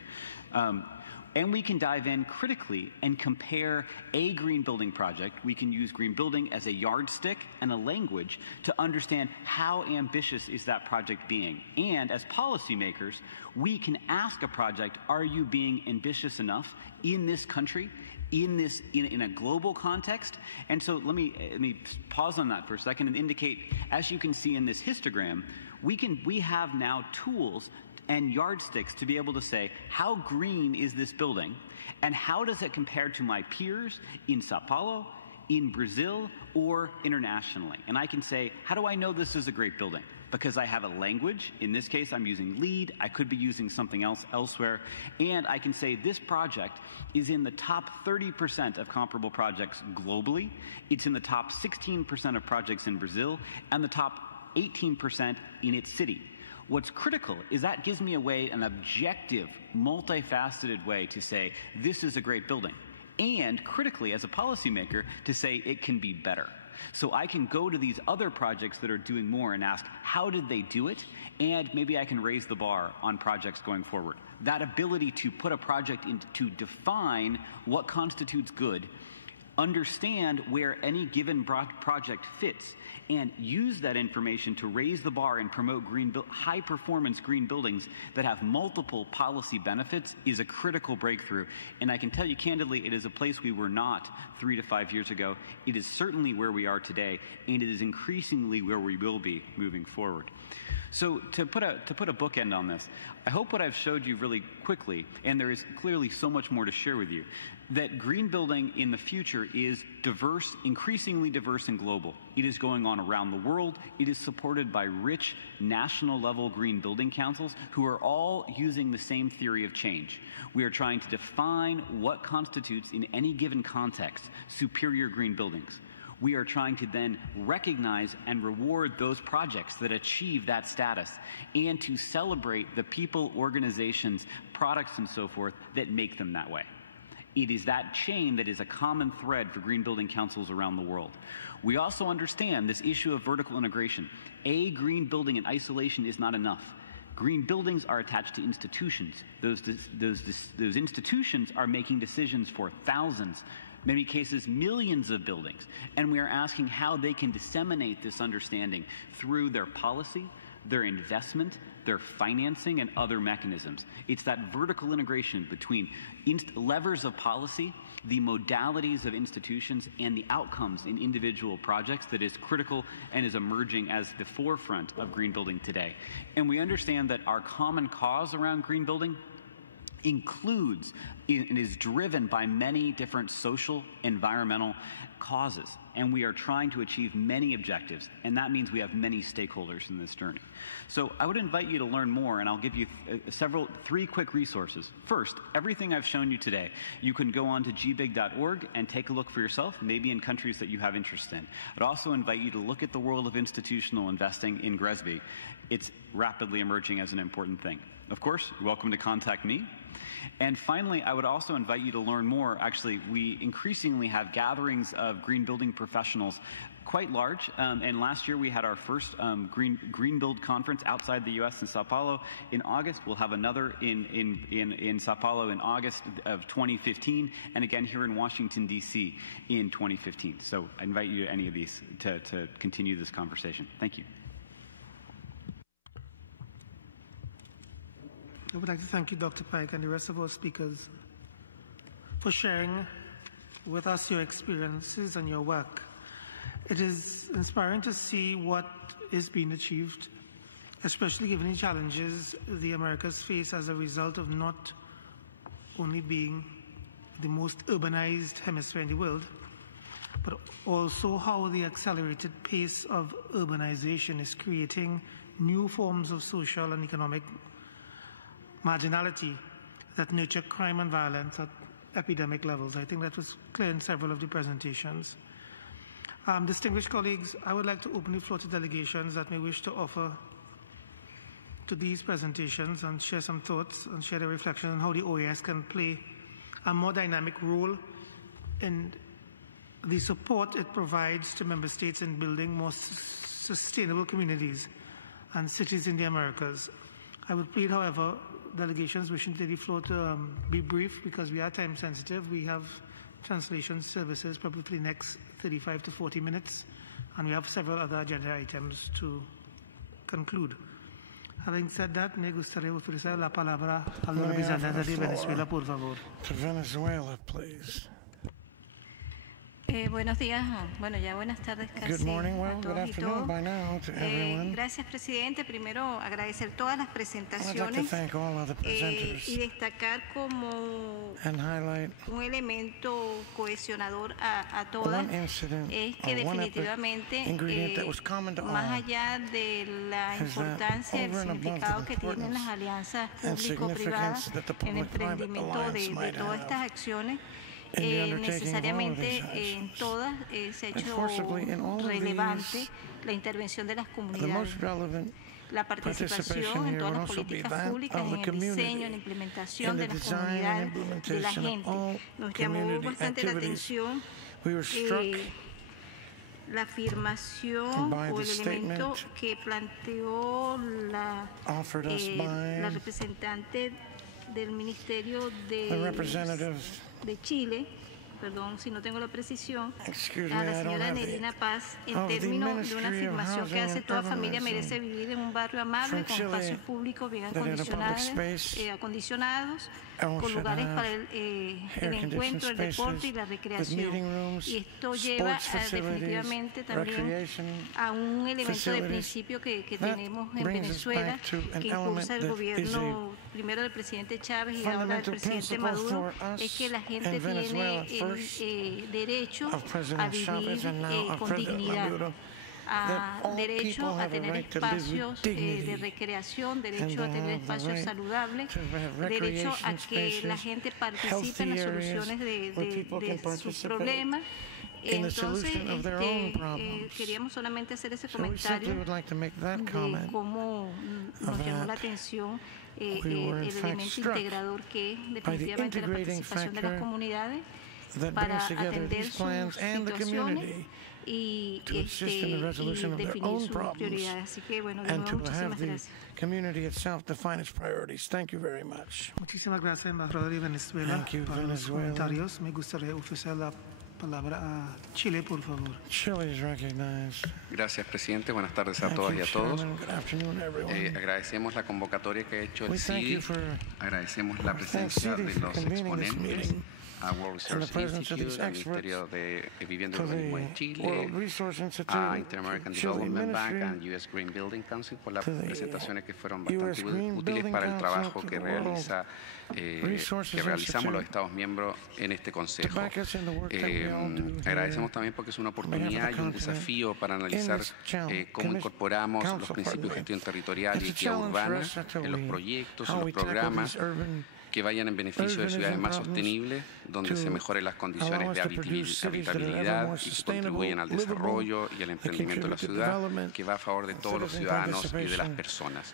And we can dive in critically and compare a green building project. We can use green building as a yardstick and a language to understand how ambitious is that project being. And as policymakers, we can ask a project, are you being ambitious enough in this country, in a global context? And so let me pause on that for a second and indicate, as you can see in this histogram, we have now tools and yardsticks to be able to say, how green is this building, and how does it compare to my peers in Sao Paulo, in Brazil, or internationally? And I can say, how do I know this is a great building? Because I have a language. In this case, I'm using LEED. I could be using something else elsewhere. And I can say this project is in the top 30% of comparable projects globally. It's in the top 16% of projects in Brazil, and the top 18% in its city. What's critical is that gives me an objective, multifaceted way to say, this is a great building. And critically, as a policymaker, to say it can be better. So I can go to these other projects that are doing more and ask, how did they do it? And maybe I can raise the bar on projects going forward. That ability to put a project in, to define what constitutes good, understand where any given project fits, and use that information to raise the bar and promote high-performance green buildings that have multiple policy benefits is a critical breakthrough. And I can tell you candidly, it is a place we were not 3 to 5 years ago. It is certainly where we are today, and it is increasingly where we will be moving forward. So to put a bookend on this, I hope what I've showed you really quickly, and there is clearly so much more to share with you, that green building in the future is diverse, increasingly diverse and global. It is going on around the world. It is supported by rich national-level green building councils who are all using the same theory of change. We are trying to define what constitutes, in any given context, superior green buildings. We are trying to then recognize and reward those projects that achieve that status, and to celebrate the people, organizations, products, and so forth that make them that way. It is that chain that is a common thread for green building councils around the world. We also understand this issue of vertical integration. A green building in isolation is not enough. Green buildings are attached to institutions. Those institutions are making decisions for thousands, in many cases millions of buildings, and we are asking how they can disseminate this understanding through their policy, their investment, their financing, and other mechanisms. It's that vertical integration between levers of policy, the modalities of institutions, and the outcomes in individual projects that is critical and is emerging as the forefront of green building today. And we understand that our common cause around green building includes and is driven by many different social, environmental causes. And we are trying to achieve many objectives, and that means we have many stakeholders in this journey. So I would invite you to learn more, and I'll give you three quick resources. First, everything I've shown you today, you can go on to gbig.org and take a look for yourself, maybe in countries that you have interest in. I'd also invite you to look at the world of institutional investing in GRESB. It's rapidly emerging as an important thing. Of course, you're welcome to contact me. And finally, I would also invite you to learn more. Actually, we increasingly have gatherings of green building professionals, quite large. And last year we had our first Green Build conference outside the U.S. in Sao Paulo. In August, we'll have another in Sao Paulo in August of 2015, and again here in Washington, D.C. in 2015. So I invite you to any of these to continue this conversation. Thank you. I would like to thank you, Dr. Pike, and the rest of our speakers for sharing with us your experiences and your work. It is inspiring to see what is being achieved, especially given the challenges the Americas face as a result of not only being the most urbanized hemisphere in the world, but also how the accelerated pace of urbanization is creating new forms of social and economic marginality that nurture crime and violence at epidemic levels. I think that was clear in several of the presentations. Distinguished colleagues, I would like to open the floor to delegations that may wish to offer to these presentations and share some thoughts and share their reflection on how the OAS can play a more dynamic role in the support it provides to member states in building more sustainable communities and cities in the Americas. I would plead, however, delegations wishing to take the floor to be brief because we are time sensitive. We have translation services probably for the next 35 to 40 minutes, and we have several other agenda items to conclude. Having said that, me gustaría ofrecer la palabra al representante de Venezuela, por favor. To Venezuela, please. Buenos días, bueno ya buenas tardes casi good morning, well, a good todos y afternoon by now to everyone. Gracias, presidente. Primero agradecer todas las presentaciones I'd like to thank all of the presenters y destacar como and highlight un elemento cohesionador a todas es que definitivamente más allá de la importancia del significado que tienen las alianzas público-privadas en el emprendimiento de todas estas acciones, necesariamente en todas se ha hecho relevante la intervención de las comunidades, la participación en todas las políticas públicas, en el diseño, en la implementación de las comunidades, de la gente. Nos llamó bastante la atención la afirmación o el elemento que planteó la representante del Ministerio de Chile, perdón si no tengo la precisión, a la señora Nerina Paz, en términos de una afirmación que hace: toda familia merece vivir en un barrio amable, con espacios públicos bien acondicionados, con lugares para el encuentro, el deporte y la recreación. Y esto lleva definitivamente también a un elemento de principio que tenemos en Venezuela, que impulsa el gobierno primero del presidente Chávez y ahora del presidente Maduro, es que la gente tiene el derecho a vivir con dignidad, derecho a tener espacios de recreación, derecho a tener espacios saludables, derecho a que la gente participe en las soluciones de sus problemas. Entonces, queríamos solamente hacer ese comentario de cómo nos llamó la atención el elemento integrador que es definitivamente la participación de las comunidades para atender sus situaciones y definir sus prioridades. Así que, bueno, de nuevo, muchísimas gracias. Community itself define its priorities. Thank you very much. Muchísimas gracias, embajador de Venezuela. Thank you, para los Venezuela. comentarios. Me gustaría ofrecer la palabra a Chile, por favor. Chile is recognized. Gracias, presidente. Buenas tardes a todas y a todos. Agradecemos la convocatoria que ha hecho el CIDI. Agradecemos la presencia de los exponentes. World Resource Institute, al Ministerio de Vivienda y Urbanismo en Chile, a Inter-American Development Bank and U.S. Green Building Council por las presentaciones que fueron bastante útiles para el trabajo que realizamos los Estados miembros en este Consejo. Agradecemos también porque es una oportunidad y un desafío para analizar cómo incorporamos los principios de gestión territorial y equidad urbana en los proyectos, en los programas que vayan en beneficio de ciudades más sostenibles, donde se mejoren las condiciones de habitabilidad y que contribuyan al desarrollo y al emprendimiento de la ciudad, que va a favor de todos los ciudadanos y de las personas.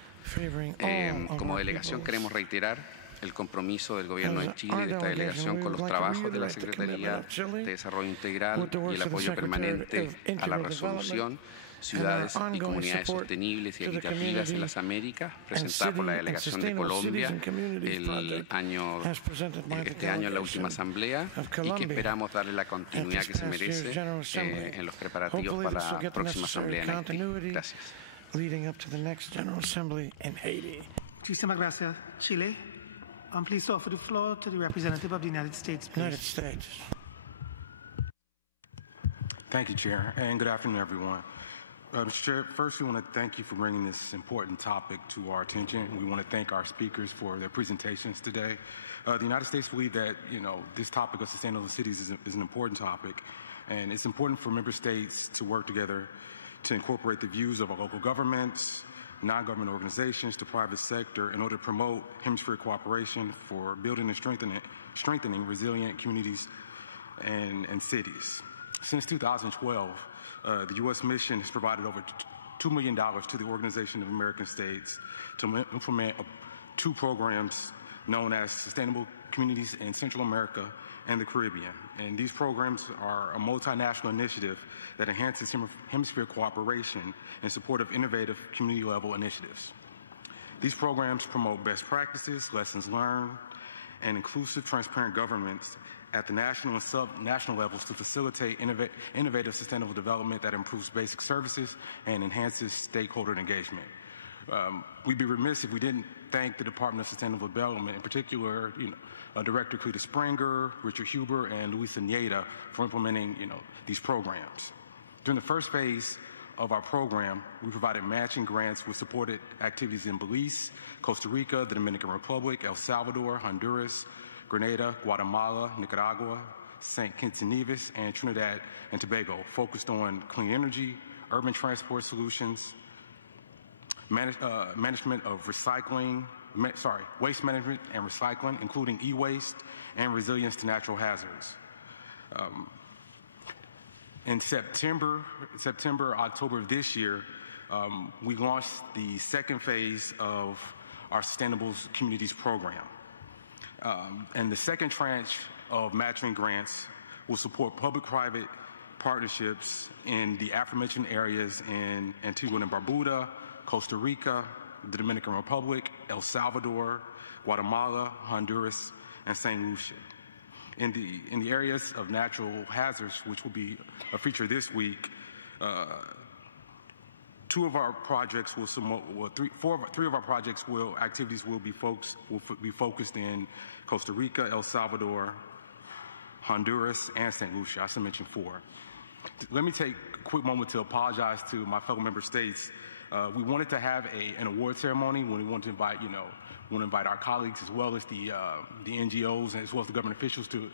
Como delegación queremos reiterar el compromiso del Gobierno de Chile y de esta delegación con los trabajos de la Secretaría de Desarrollo Integral y el apoyo permanente a la resolución Ciudades y Comunidades Sostenibles y Equitativas en las Américas, presentada por la delegación de Colombia este año en la última asamblea, y que esperamos darle la continuidad que se merece en los preparativos para la próxima asamblea en Haití. Gracias. Muchísimas gracias, Chile. I'm pleased to offer the floor to the representative of the United States, please. Thank you, Chair, and good afternoon, everyone. Mr. Chair, first we want to thank you for bringing this important topic to our attention. We want to thank our speakers for their presentations today. The United States believe that, this topic of sustainable cities is an important topic, and it's important for member states to work together to incorporate the views of our local governments, non-government organizations, the private sector in order to promote hemispheric cooperation for building and strengthening resilient communities and cities. Since 2012, the U.S. mission has provided over $2 million to the Organization of American States to implement 2 programs known as Sustainable Communities in Central America and the Caribbean. And these programs are a multinational initiative that enhances hemispheric cooperation in support of innovative community-level initiatives. These programs promote best practices, lessons learned, and inclusive, transparent governments at the national and sub-national levels to facilitate innovative sustainable development that improves basic services and enhances stakeholder engagement. We'd be remiss if we didn't thank the Department of Sustainable Development, in particular, Director Cleta Springer, Richard Huber, and Luisa Nieta for implementing, these programs. During the first phase of our program, we provided matching grants with supported activities in Belize, Costa Rica, the Dominican Republic, El Salvador, Honduras, Grenada, Guatemala, Nicaragua, St. Kitts and Nevis, and Trinidad and Tobago, focused on clean energy, urban transport solutions, management of waste management and recycling, including e-waste, and resilience to natural hazards. In September, October of this year, we launched the second phase of our Sustainable Communities program. And the second tranche of matching grants will support public-private partnerships in the aforementioned areas in Antigua and Barbuda, Costa Rica, the Dominican Republic, El Salvador, Guatemala, Honduras, and St. Lucia. In the areas of natural hazards, which will be a feature this week, 2 of our projects three of our projects activities will be focused in Costa Rica, El Salvador, Honduras, and St. Lucia. I should mention 4. Let me take a quick moment to apologize to my fellow member states. We wanted to have an award ceremony when we wanted to invite our colleagues as well as the NGOs and as well as the government officials to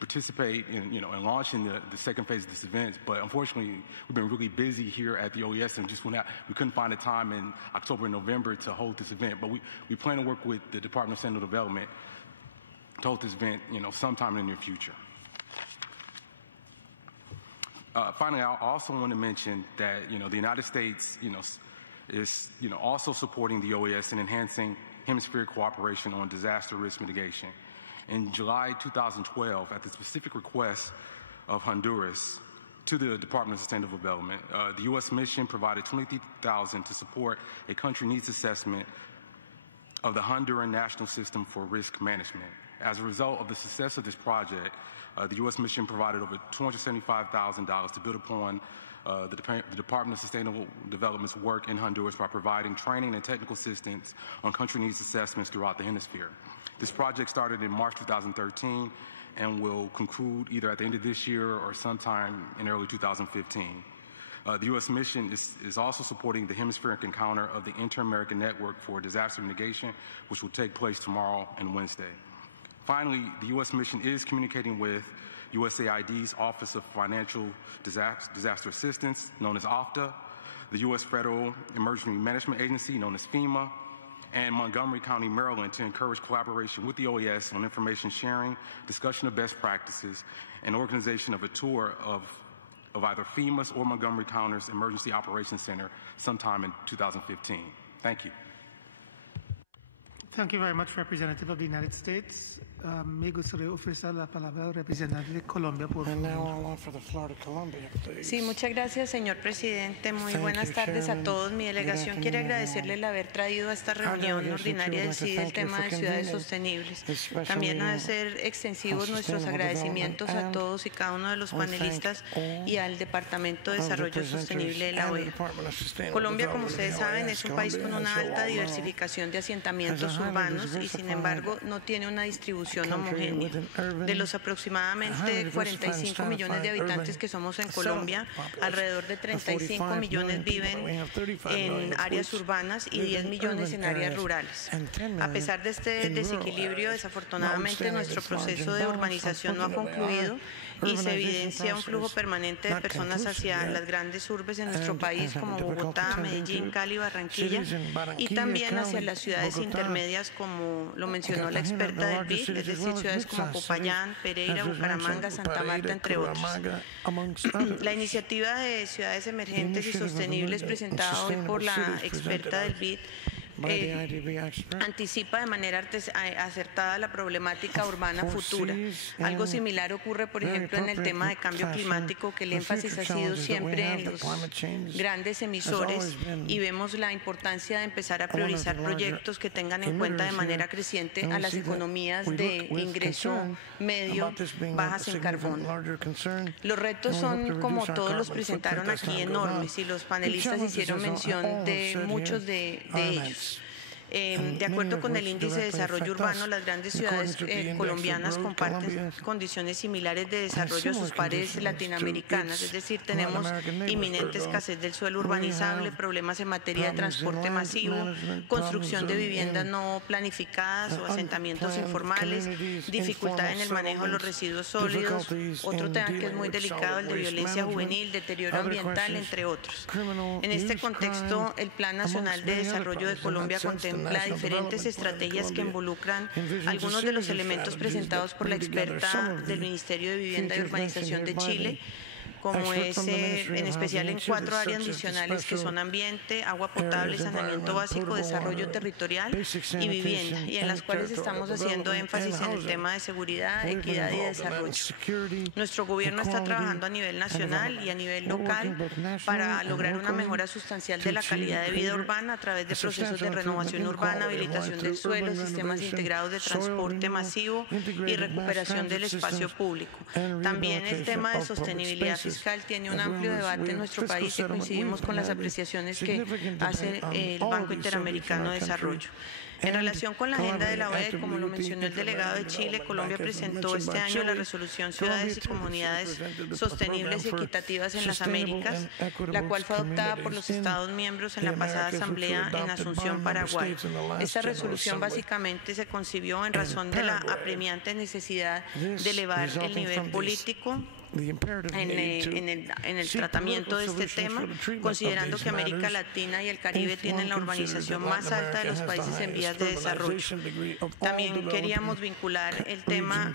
participate in launching the second phase of this event. But unfortunately, we've been really busy here at the OES and we couldn't find a time in October and November to hold this event. But we plan to work with the Department of Sustainable Development to hold this event sometime in the near future. Finally, I also want to mention that the United States is also supporting the OES in enhancing hemispheric cooperation on disaster risk mitigation. In July 2012, at the specific request of Honduras to the Department of Sustainable Development, the U.S. mission provided $23,000 to support a country needs assessment of the Honduran National System for Risk Management. As a result of the success of this project, the U.S. mission provided over $275,000 to build upon the Department of Sustainable Development's work in Honduras by providing training and technical assistance on country needs assessments throughout the hemisphere. This project started in March 2013 and will conclude either at the end of this year or sometime in early 2015. The U.S. mission is also supporting the hemispheric encounter of the Inter-American Network for Disaster Mitigation, which will take place tomorrow and Wednesday. Finally, the U.S. mission is communicating with USAID's Office of Financial Disaster Assistance, known as OFDA, the U.S. Federal Emergency Management Agency, known as FEMA, and Montgomery County, Maryland, to encourage collaboration with the OES on information sharing, discussion of best practices, and organization of a tour of either FEMA's or Montgomery County's Emergency Operations Center sometime in 2015. Thank you. Thank you very much, Representative of the United States. Me gustaría ofrecer la palabra al representante de Colombia, por favor. Sí, muchas gracias, señor presidente. Muy buenas tardes a todos. Mi delegación quiere agradecerle el haber traído a esta reunión ordinaria de CIUDAD el tema de ciudades sostenibles. También hacer extensivos nuestros agradecimientos a todos y cada uno de los panelistas y al Departamento de Desarrollo Sostenible de la OEA. Colombia, como ustedes saben, es un país con una alta diversificación de asentamientos urbanos y, sin embargo, no tiene una distribución homogénea. De los aproximadamente 45 millones de habitantes que somos en Colombia, alrededor de 35 millones viven en áreas urbanas y 10 millones en áreas rurales. A pesar de este desequilibrio, desafortunadamente nuestro proceso de urbanización no ha concluido y se evidencia un flujo permanente de personas hacia las grandes urbes de nuestro país como Bogotá, Medellín, Cali, Barranquilla, y también hacia las ciudades intermedias como lo mencionó la experta del BID, es decir, ciudades como Popayán, Pereira, Bucaramanga, Santa Marta, entre otros. La iniciativa de ciudades emergentes y sostenibles presentada hoy por la experta del BID anticipa de manera acertada la problemática urbana futura. Algo similar ocurre, por ejemplo, en el tema de cambio climático, que el énfasis ha sido siempre en los grandes emisores y vemos la importancia de empezar a priorizar proyectos que tengan en cuenta de manera creciente a las economías de ingreso medio bajas en carbono. Los retos son, como todos los presentaron aquí, enormes y los panelistas hicieron mención de muchos de ellos. De acuerdo con el Índice de Desarrollo Urbano, las grandes ciudades colombianas comparten condiciones similares de desarrollo a sus pares latinoamericanas, es decir, tenemos inminente escasez del suelo urbanizable, problemas en materia de transporte masivo, construcción de viviendas no planificadas o asentamientos informales, dificultad en el manejo de los residuos sólidos, otro tema que es muy delicado, el de violencia juvenil, deterioro ambiental, entre otros. En este contexto, el Plan Nacional de Desarrollo de Colombia contempla diferentes estrategias que involucran algunos de los elementos presentados por la experta del Ministerio de Vivienda y Urbanización de Chile, como es en especial en 4 áreas adicionales que son ambiente, agua potable, saneamiento básico, desarrollo territorial y vivienda, y en las cuales estamos haciendo énfasis en el tema de seguridad, equidad y desarrollo. Nuestro gobierno está trabajando a nivel nacional y a nivel local para lograr una mejora sustancial de la calidad de vida urbana a través de procesos de renovación urbana, habilitación del suelo, sistemas integrados de transporte masivo y recuperación del espacio público. También el tema de sostenibilidad fiscal tiene un amplio debate en nuestro país y coincidimos con las apreciaciones que hace el Banco Interamericano de Desarrollo. En relación con la agenda de la OEA, como lo mencionó el delegado de Chile, Colombia presentó este año la resolución Ciudades y Comunidades Sostenibles y Equitativas en las Américas, la cual fue adoptada por los Estados miembros en la pasada asamblea en Asunción, Paraguay. Esta resolución básicamente se concibió en razón de la apremiante necesidad de elevar el nivel político en el tratamiento de este tema, considerando que América Latina y el Caribe tienen la urbanización más alta de los países en vías de desarrollo. También queríamos vincular el tema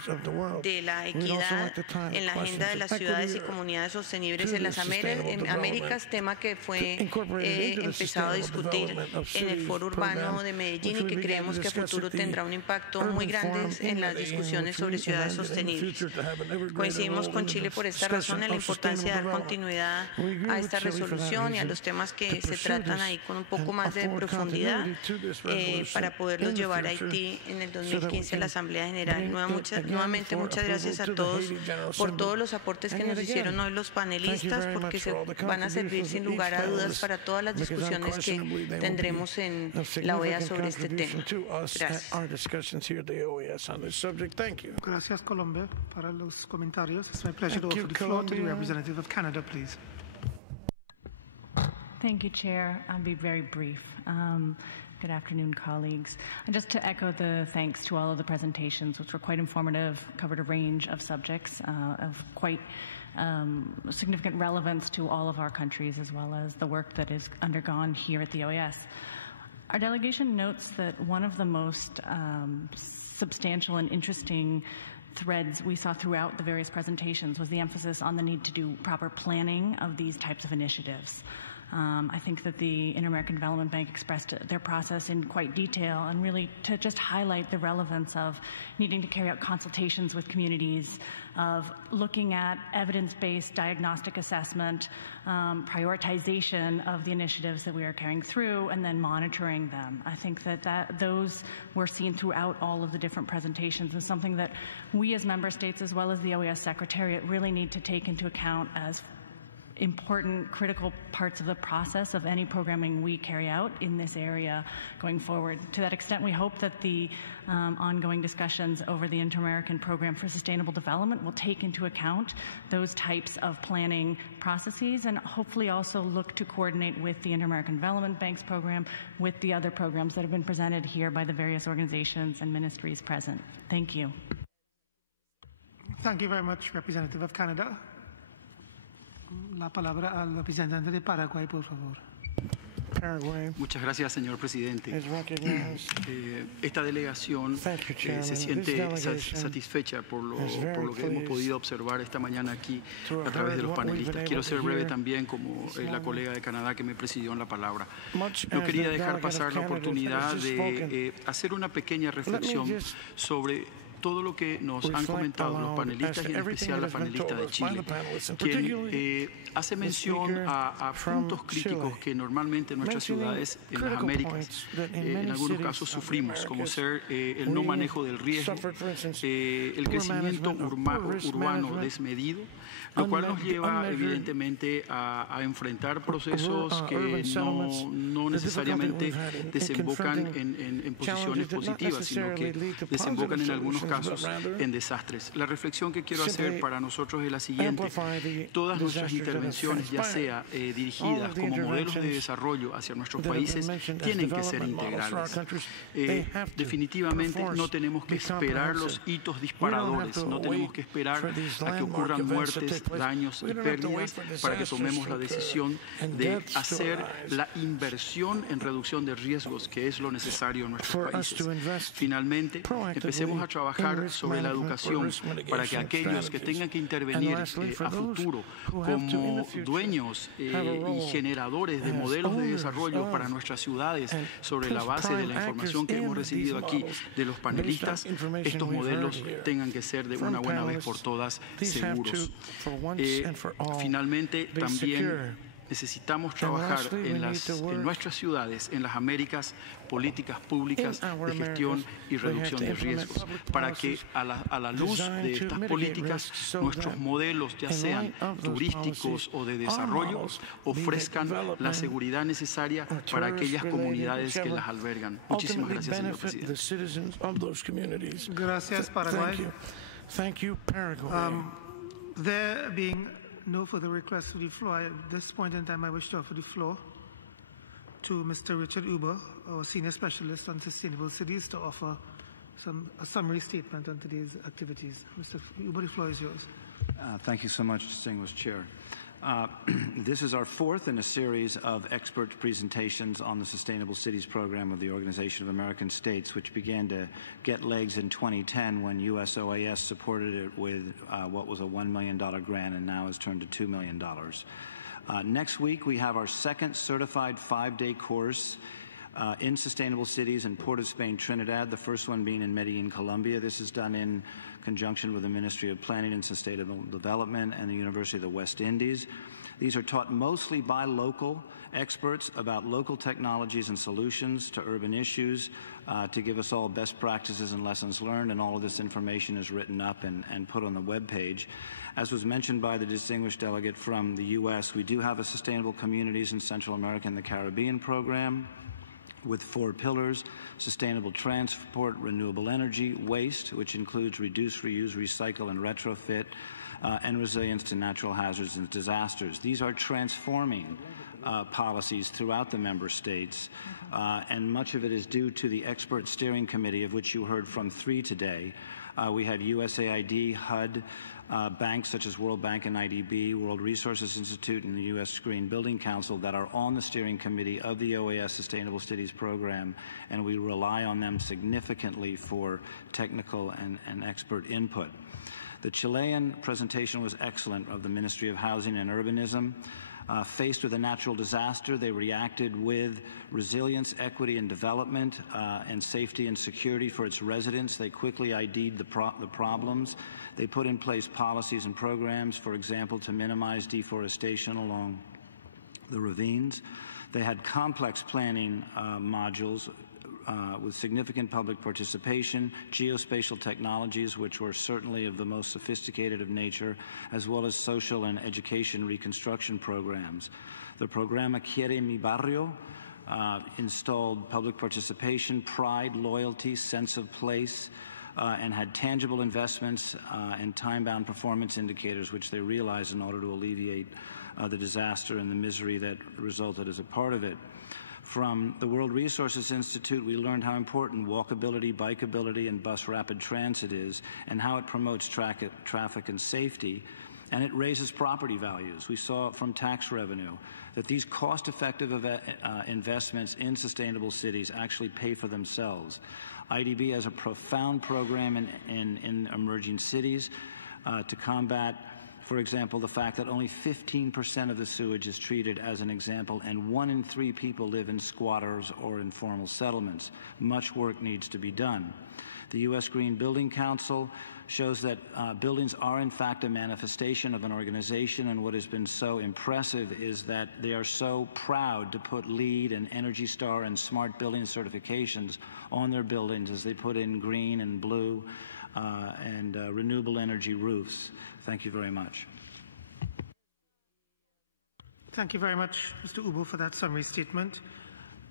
de la equidad en la agenda de las ciudades y comunidades sostenibles en las Américas, tema que fue empezado a discutir en el Foro Urbano de Medellín y que creemos que a futuro tendrá un impacto muy grande en las discusiones sobre ciudades sostenibles. Coincidimos con Chile posible por esta razón en la importancia de dar continuidad a esta resolución y a los temas que se tratan ahí con un poco más de profundidad para poderlos llevar a Haití en el 2015 a la Asamblea General. Nuevamente muchas gracias a todos por todos los aportes que nos hicieron hoy los panelistas, porque se van a servir sin lugar a dudas para todas las discusiones que tendremos en la OEA sobre este tema. Gracias. Gracias, Colombia, para los comentarios. It's my pleasure to offer the floor to the representative of Canada, please. Thank you, Chair. I'll be very brief. Good afternoon, colleagues. And just to echo the thanks to all of the presentations, which were quite informative, covered a range of subjects of quite significant relevance to all of our countries, as well as the work that is undergone here at the OAS. Our delegation notes that one of the most substantial and interesting threads we saw throughout the various presentations was the emphasis on the need to do proper planning of these types of initiatives. I think that the Inter-American Development Bank expressed their process in quite detail, and really to just highlight the relevance of needing to carry out consultations with communities, of looking at evidence-based diagnostic assessment, prioritization of the initiatives that we are carrying through, and then monitoring them. I think that those were seen throughout all of the different presentations, and something that we as member states, as well as the OAS Secretariat, really need to take into account as important, critical parts of the process of any programming we carry out in this area going forward. To that extent, we hope that the ongoing discussions over the Inter-American Program for Sustainable Development will take into account those types of planning processes, and hopefully also look to coordinate with the Inter-American Development Bank's program with the other programs that have been presented here by the various organizations and ministries present. Thank you. Thank you very much, Representative of Canada. La palabra al representante de Paraguay, por favor. Muchas gracias, señor presidente. Esta delegación se siente satisfecha por lo que hemos podido observar esta mañana aquí a través de los panelistas. Quiero ser breve también, como la colega de Canadá que me presidió en la palabra. No quería dejar pasar la oportunidad de hacer una pequeña reflexión sobre todo lo que nos han comentado los panelistas, y en especial la panelista de Chile, quien hace mención a puntos críticos que normalmente en nuestras ciudades en las Américas en algunos casos sufrimos, como ser el no manejo del riesgo, el crecimiento urbano desmedido, lo cual nos lleva evidentemente a enfrentar procesos que no necesariamente desembocan en posiciones positivas, sino que desembocan en algunos casos en desastres. La reflexión que quiero hacer para nosotros es la siguiente: todas nuestras intervenciones, ya sea dirigidas como modelos de desarrollo hacia nuestros países, tienen que ser integrales. Definitivamente no tenemos que esperar los hitos disparadores, no tenemos que esperar a que ocurran muertes, daños y pérdidas para que tomemos la decisión de hacer la inversión en reducción de riesgos, que es lo necesario en nuestros países. Finalmente, empecemos a trabajar sobre la educación para que aquellos que tengan que intervenir a futuro como dueños y generadores de modelos de desarrollo para nuestras ciudades, sobre la base de la información que hemos recibido aquí de los panelistas, estos modelos tengan que ser de una buena vez por todas seguros. Finalmente, también necesitamos trabajar en nuestras ciudades, en las Américas, políticas públicas de gestión y reducción de riesgos, para que a la luz de estas políticas nuestros modelos, ya sean turísticos o de desarrollo, ofrezcan la seguridad necesaria para aquellas comunidades que las albergan. Muchísimas gracias, señor presidente. Gracias, Paraguay. Thank you, Paraguay. There being no further requests for the floor, at this point in time I wish to offer the floor to Mr. Richard Uber, our Senior Specialist on Sustainable Cities, to offer a summary statement on today's activities. Mr. Uber, the floor is yours. Thank you so much, distinguished Chair. This is our fourth in a series of expert presentations on the Sustainable Cities Program of the Organization of American States, which began to get legs in 2010 when USOAS supported it with what was a $1 million grant and now has turned to $2 million. Next week, we have our second certified 5-day course in sustainable cities in Port of Spain, Trinidad, the first one being in Medellin, Colombia. This is done in conjunction with the Ministry of Planning and Sustainable Development and the University of the West Indies. These are taught mostly by local experts about local technologies and solutions to urban issues to give us all best practices and lessons learned, and all of this information is written up and put on the webpage. As was mentioned by the distinguished delegate from the U.S., we do have a Sustainable Communities in Central America and the Caribbean program with 4 pillars: sustainable transport, renewable energy, waste, which includes reduce, reuse, recycle, and retrofit, and resilience to natural hazards and disasters. These are transforming policies throughout the member states, and much of it is due to the expert steering committee, of which you heard from 3 today. We had USAID, HUD, banks such as World Bank and IDB, World Resources Institute, and the U.S. Green Building Council that are on the steering committee of the OAS Sustainable Cities Program, and we rely on them significantly for technical and expert input. The Chilean presentation was excellent of the Ministry of Housing and Urbanism. Faced with a natural disaster, they reacted with resilience, equity, and development, and safety and security for its residents. They quickly ID'd the problems. They put in place policies and programs, for example, to minimize deforestation along the ravines. They had complex planning modules with significant public participation, geospatial technologies, which were certainly of the most sophisticated of nature, as well as social and education reconstruction programs. The Programa Quiere Mi Barrio installed public participation, pride, loyalty, sense of place, and had tangible investments and time-bound performance indicators, which they realized in order to alleviate the disaster and the misery that resulted as a part of it. From the World Resources Institute, we learned how important walkability, bikeability, and bus rapid transit is, and how it promotes traffic and safety, and it raises property values. We saw from tax revenue that these cost-effective investments in sustainable cities actually pay for themselves. IDB has a profound program in emerging cities to combat, for example, the fact that only 15% of the sewage is treated, as an example, and 1 in 3 people live in squatters or informal settlements. Much work needs to be done. The U.S. Green Building Council shows that buildings are in fact a manifestation of an organization, and what has been so impressive is that they are so proud to put LEED and Energy Star and Smart Building certifications on their buildings as they put in green and blue and renewable energy roofs. Thank you very much. Thank you very much, Mr. Ubo, for that summary statement.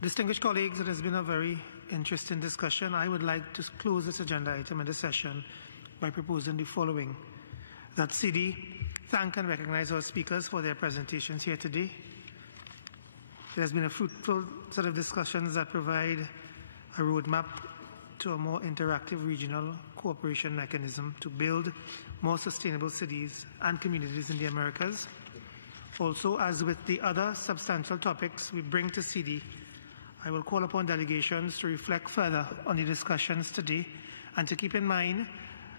Distinguished colleagues, it has been a very interesting discussion. I would like to close this agenda item in the session by proposing the following: that CD thank and recognize our speakers for their presentations here today. There has been a fruitful set of discussions that provide a roadmap to a more interactive regional cooperation mechanism to build more sustainable cities and communities in the Americas. Also, as with the other substantial topics we bring to CD, I will call upon delegations to reflect further on the discussions today and to keep in mind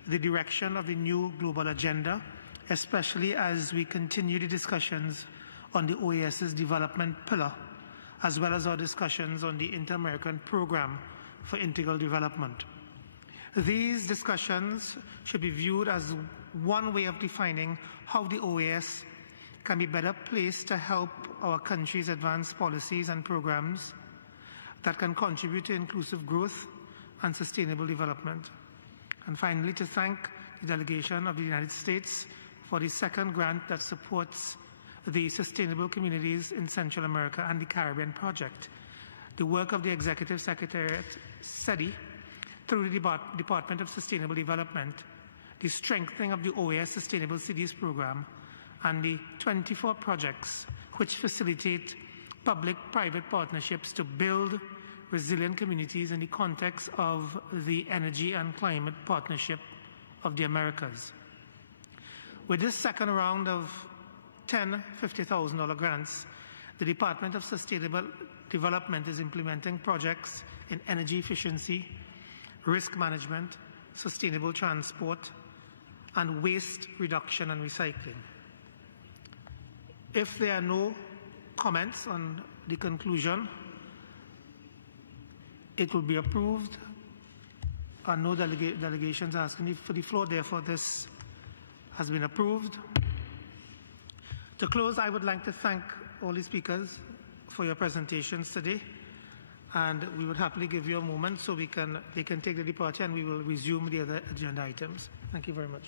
the direction of the new global agenda, especially as we continue the discussions on the OAS's development pillar, as well as our discussions on the Inter-American Program for Integral Development. These discussions should be viewed as one way of defining how the OAS can be better placed to help our countries advance policies and programs that can contribute to inclusive growth and sustainable development. And finally, to thank the delegation of the United States for the second grant that supports the Sustainable Communities in Central America and the Caribbean project. The work of the Executive Secretariat, SEDI, through the Department of Sustainable Development, the strengthening of the OAS Sustainable Cities Program, and the 24 projects which facilitate public-private partnerships to build resilient communities in the context of the Energy and Climate Partnership of the Americas. With this second round of 10 $50,000 grants, the Department of Sustainable Development is implementing projects in energy efficiency, risk management, sustainable transport, and waste reduction and recycling. If there are no comments on the conclusion, it will be approved. No delegations asking for the floor, therefore this has been approved. To close, I would like to thank all the speakers for your presentations today, and we would happily give you a moment so they can take the departure and we will resume the other agenda items. Thank you very much.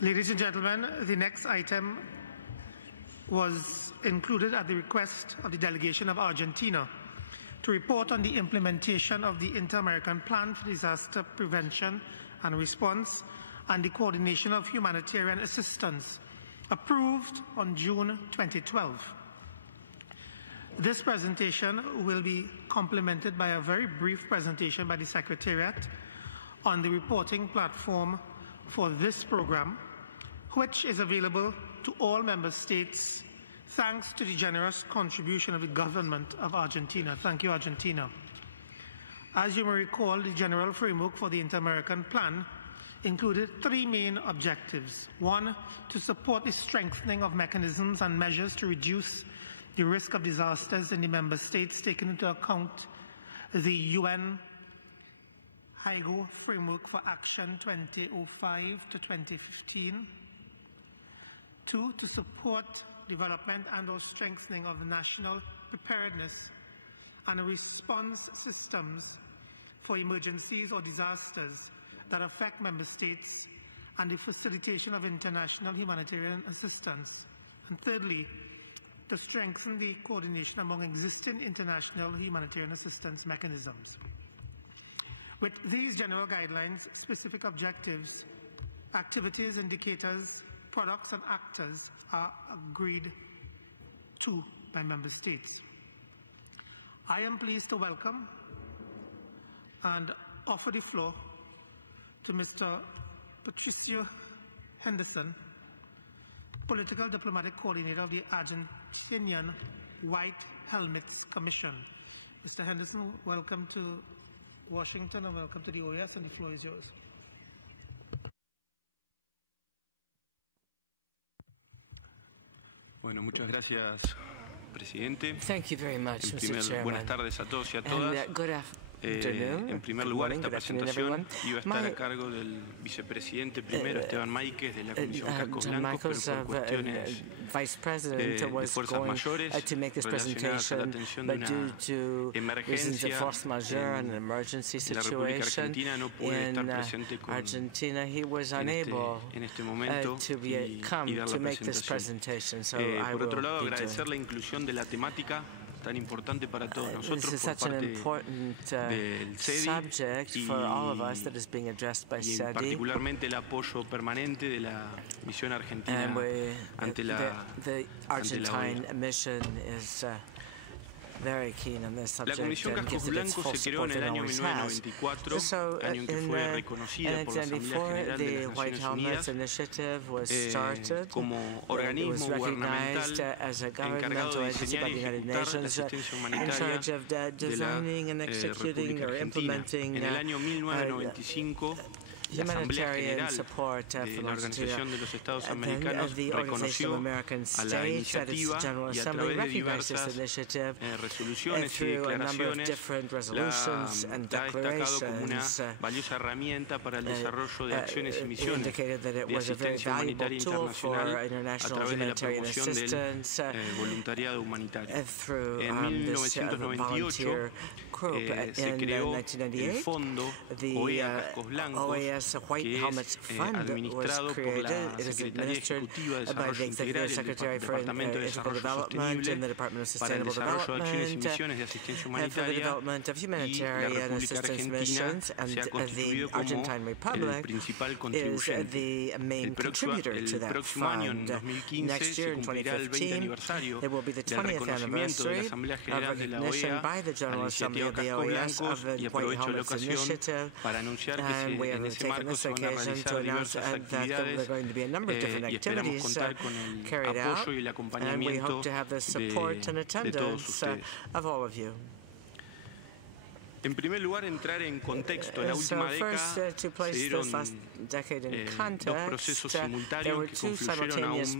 Ladies and gentlemen, the next item was included at the request of the delegation of Argentina to report on the implementation of the Inter-American Plan for Disaster Prevention and Response and the coordination of humanitarian assistance, approved on June 2012. This presentation will be complemented by a very brief presentation by the Secretariat on the reporting platform for this program, which is available to all member states thanks to the generous contribution of the government of Argentina. Thank you, Argentina. As you may recall, the general framework for the Inter-American Plan included three main objectives. One, to support the strengthening of mechanisms and measures to reduce the risk of disasters in the member states, taking into account the UN HIGO Framework for Action 2005 to 2015. Two, to support development and or strengthening of the national preparedness and response systems for emergencies or disasters that affect member states and the facilitation of international humanitarian assistance. And thirdly, to strengthen the coordination among existing international humanitarian assistance mechanisms. With these general guidelines, specific objectives, activities, indicators, products and actors are agreed to by member states. I am pleased to welcome and offer the floor to Mr. Patricio Henderson, Political Diplomatic Coordinator of the Argentinian White Helmets Commission. Mr. Henderson, welcome to Washington and welcome to the OAS, and the floor is yours. Bueno, muchas gracias, presidente. Thank you very much, Mr. Chairman. Buenas tardes a todos y a todas. En primer lugar, esta presentación iba a estar a cargo del vicepresidente primero, Esteban Máiquez, de la Comisión Cascos Blancos, pero por cuestiones de fuerzas mayores relacionadas a la atención de una emergencia en la República Argentina, no puede estar presente en este momento y dar la presentación. Por otro lado, agradecer la inclusión de la temática tan importante para todos nosotros por parte del CEDI y particularmente el apoyo permanente de la misión argentina ante la OEA. La Comisión Cascos Blancos se creó en el año 1994, año en que fue reconocida por la Asamblea General de las Naciones Unidas como organismo gubernamental encargado de diseñar y ejecutar la asistencia humanitaria de la República Argentina. En el año 1995 La Asamblea General de la Organización de los Estados Americanos reconoció a la iniciativa y a través de diversas resoluciones y declaraciones la ha destacado como una valiosa herramienta para el desarrollo de acciones y misiones de asistencia humanitaria internacional a través de la promoción del voluntariado humanitario. En 1998 se creó el fondo OEA Cascos Blancos, que es administrado por la Secretaría Ejecutiva de Desarrollo Integral y el Departamento de Desarrollo Sostenible para el desarrollo de acciones y misiones de asistencia humanitaria, y la República Argentina se ha constituido como el principal contribuyente. El próximo año, en 2015, se cumplirá el 20 aniversario del reconocimiento de la Asamblea General de la OEA a la iniciativa Cascos Blancos, y aprovecho la ocasión para anunciar que en ese marco se van a realizar diversas actividades y esperamos contar con el apoyo y el acompañamiento de todos ustedes. En primer lugar, entrar en contexto. En la última década se dieron dos procesos simultáneos que confluyeron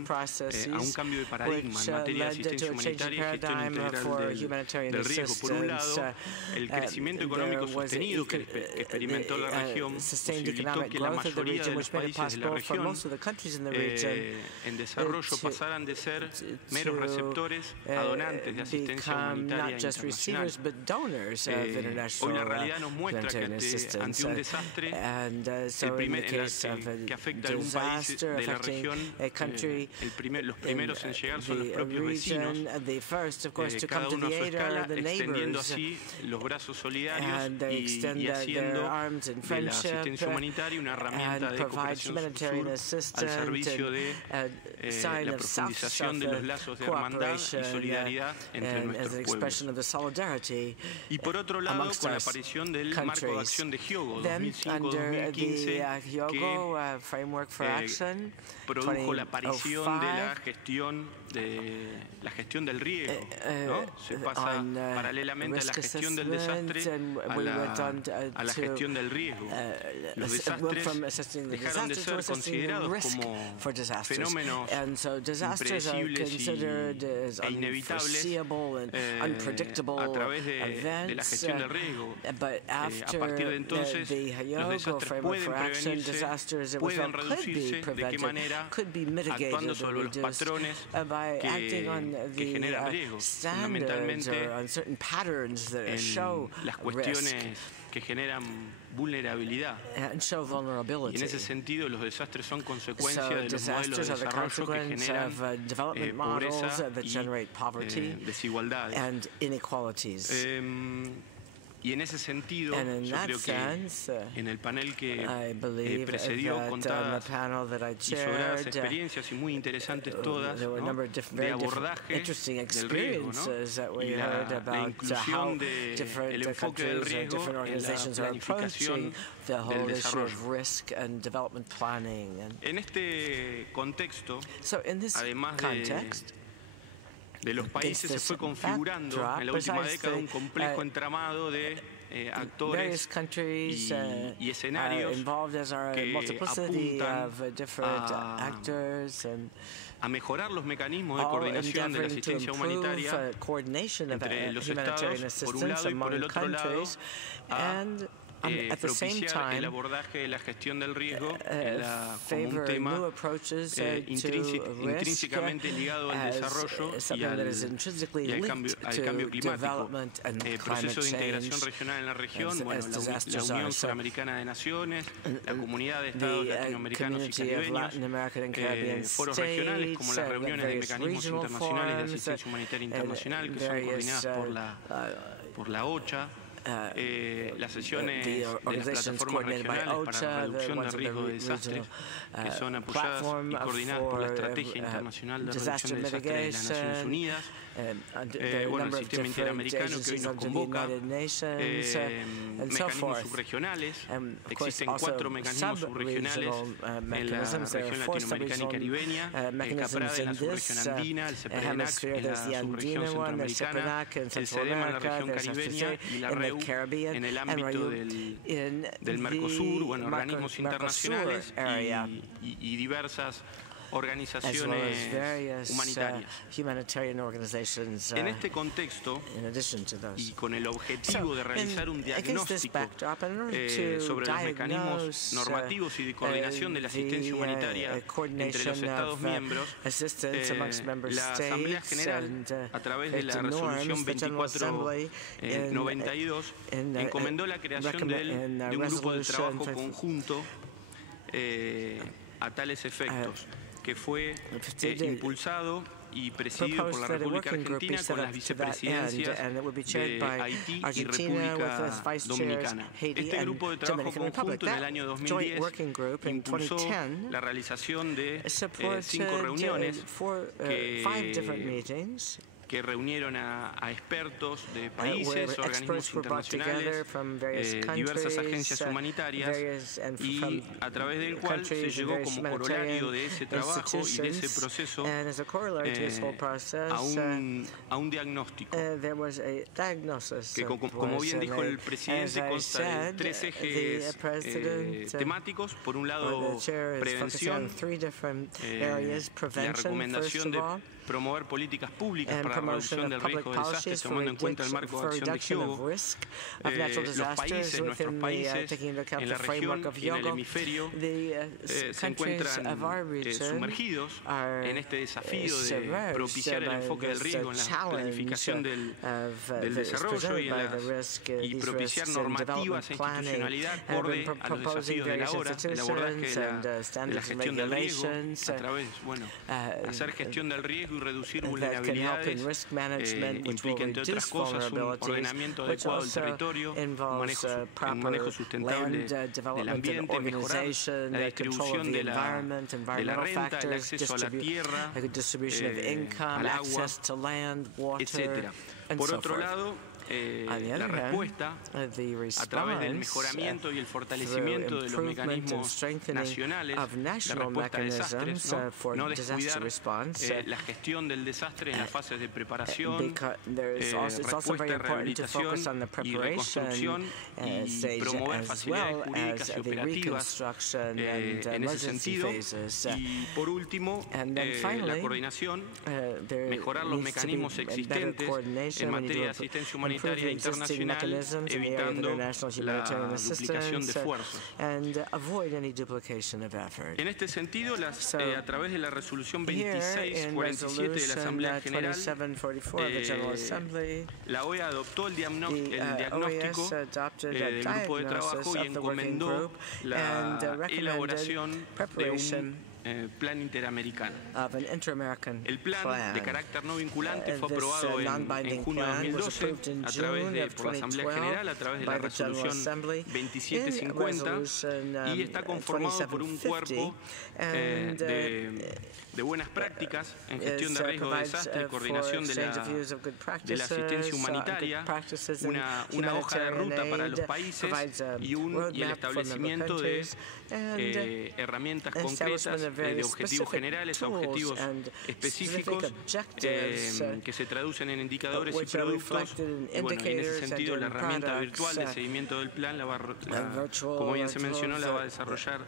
a un cambio de paradigma en materia de asistencia humanitaria y gestión integral del riesgo. Por un lado, el crecimiento económico sostenido que experimentó la región posibilitó que la mayoría de los países de la región en desarrollo pasaran de ser meros receptores a donantes de asistencia humanitaria internacional. Hoy la realidad nos muestra que ante un desastre que afecta a algún país de la región, los primeros en llegar son los propios vecinos, cada uno a su escala, extendiendo así los brazos solidarios y haciendo de la asistencia humanitaria una herramienta de cooperación sur-sur al servicio de la profundización de los lazos de hermandad y solidaridad entre nuestros pueblos. Y por otro lado, con la aparición del Marco de Acción de Hyogo 2005-2015, que produjo la aparición de la gestión del riesgo, ¿no? Se pasa paralelamente a la gestión del desastre a la gestión del riesgo. Los desastres dejaron de ser considerados como fenómenos impredecibles e inevitables a través de la gestión del riesgo. A partir de entonces, los desastres pueden prevenirse, pueden reducirse. ¿De qué manera? Actuando sobre los patrones que generan riesgos, fundamentalmente en las cuestiones que generan vulnerabilidad. Y en ese sentido, los desastres son consecuencia de los modelos de desarrollo que generan pobreza y desigualdades. Y en ese sentido, yo creo que en el panel que precedió contadas y sobradas experiencias y muy interesantes todas, ¿no? De abordaje del riesgo, ¿no? Y la inclusión del enfoque del riesgo en la planificación del desarrollo. En este contexto, además de los países, se fue configurando en la última década un complejo entramado de actores y escenarios que apuntan a mejorar los mecanismos de coordinación de la asistencia humanitaria entre los estados, por un lado, y por el otro lado, a propiciar el abordaje de la gestión del riesgo como un tema intrínsecamente ligado al desarrollo y al cambio climático. Procesos de integración regional en la región, bueno, la Unión Suramericana de Naciones, la Comunidad de Estados Latinoamericanos y Caribeños, foros regionales como las reuniones de mecanismos internacionales de asistencia humanitaria internacional que son coordinadas por la OCHA, las sesiones de las plataformas regionales para la reducción del riesgo de desastres, que son apoyadas y coordinadas por la Estrategia Internacional de Reducción de Desastres de las Naciones Unidas, el sistema interamericano que hoy nos convoca, mecanismos subregionales. Existen 4 mecanismos subregionales en la región latinoamericana y caribeña, el CAPRAD en la subregión andina, el CEPRENAC en la subregión centroamericana, el CEDEMA en la región caribeña y la REU en el ámbito del Mercosur, organismos internacionales y diversas organizaciones humanitarias. En este contexto, y con el objetivo de realizar un diagnóstico sobre los mecanismos normativos y de coordinación de la asistencia humanitaria entre los Estados miembros, la Asamblea General, a través de la resolución 2492, encomendó la creación de un grupo de trabajo conjunto a tales efectos, que fue impulsado y presidido por la República Argentina con las vicepresidencias de Haití y República Dominicana. Este grupo de trabajo conjunto en el año 2010 impulsó la realización de 5 reuniones que reunieron a expertos de países, organismos internacionales, diversas agencias humanitarias, y a través del cual se llegó como corolario de ese trabajo y de ese proceso a un diagnóstico que, como bien dijo el presidente, consta de 3 ejes temáticos. Por un lado, prevención, la recomendación de promover políticas públicas para la reducción del riesgo de desastres, tomando en cuenta el marco de acción de Kyoto. Los países, nuestros países, en la región y en el hemisferio, se encuentran sumergidos en este desafío de propiciar el enfoque del riesgo en la planificación del desarrollo y propiciar normativas e institucionalidad acorde a los desafíos de la hora, el abordaje de la gestión del riesgo a través, hacer gestión del riesgo y reducir vulnerabilidades, implica, entre otras cosas, un ordenamiento adecuado del territorio, un manejo sustentable del ambiente, mejorar la distribución de la renta, el acceso a la tierra, al agua, etc. Por otro lado, la respuesta a través del mejoramiento y el fortalecimiento de los mecanismos nacionales, la respuesta a desastres, no descuidar la gestión del desastre en las fases de preparación, respuesta, rehabilitación y reconstrucción, y promover facilidades jurídicas y operativas en ese sentido. Y por último, la coordinación, mejorar los mecanismos existentes en materia de asistencia humanitaria internacional, evitando la duplicación de esfuerzos. En este sentido, a través de la resolución 2647 de la Asamblea General, la OEA adoptó el diagnóstico del grupo de trabajo y encomendó la elaboración de un plan interamericano. El plan de carácter no vinculante fue aprobado en junio de 2012 por la Asamblea General a través de la resolución 2750 y está conformado por un cuerpo de buenas prácticas en gestión de riesgo de desastre, coordinación de la asistencia humanitaria, una hoja de ruta para los países y el establecimiento de herramientas concretas, de objetivos generales a objetivos específicos que se traducen en indicadores y productos. Y en ese sentido, la herramienta virtual de seguimiento del plan, como bien se mencionó, la va a desarrollar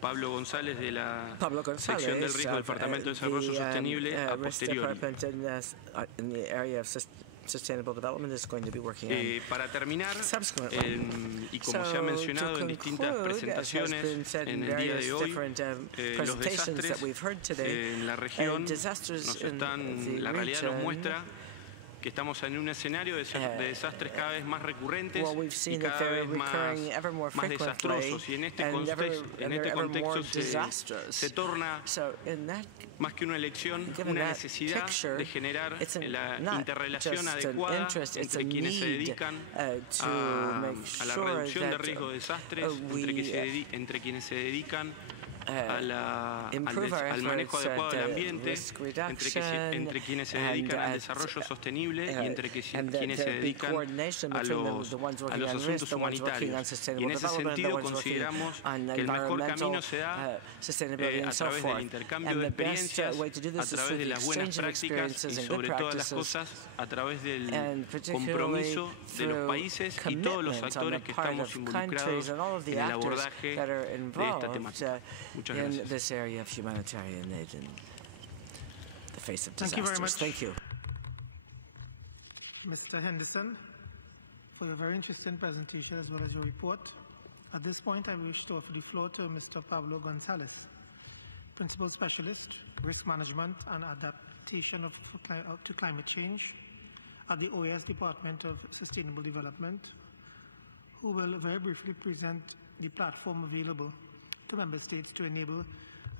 Pablo González de la sección del riesgo del Departamento de Desarrollo Sostenible a posteriori. Para terminar, y como se ha mencionado en distintas presentaciones en el día de hoy, los desastres en la región la realidad nos muestra que estamos en un escenario de desastres cada vez más recurrentes y cada vez más desastrosos. Y en este contexto se torna, más que una elección, una necesidad de generar la interrelación adecuada entre quienes se dedican a la reducción de riesgo de desastres, entre quienes se dedican al manejo adecuado del ambiente, entre quienes se dedican al desarrollo sostenible y entre quienes se dedican a los asuntos humanitarios. Y en ese sentido consideramos que el mejor camino se da a través del intercambio de experiencias, a través de las buenas prácticas y sobre todas las cosas a través del compromiso de los países y todos los actores que estamos involucrados en el abordaje de esta temática. Muchas gracias. Area of humanitarian aid in the face of disasters. Thank you very much. Thank you. Mr. Henderson, for your very interesting presentation as well as your report. At this point, I wish to offer the floor to Mr. Pablo Gonzalez, Principal Specialist, Risk Management and Adaptation to Climate Change at the OAS Department of Sustainable Development, who will very briefly present the platform available to member states to enable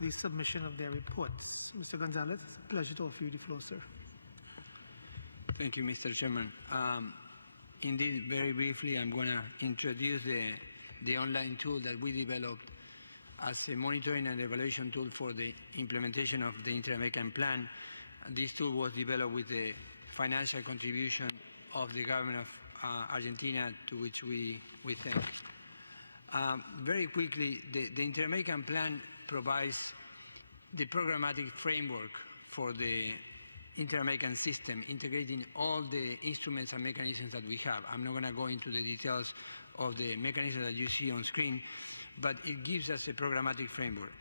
the submission of their reports. Mr. Gonzalez, pleasure to offer you the floor, sir. Thank you, Mr. Chairman. Indeed, very briefly, I'm going to introduce the online tool that we developed as a monitoring and evaluation tool for the implementation of the Inter-American Plan. This tool was developed with the financial contribution of the government of Argentina, to which we thank. Very quickly, the Inter-American Plan provides the programmatic framework for the Inter-American system, integrating all the instruments and mechanisms that we have. I'm not going to go into the details of the mechanisms that you see on screen, but it gives us a programmatic framework.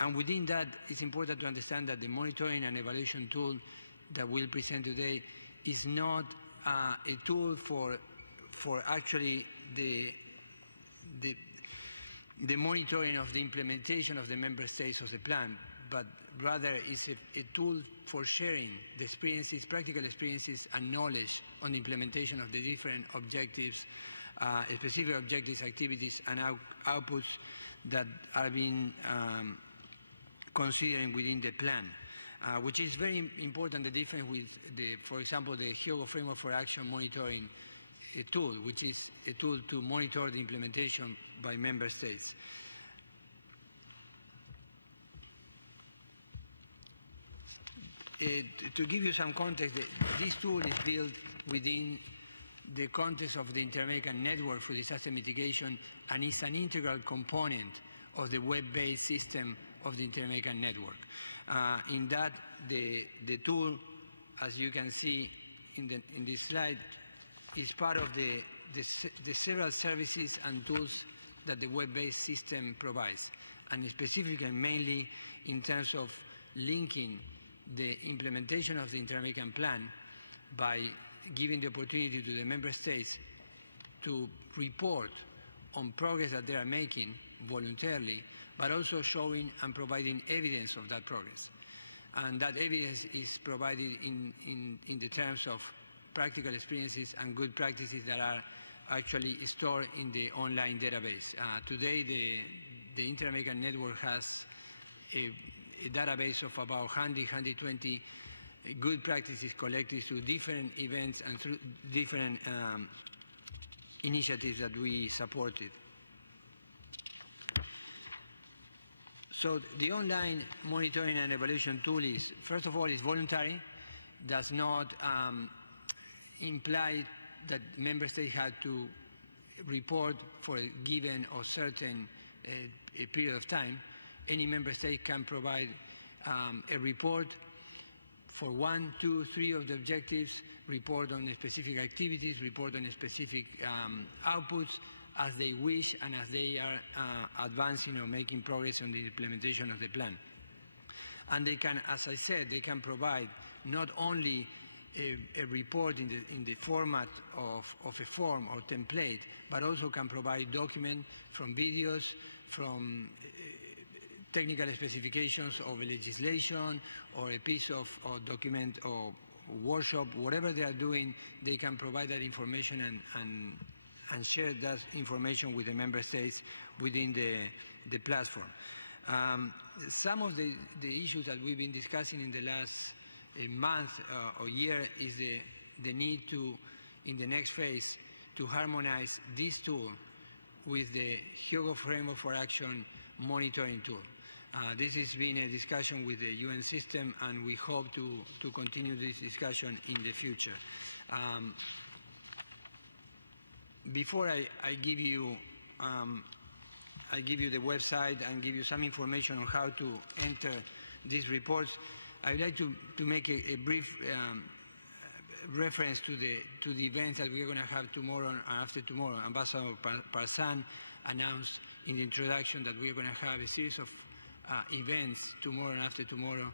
And within that, it's important to understand that the monitoring and evaluation tool that we'll present today is not a tool for actually the monitoring of the implementation of the member states of the plan, but rather is a tool for sharing the experiences, practical experiences and knowledge on the implementation of the different objectives, specific objectives, activities and outputs that are being considered within the plan, which is very important, the difference with, for example, the HIOGO Framework for Action Monitoring tool, which is a tool to monitor the implementation by member states. To give you some context, this tool is built within the context of the Inter-American Network for Disaster Mitigation and is an integral component of the web-based system of the Inter-American Network. In that, the tool, as you can see in this slide, is part of the several services and tools that the web-based system provides, and specifically mainly in terms of linking the implementation of the Inter-American Plan by giving the opportunity to the member states to report on progress that they are making voluntarily, but also showing and providing evidence of that progress. And that evidence is provided in the terms of practical experiences and good practices that are actually stored in the online database. Today, the Inter-American Network has a database of about 120 good practices collected through different events and through different initiatives that we supported. So the online monitoring and evaluation tool is, first of all, is voluntary, does not imply that member states had to report for a given or certain a period of time. Any member state can provide a report for 1, 2, 3 of the objectives, report on the specific activities, report on the specific outputs as they wish and as they are advancing or making progress on the implementation of the plan. And they can, as I said, they can provide not only a report in the format of a form or template, but also can provide documents from videos, from technical specifications of a legislation or a piece of document or workshop, whatever they are doing, they can provide that information and share that information with the member states within the platform. Some of the issues that we've been discussing in the last month or year is the need to, in the next phase, to harmonize this tool with the HIOGO Framework for Action monitoring tool. This has been a discussion with the UN system, and we hope to continue this discussion in the future. Before I give you the website and give you some information on how to enter these reports, I would like to make a brief reference to the event that we are going to have tomorrow and after tomorrow. Ambassador Parsan announced in the introduction that we are going to have a series of events tomorrow and after tomorrow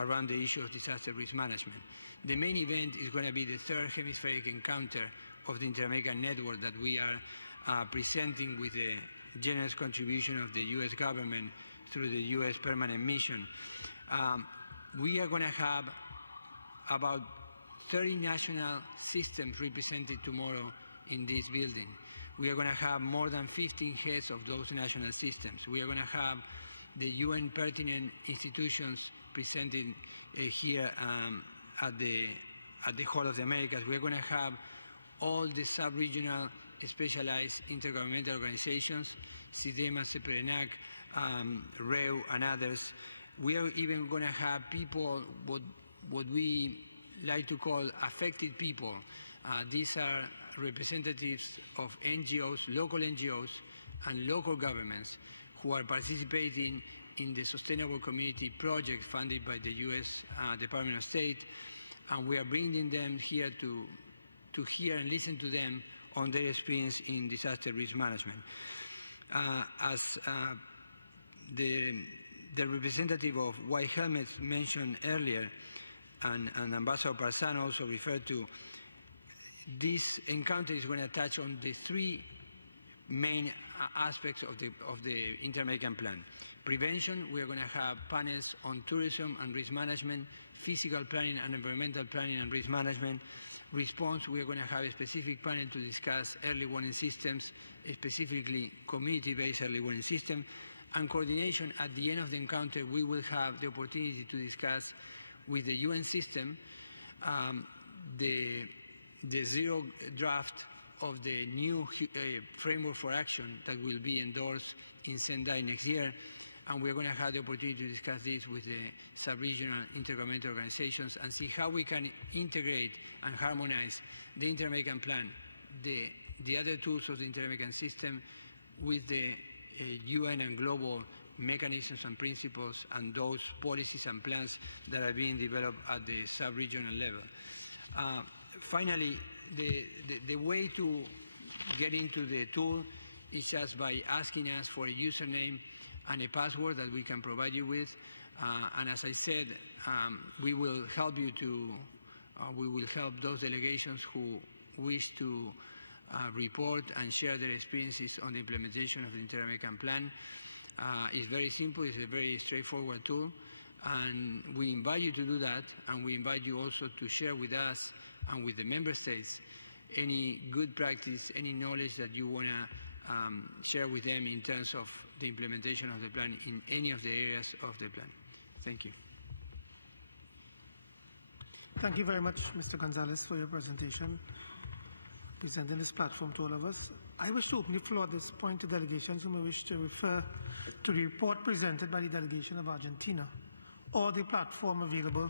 around the issue of disaster risk management. The main event is going to be the third hemispheric encounter of the Inter-American Network that we are presenting with the generous contribution of the U.S. government through the U.S. Permanent Mission. We are going to have about 30 national systems represented tomorrow in this building. We are going to have more than 15 heads of those national systems. We are going to have the UN pertinent institutions presented here at the Hall of the Americas. We are going to have all the sub-regional specialized intergovernmental organizations, SIDEMA, CEPRENAC, REU, and others. We are even going to have people, what we like to call affected people. These are representatives of NGOs, local NGOs, and local governments who are participating in the Sustainable Community Project funded by the U.S. Department of State, and we are bringing them here to hear and listen to them on their experience in disaster risk management. As the representative of White Helmets mentioned earlier, and Ambassador Parsan also referred to, this encounter is going to touch on the three main aspects of the Inter-American Plan. Prevention, we are going to have panels on tourism and risk management, physical planning and environmental planning and risk management. Response, we are going to have a specific panel to discuss early warning systems, specifically community-based early warning system. And coordination, at the end of the encounter, we will have the opportunity to discuss with the UN system the zero draft of the new framework for action that will be endorsed in Sendai next year. And we're going to have the opportunity to discuss this with the sub-regional intergovernmental organizations and see how we can integrate and harmonize the Inter-American Plan, the other tools of the Inter-American system with the UN and global mechanisms and principles and those policies and plans that are being developed at the sub-regional level. Finally, the way to get into the tool is just by asking us for a username and a password that we can provide you with. And as I said, we will help you we will help those delegations who wish to report and share their experiences on the implementation of the Inter-American Plan. It's very simple, it's a very straightforward tool, and we invite you to do that, and we invite you also to share with us and with the member states any good practice, any knowledge that you want to share with them in terms of the implementation of the plan in any of the areas of the plan. Thank you. Thank you very much, Mr. Gonzalez, for your presentation, presenting this platform to all of us. I wish to open the floor at this point to delegations who may wish to refer to the report presented by the delegation of Argentina, or the platform available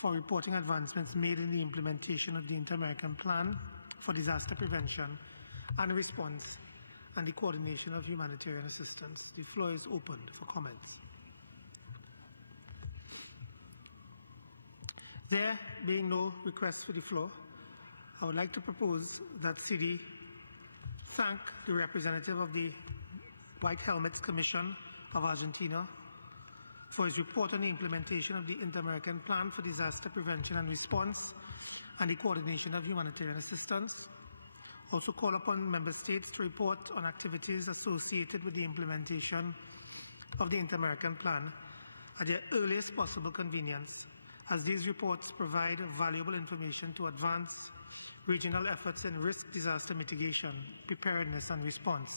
for reporting advancements made in the implementation of the Inter-American Plan for Disaster Prevention and Response and the coordination of humanitarian assistance. The floor is open for comments. There being no request for the floor, I would like to propose that CD thank the representative of the White Helmets Commission of Argentina for his report on the implementation of the Inter-American Plan for Disaster Prevention and Response and the coordination of humanitarian assistance. Also call upon member states to report on activities associated with the implementation of the Inter-American Plan at their earliest possible convenience, as these reports provide valuable information to advance regional efforts in risk disaster mitigation, preparedness and response.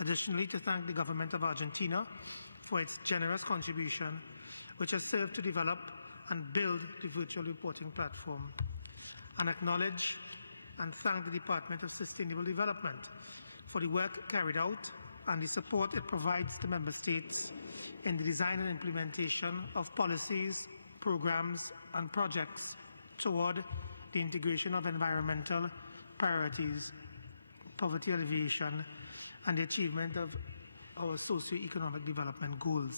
Additionally, to thank the government of Argentina for its generous contribution, which has served to develop and build the virtual reporting platform, and acknowledge and thank the Department of Sustainable Development for the work carried out and the support it provides to member states in the design and implementation of policies, programs, and projects toward the integration of environmental priorities, poverty alleviation, and the achievement of our socio-economic development goals.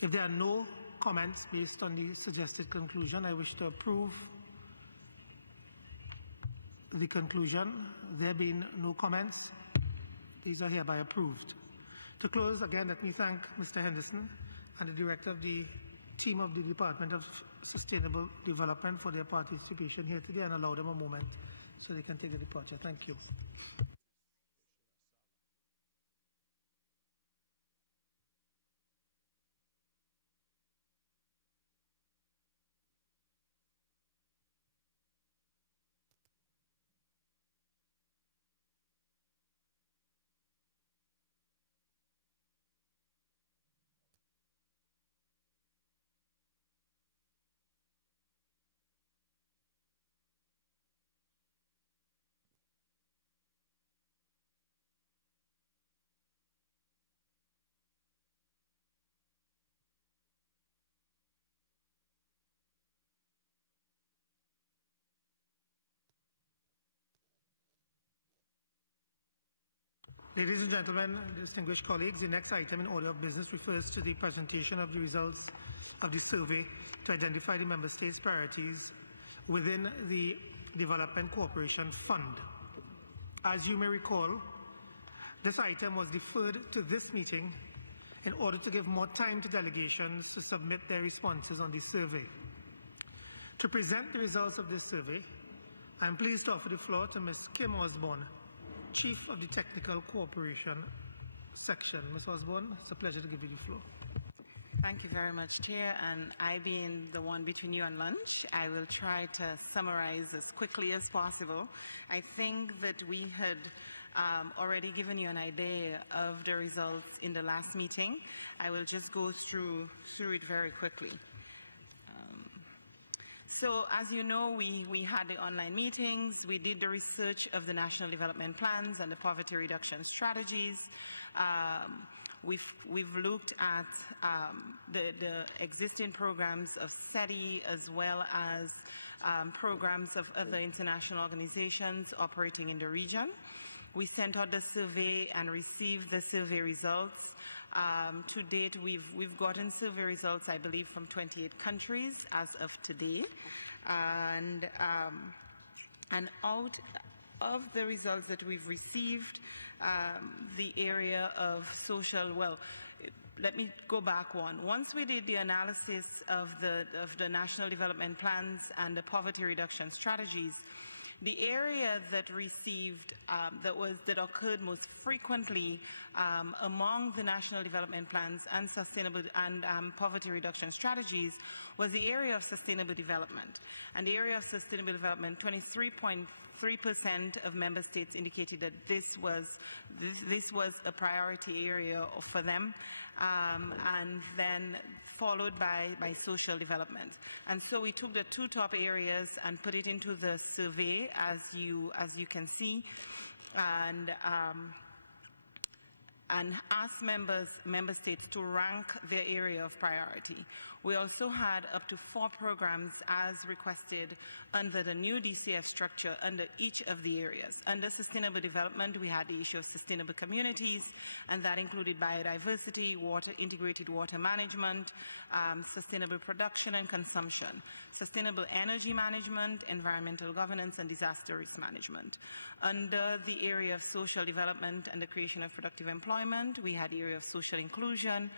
If there are no comments based on the suggested conclusion, I wish to approve the conclusion. There being no comments, these are hereby approved. To close, again, let me thank Mr. Henderson and the director of the team of the Department of Sustainable Development for their participation here today, and allow them a moment so they can take the departure. Thank you. Ladies and gentlemen, distinguished colleagues, the next item in order of business refers to the presentation of the results of the survey to identify the Member States' priorities within the Development Cooperation Fund. As you may recall, this item was deferred to this meeting in order to give more time to delegations to submit their responses on the survey. To present the results of this survey, I am pleased to offer the floor to Ms. Kim Osborne, Chief of the Technical Cooperation Section. Ms. Osborne, it's a pleasure to give you the floor. Thank you very much, Chair. And I being the one between you and lunch, I will try to summarize as quickly as possible. I think that we had already given you an idea of the results in the last meeting. I will just go through it very quickly. So as you know, we had the online meetings, we did the research of the national development plans and the poverty reduction strategies. We've looked at the existing programs of SETI as well as programs of other international organizations operating in the region. We sent out the survey and received the survey results. To date, we've gotten survey results, I believe, from 28 countries as of today. And out of the results that we've received, the area of social, well, let me go back one. Once we did the analysis of the national development plans and the poverty reduction strategies, the area that received, that occurred most frequently among the national development plans and sustainable and poverty reduction strategies was the area of sustainable development. And the area of sustainable development, 23.3% of member states indicated that this was a priority area for them, and then followed by social development. And so we took the two top areas and put it into the survey, as you can see, and asked member states to rank their area of priority. We also had up to 4 programs as requested under the new DCF structure under each of the areas. Under sustainable development, we had the issue of sustainable communities, and that included biodiversity, integrated water management, sustainable production and consumption, sustainable energy management, environmental governance, and disaster risk management. Under the area of social development and the creation of productive employment, we had the area of social inclusion,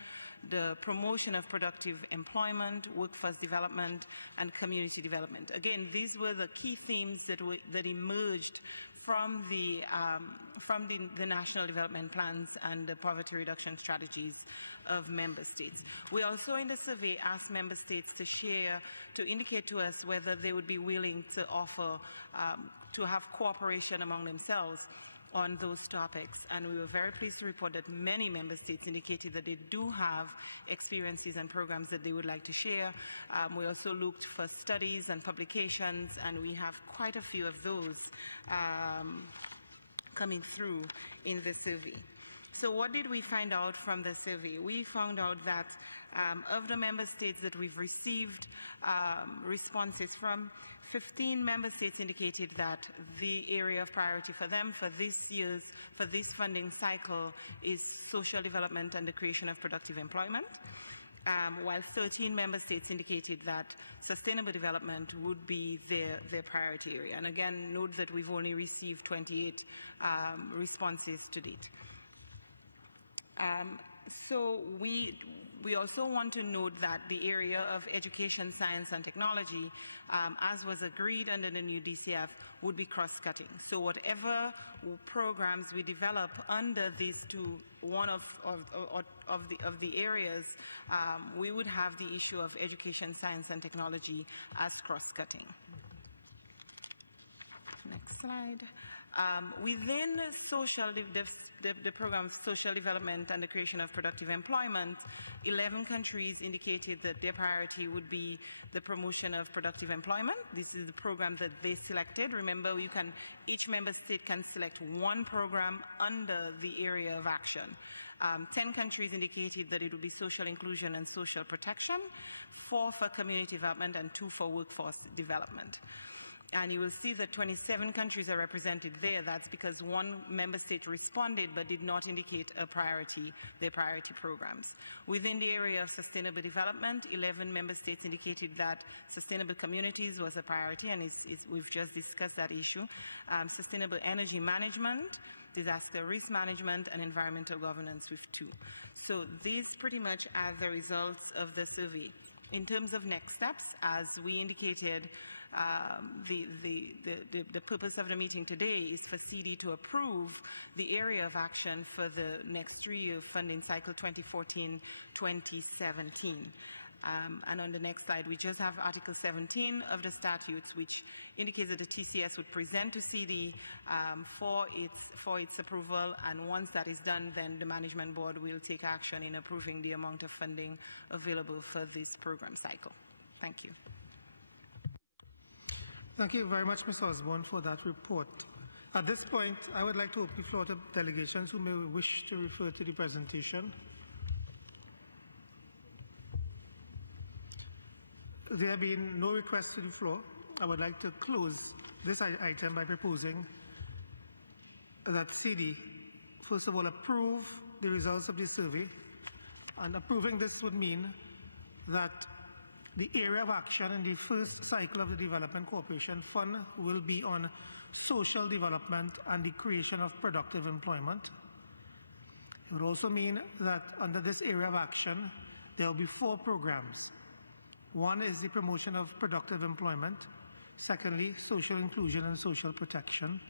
the promotion of productive employment, workforce development, and community development. Again, these were the key themes that emerged from the national development plans and the poverty reduction strategies of member states. We also in the survey asked member states to share, to indicate to us whether they would be willing to offer, to have cooperation among themselves on those topics, and we were very pleased to report that many member states indicated that they do have experiences and programs that they would like to share. We also looked for studies and publications, and we have quite a few of those coming through in the survey. So what did we find out from the survey? We found out that of the member states that we've received responses from, 15 member states indicated that the area of priority for them for this funding cycle is social development and the creation of productive employment, while 13 member states indicated that sustainable development would be their priority area. And again, note that we've only received 28 responses to date. So we also want to note that the area of education, science, and technology, as was agreed under the new DCF, would be cross-cutting. So whatever programs we develop under these two, one of the areas, we would have the issue of education, science, and technology as cross-cutting. Next slide. Within the program Social Development and the Creation of Productive Employment, 11 countries indicated that their priority would be the promotion of productive employment. This is the program that they selected. Remember, each member state can select one program under the area of action. 10 countries indicated that it would be social inclusion and social protection, 4 for community development, and 2 for workforce development. And you will see that 27 countries are represented there. That's because one member state responded but did not indicate their priority programs. Within the area of sustainable development, 11 member states indicated that sustainable communities was a priority, and we've just discussed that issue. Sustainable energy management, disaster risk management, and environmental governance with 2. So these pretty much are the results of the survey. In terms of next steps, as we indicated, the purpose of the meeting today is for CD to approve the area of action for the next 3-year funding cycle 2014-2017. And on the next slide, we just have Article 17 of the statutes, which indicates that the TCS would present to CD for its approval, and once that is done, then the management board will take action in approving the amount of funding available for this program cycle. Thank you. Thank you very much, Ms. Osborne, for that report. At this point, I would like to open the floor to delegations who may wish to refer to the presentation. There have been no requests to the floor. I would like to close this item by proposing that CD, first of all, approve the results of the survey. And approving this would mean that the area of action in the first cycle of the Development Cooperation Fund will be on social development and the creation of productive employment. It would also mean that under this area of action, there will be 4 programs. One is the promotion of productive employment. Secondly, social inclusion and social protection.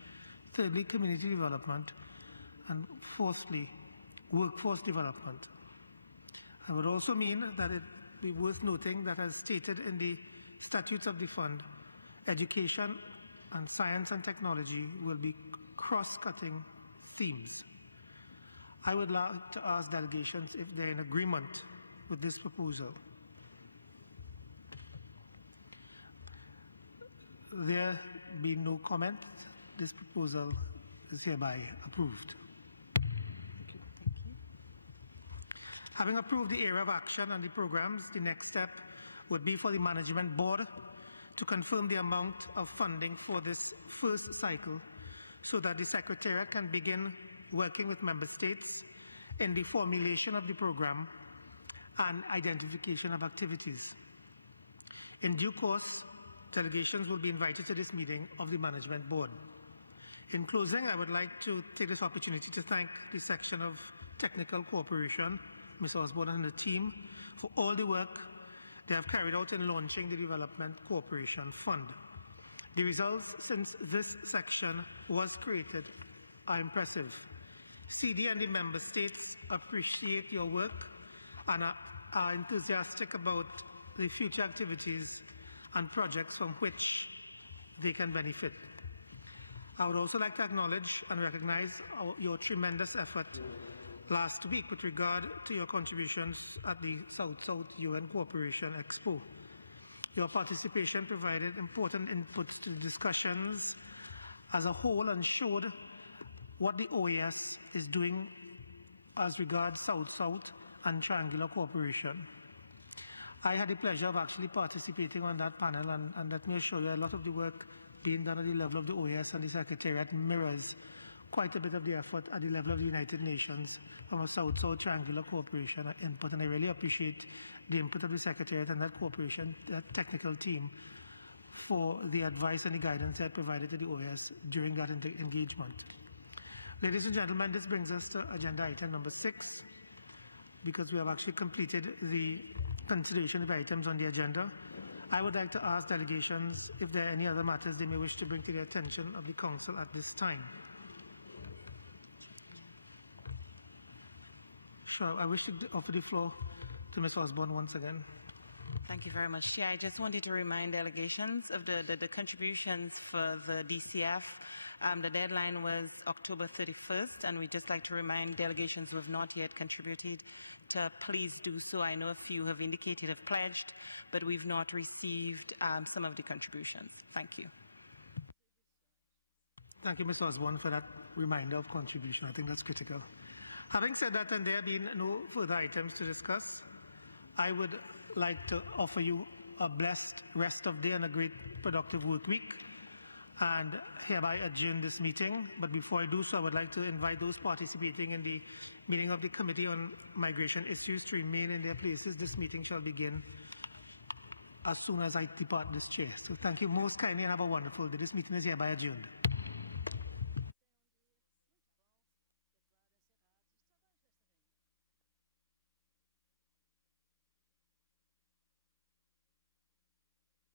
Thirdly, community development. And fourthly, workforce development. It would also mean that it be worth noting that, as stated in the statutes of the fund, education and science and technology will be cross-cutting themes. I would like to ask delegations if they're in agreement with this proposal. There being no comment, this proposal is hereby approved. Having approved the area of action and the programs, the next step would be for the management board to confirm the amount of funding for this first cycle so that the Secretariat can begin working with member states in the formulation of the program and identification of activities. In due course, delegations will be invited to this meeting of the management board. In closing, I would like to take this opportunity to thank the section of technical cooperation, Ms. Osborne and the team, for all the work they have carried out in launching the Development Cooperation Fund. The results since this section was created are impressive. CD and the member states appreciate your work and are enthusiastic about the future activities and projects from which they can benefit. I would also like to acknowledge and recognize your tremendous effort last week with regard to your contributions at the South-South UN Cooperation Expo. Your participation provided important inputs to the discussions as a whole and showed what the OAS is doing as regards South-South and triangular cooperation. I had the pleasure of actually participating on that panel, and let me assure you a lot of the work being done at the level of the OAS and the Secretariat mirrors quite a bit of the effort at the level of the United Nations from a South-South triangular cooperation input, and I really appreciate the input of the Secretariat and that cooperation, that technical team, for the advice and the guidance they provided to the OAS during that engagement. Ladies and gentlemen, this brings us to agenda item number 6, because we have actually completed the consideration of items on the agenda. I would like to ask delegations if there are any other matters they may wish to bring to the attention of the Council at this time. Sure, I wish to offer the floor to Ms. Osborne once again. Thank you very much. Yeah, I just wanted to remind delegations of the contributions for the DCF. The deadline was October 31st, and we'd just like to remind delegations who have not yet contributed to please do so. I know a few have indicated have pledged, but we've not received some of the contributions. Thank you. Thank you, Ms. Osborne, for that reminder of contribution. I think that's critical. Having said that, and there being no further items to discuss, I would like to offer you a blessed rest of day and a great productive work week, and hereby adjourn this meeting. But before I do so, I would like to invite those participating in the meeting of the Committee on Migration Issues to remain in their places. This meeting shall begin as soon as I depart this chair. So thank you most kindly and have a wonderful day. This meeting is hereby adjourned.